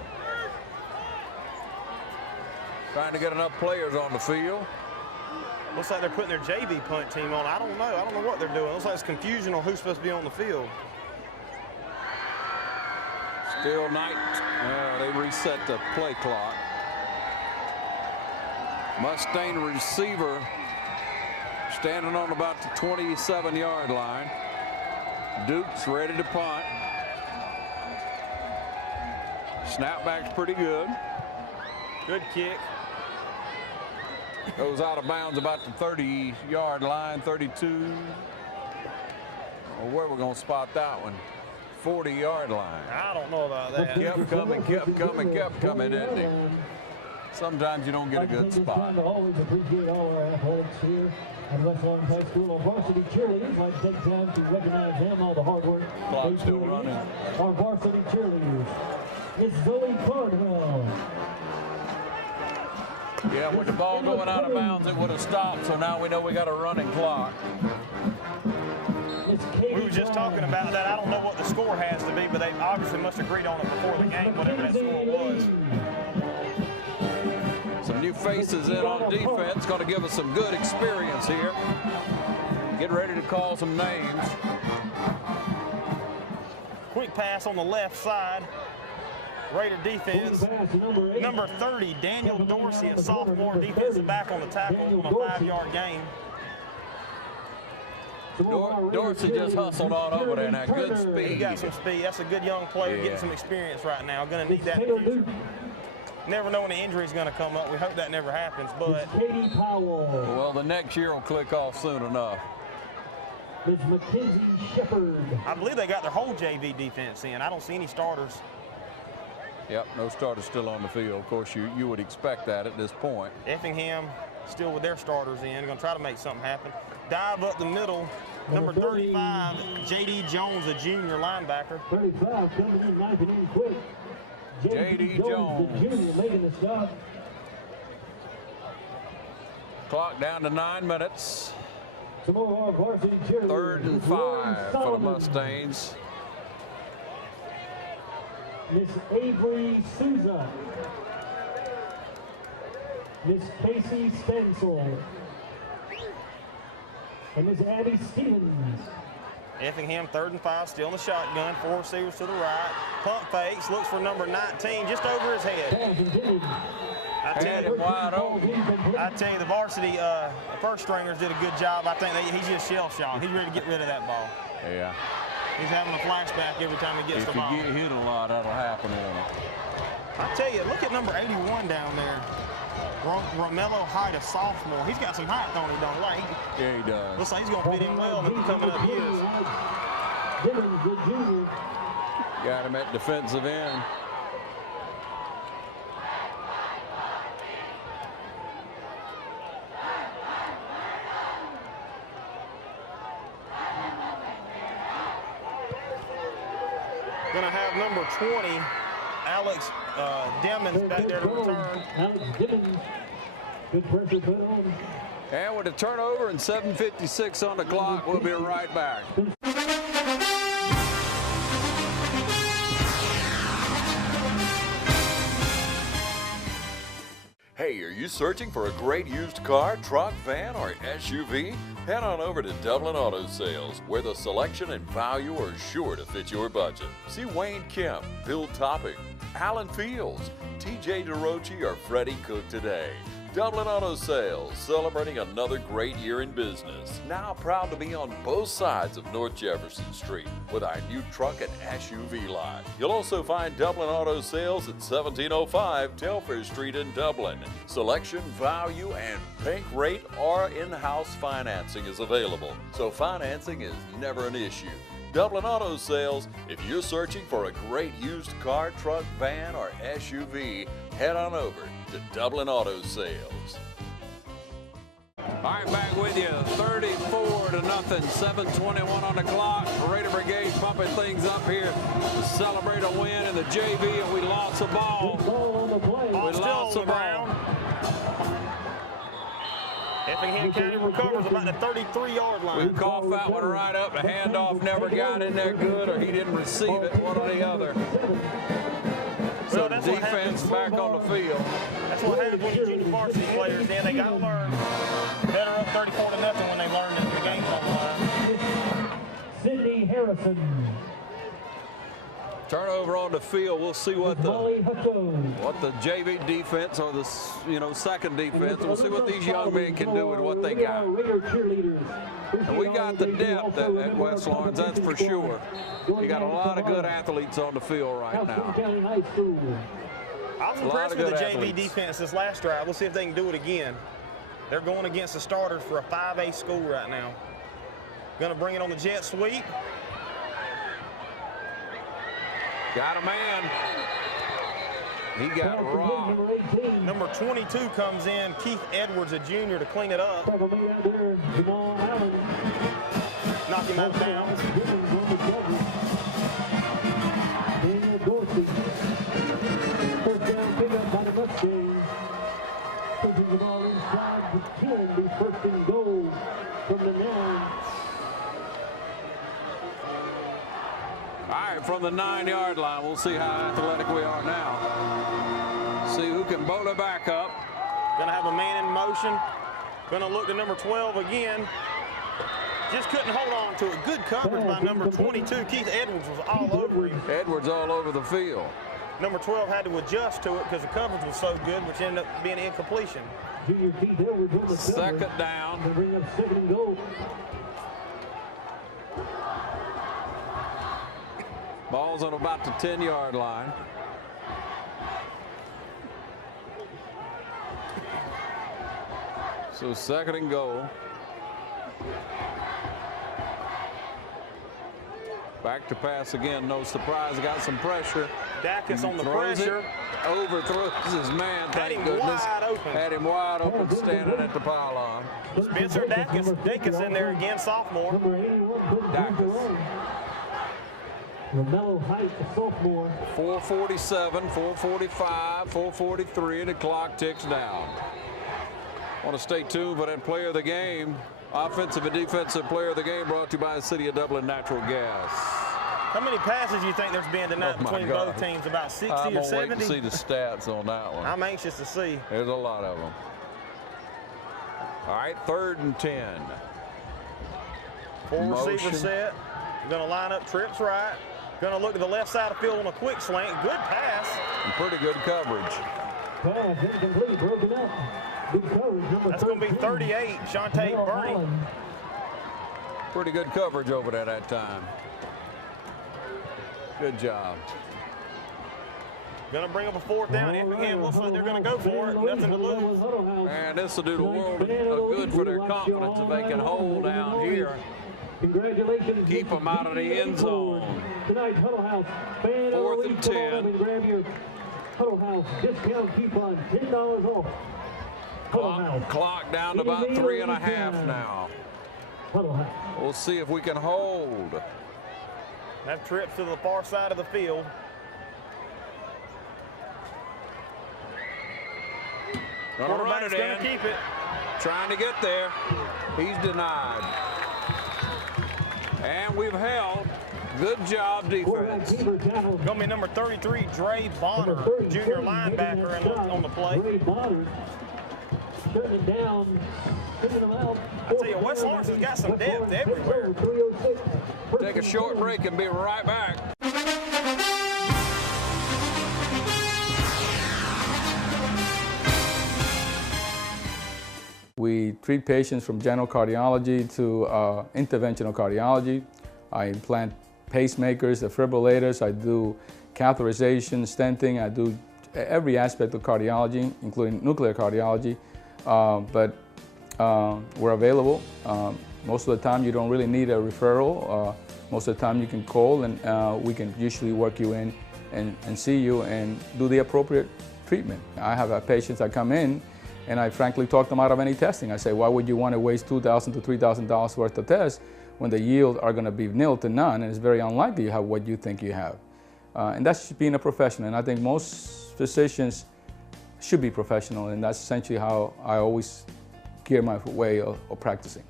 Trying to get enough players on the field. Looks like they're putting their JV punt team on. I don't know. I don't know what they're doing. Looks like it's confusion on who's supposed to be on the field. Still night. They reset the play clock. Mustang receiver standing on about the 27-yard line. Duke's ready to punt. Snapback's pretty good. Good kick. Goes out of bounds about the 30-yard line, 32. Well, where we're going to spot that one? 40-yard line. I don't know about that. Kept coming, didn't he? Sometimes you don't get a good spot. I always appreciate all our athletics here at West Lawrence High School. Our varsity cheerleaders, like to take time to recognize them, all the hard work. Clock's still running. Our varsity cheerleaders. It's Zoe Cardwell. Yeah, with the ball going out of bounds, it would have stopped. So now we know we got a running clock. We were just talking about that. I don't know what the score has to be, but they obviously must have agreed on it before the game, whatever that score was. Some new faces in on defense, going to give us some good experience here. Get ready to call some names. Quick pass on the left side. Raider defense. Number 30, Daniel Dorsey, a sophomore defensive back on the tackle on a 5-yard gain. Dorsey just hustled on over there now. Good speed. He got some speed. That's a good young player getting some experience right now. Going to need that in the future. Never know when the injury is going to come up. We hope that never happens, but. Well, the next year will click off soon enough. I believe they got their whole JV defense in. I don't see any starters. Yep, no starters still on the field. Of course, you would expect that at this point. Effingham still with their starters in. They're going to try to make something happen. Dive up the middle. Number 35, J.D. Jones, a junior linebacker. 35 coming in, knifing in quick. J.D. Jones, the junior, making the stop. Clock down to 9 minutes. Some of our varsity cheerleaders. 3rd and 5 for the Mustangs. Miss Avery Souza. Miss Casey Stencil. And Miss Abby Stevens. Effingham 3rd and 5, still in the shotgun. 4 receivers to the right. Pump fakes, looks for number 19, just over his head. I tell you, the varsity first stringers did a good job. I think he's just shell shocked. He's ready to get rid of that ball. Yeah. He's having a flashback every time he gets the ball. If you get hit a lot, that'll happen on him. I tell you, look at number 81 down there. Romello Hyde, a sophomore. He's got some height on him, don't he? Like, yeah, he does. Looks like he's going to fit in well in the coming up years. Got him at defensive end. to have number 20, Alex Demmons, back there to return. Alex Demmons. Good pressure put on. And with a turnover and 7:56 on the clock, we'll be right back. Hey, are you searching for a great used car, truck, van, or SUV? Head on over to Dublin Auto Sales, where the selection and value are sure to fit your budget. See Wayne Kemp, Bill Topping, Alan Fields, TJ DeRochi, or Freddie Cook today. Dublin Auto Sales, celebrating another great year in business. Now proud to be on both sides of North Jefferson Street with our new truck and SUV lot. You'll also find Dublin Auto Sales at 1705 Telfair Street in Dublin. Selection, value, and bank rate or in-house financing is available, so financing is never an issue. Dublin Auto Sales, if you're searching for a great used car, truck, van, or SUV, head on over to Dublin Auto Sales. All right, back with you. 34-0, 7:21 on the clock. Raider Brigade pumping things up here to celebrate a win in the JV, and we lost the ball. We lost the ball. Effingham County recovers about the 33-yard line. We coughed that one right up. The handoff never got in there good, or he didn't receive it, one or the other. So the defense back on the field. That's what happens when you junior varsity players, then they got to learn. Better up 34-0 when they learn that the game's on the line. Sydney Harrison. Turnover on the field. We'll see what the JV defense or the second defense. We'll see what these young men can do with what they got. And we got the depth at West Lawrence, that's for sure. You got a lot of good athletes on the field right now. I was impressed with the JV defense this last drive. We'll see if they can do it again. They're going against the starters for a 5A school right now. Going to bring it on the jet sweep. Got a man. He got robbed. Number 22 comes in, Keith Edwards, a junior, to clean it up. Knock him out of bounds. First down pickup by the Mustangs. Pushing the ball inside the 10, the first and goal from the 9. All right, from the 9-yard line, we'll see how athletic we are now. See who can bowl it back up. Gonna have a man in motion. Gonna look to number 12 again. Just couldn't hold on to it. Good coverage by number 22. Keith Edwards was all over him. Edwards all over the field. Number 12 had to adjust to it because the coverage was so good, which ended up being an incompletion. Second down. They bring up second and goal. Ball's on about the 10-yard line. So second and goal. Back to pass again, no surprise, got some pressure. Dacus on the pressure. Overthrows his man, thank goodness. Had him wide open standing at the pylon. Spencer Dacus in there again, sophomore. Dacus. LaMelo Height, the sophomore. 4:47, 4:45, 4:43, and the clock ticks down. Want to stay tuned for that player of the game. Offensive and defensive player of the game brought to you by the City of Dublin Natural Gas. How many passes do you think there's been tonight between both teams? About 60 or 70? I'm waiting to see the stats on that one. I'm anxious to see. There's a lot of them. All right, 3rd and 10. Four receiver set. Going to line up trips right. Going to look to the left side of the field on a quick slant. Good pass. And pretty good coverage. Pass incomplete, broken up. Good coverage, number That's going to be 38, Shante Burney. Pretty good coverage over there that time. Good job. Going to bring up a 4th down. Effingham looks like they're going to go for it. Nothing to lose. And this will do the world of good for their confidence if they can hold down here. Congratulations. Keep them out of the end zone. Tonight's Huddle House. 4th and 10. And grab your Huddle House discount coupon, $10 off. Clock down to about 3.5 now. Huddle House. We'll see if we can hold. Have trips to the far side of the field. Gonna run it Gonna in. keep it. Trying to get there. He's denied. And we've held. Good job, defense. Gonna be number 33, Dre Bonner, junior linebacker on the play. I tell you, West Lawrence has got some depth everywhere. Take a short break and be right back. We treat patients from general cardiology to interventional cardiology. I implant pacemakers, defibrillators, I do catheterization, stenting, I do every aspect of cardiology, including nuclear cardiology. But we're available. Most of the time you don't really need a referral. Most of the time you can call and we can usually work you in and see you and do the appropriate treatment. I have patients that come in and I frankly talk them out of any testing. I say, why would you want to waste $2,000 to $3,000 worth of tests when the yield are going to be nil to none, and it's very unlikely you have what you think you have. And that's just being a professional, and I think most physicians should be professional, and that's essentially how I always gear my way of practicing.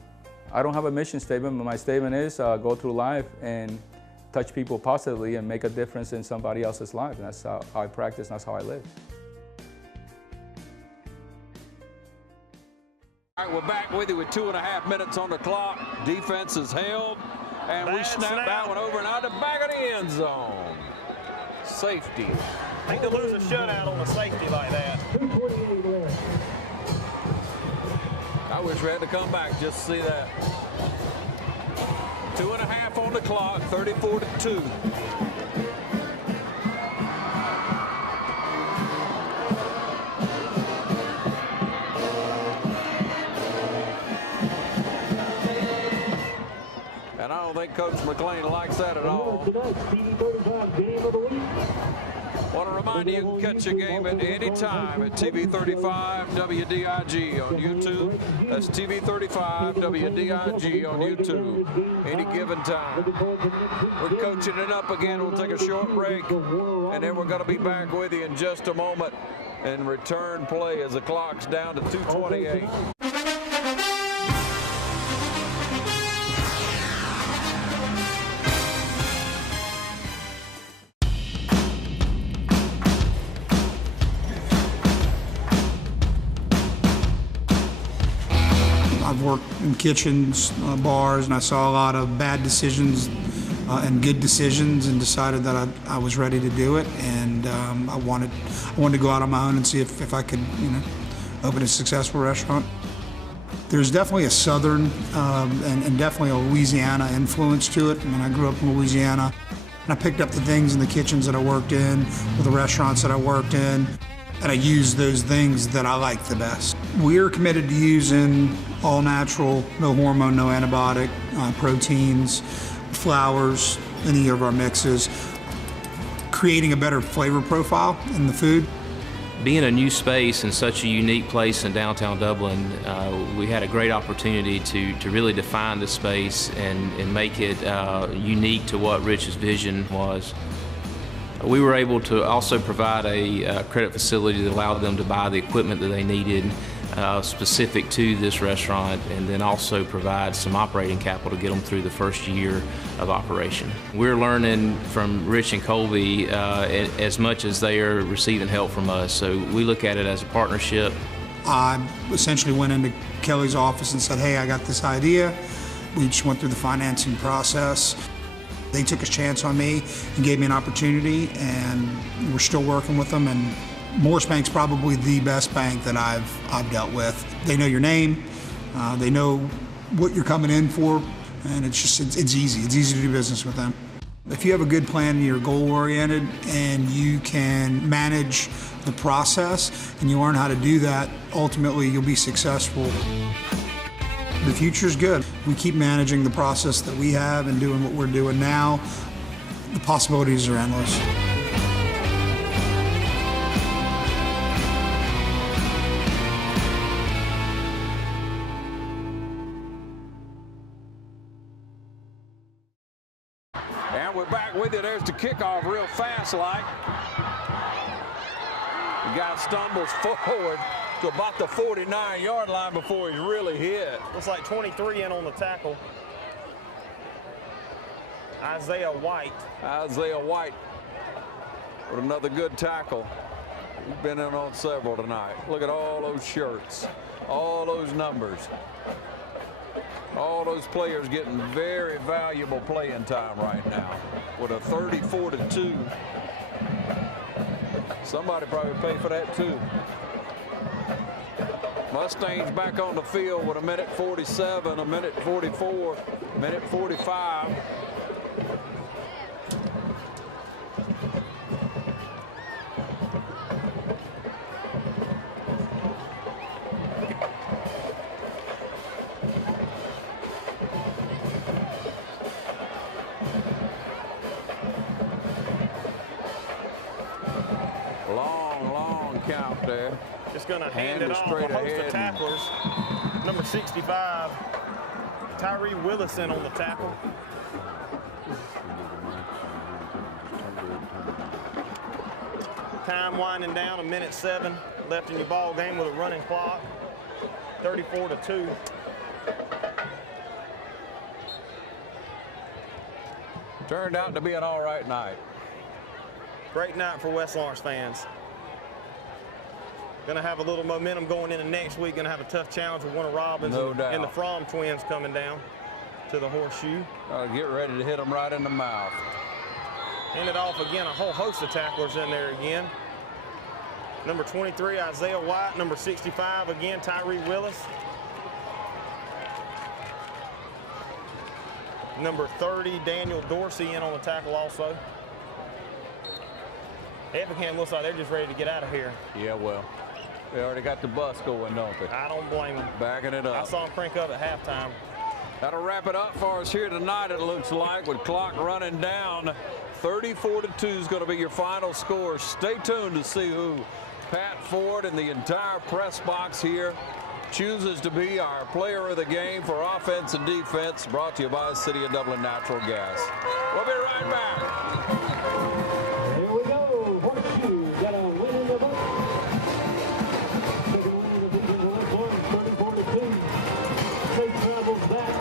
I don't have a mission statement, but my statement is go through life and touch people positively and make a difference in somebody else's life, and that's how I practice and that's how I live. All right, we're back with you with 2.5 minutes on the clock. Defense is held, and we snap that one over and out the back of the end zone. Safety. Hate to lose a shutout on a safety like that. I wish we had to come back just to see that. 2.5 on the clock, 34-2. And I don't think Coach McLean likes that at all. Want to remind you, you can catch a game at any time at TV35 WDIG on YouTube. That's TV35 WDIG on YouTube. Any given time. We're coaching it up again. We'll take a short break, and then we're going to be back with you in just a moment and return play as the clock's down to 2:28. I've worked in kitchens, bars, and I saw a lot of bad decisions and good decisions, and decided that I was ready to do it. And I wanted to go out on my own and see if I could, open a successful restaurant. There's definitely a Southern and definitely a Louisiana influence to it. I mean, I grew up in Louisiana, and I picked up the things in the kitchens that I worked in, or the restaurants that I worked in, and I used those things that I like the best. We're committed to using all natural, no hormone, no antibiotic, proteins, flours, any of our mixes, creating a better flavor profile in the food. Being a new space in such a unique place in downtown Dublin, we had a great opportunity to really define the space and make it unique to what Rich's vision was. We were able to also provide a credit facility that allowed them to buy the equipment that they needed specific to this restaurant, and then also provide some operating capital to get them through the first year of operation. We're learning from Rich and Colby as much as they are receiving help from us, so we look at it as a partnership. I essentially went into Kelly's office and said, hey, I got this idea. We just went through the financing process. They took a chance on me and gave me an opportunity, and we're still working with them. And Morris Bank's probably the best bank that I've dealt with. They know your name, they know what you're coming in for, and it's easy. It's easy to do business with them. If you have a good plan and you're goal-oriented and you can manage the process and you learn how to do that, ultimately you'll be successful. The future's good. We keep managing the process that we have and doing what we're doing now. The possibilities are endless. And we're back There's the kickoff real fast like. The guy stumbles forward to about the 49-yard line before he's really hit. Looks like 23 in on the tackle. Isaiah White. Isaiah White with another good tackle. He's been in on several tonight. Look at all those shirts, all those numbers. All those players getting very valuable playing time right now with a 34-2. Somebody probably paid for that too. Mustangs back on the field with a minute 47, a minute 44, minute 45. Long count there. Just going to hand it off a host of tacklers. Number 65, Tyree Willison on the tackle. Time winding down, a minute 7 left in your ball game with a running clock. 34-2. Turned out to be an all right night. Great night for West Lawrence fans. Going to have a little momentum going into next week. Going to have a tough challenge with Warner Robbins and the Fromm twins coming down to the Horseshoe. Get ready to hit them right in the mouth. Hand it off again. A whole host of tacklers in there again. Number 23, Isaiah White. Number 65, again, Tyree Willis. Number 30, Daniel Dorsey in on the tackle also. Effingham looks like they're just ready to get out of here. Yeah, well, they already got the bus going, don't they? I don't blame them. Backing it up. I saw them crank up at halftime. That'll wrap it up for us here tonight, it looks like, with clock running down. 34-2 is going to be your final score. Stay tuned to see who Pat Ford and the entire press box here chooses to be our player of the game for offense and defense, brought to you by City of Dublin Natural Gas. We'll be right back. Here we go. Horseshoe got a win in the book. Second win in the division, West Lawrence, 34-2. Safe travels back.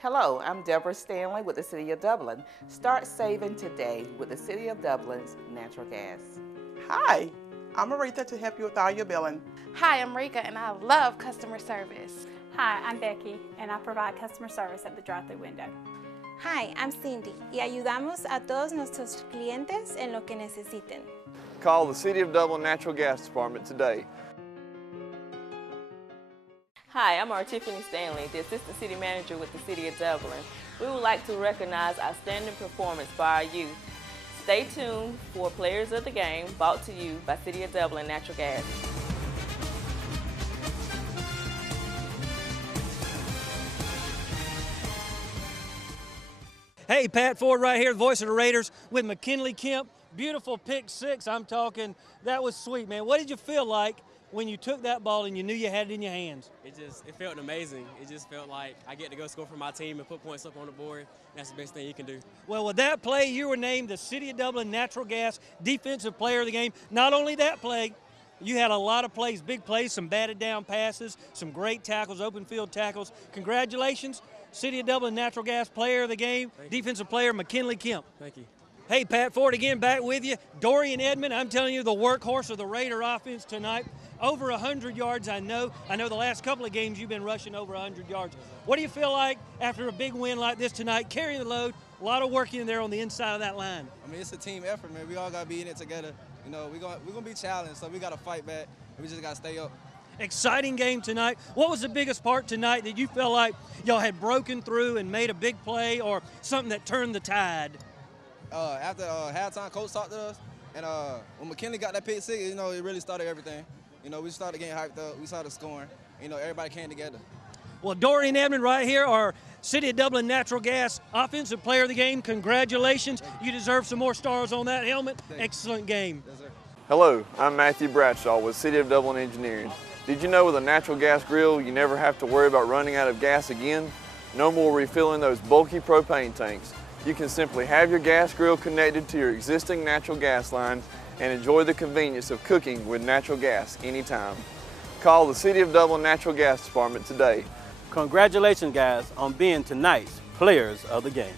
Hello, I'm Deborah Stanley with the City of Dublin. Start saving today with the City of Dublin's natural gas. Hi, I'm Aretha to help you with all your billing. Hi, I'm Rika and I love customer service. Hi, I'm Becky and I provide customer service at the drive-thru window. Hi, I'm Cindy y ayudamos a todos nuestros clientes en lo que necesiten. Call the City of Dublin Natural Gas Department today. Hi, I'm Tiffany Stanley, the Assistant City Manager with the City of Dublin. We would like to recognize outstanding performance by our youth. Stay tuned for Players of the Game, brought to you by City of Dublin Natural Gas. Hey, Pat Ford right here, the voice of the Raiders with McKinley Kemp. Beautiful pick six, I'm talking. That was sweet, man. What did you feel like when you took that ball and you knew you had it in your hands? It felt amazing. It just felt like I get to go score for my team and put points up on the board. That's the best thing you can do. Well, with that play, you were named the City of Dublin Natural Gas Defensive Player of the Game. Not only that play, you had a lot of plays, big plays, some batted down passes, some great tackles, open field tackles. Congratulations, City of Dublin Natural Gas Player of the Game, Defensive Player McKinley Kemp. Thank you. Hey, Pat Ford again back with you. Dorian Edmond, I'm telling you, the workhorse of the Raider offense tonight. Over 100 yards, I know. I know the last couple of games you've been rushing over 100 yards. What do you feel like after a big win like this tonight, carrying the load, a lot of work in there on the inside of that line? I mean, it's a team effort, man. We all got to be in it together. You know, we're gonna be challenged, so we got to fight back. We just got to stay up. Exciting game tonight. What was the biggest part tonight that you felt like y'all had broken through and made a big play or something that turned the tide? After halftime, coach talked to us, and when McKinley got that pick six, you know, it really started everything. You know, we started getting hyped up. We started scoring. You know, everybody came together. Well, Dorian Edmond right here, our City of Dublin Natural Gas Offensive Player of the Game. Congratulations. You deserve some more stars on that helmet. Excellent game. Hello, I'm Matthew Bradshaw with City of Dublin Engineering. Did you know with a natural gas grill, you never have to worry about running out of gas again? No more refilling those bulky propane tanks. You can simply have your gas grill connected to your existing natural gas line and enjoy the convenience of cooking with natural gas anytime. Call the City of Dublin Natural Gas Department today. Congratulations, guys, on being tonight's players of the game.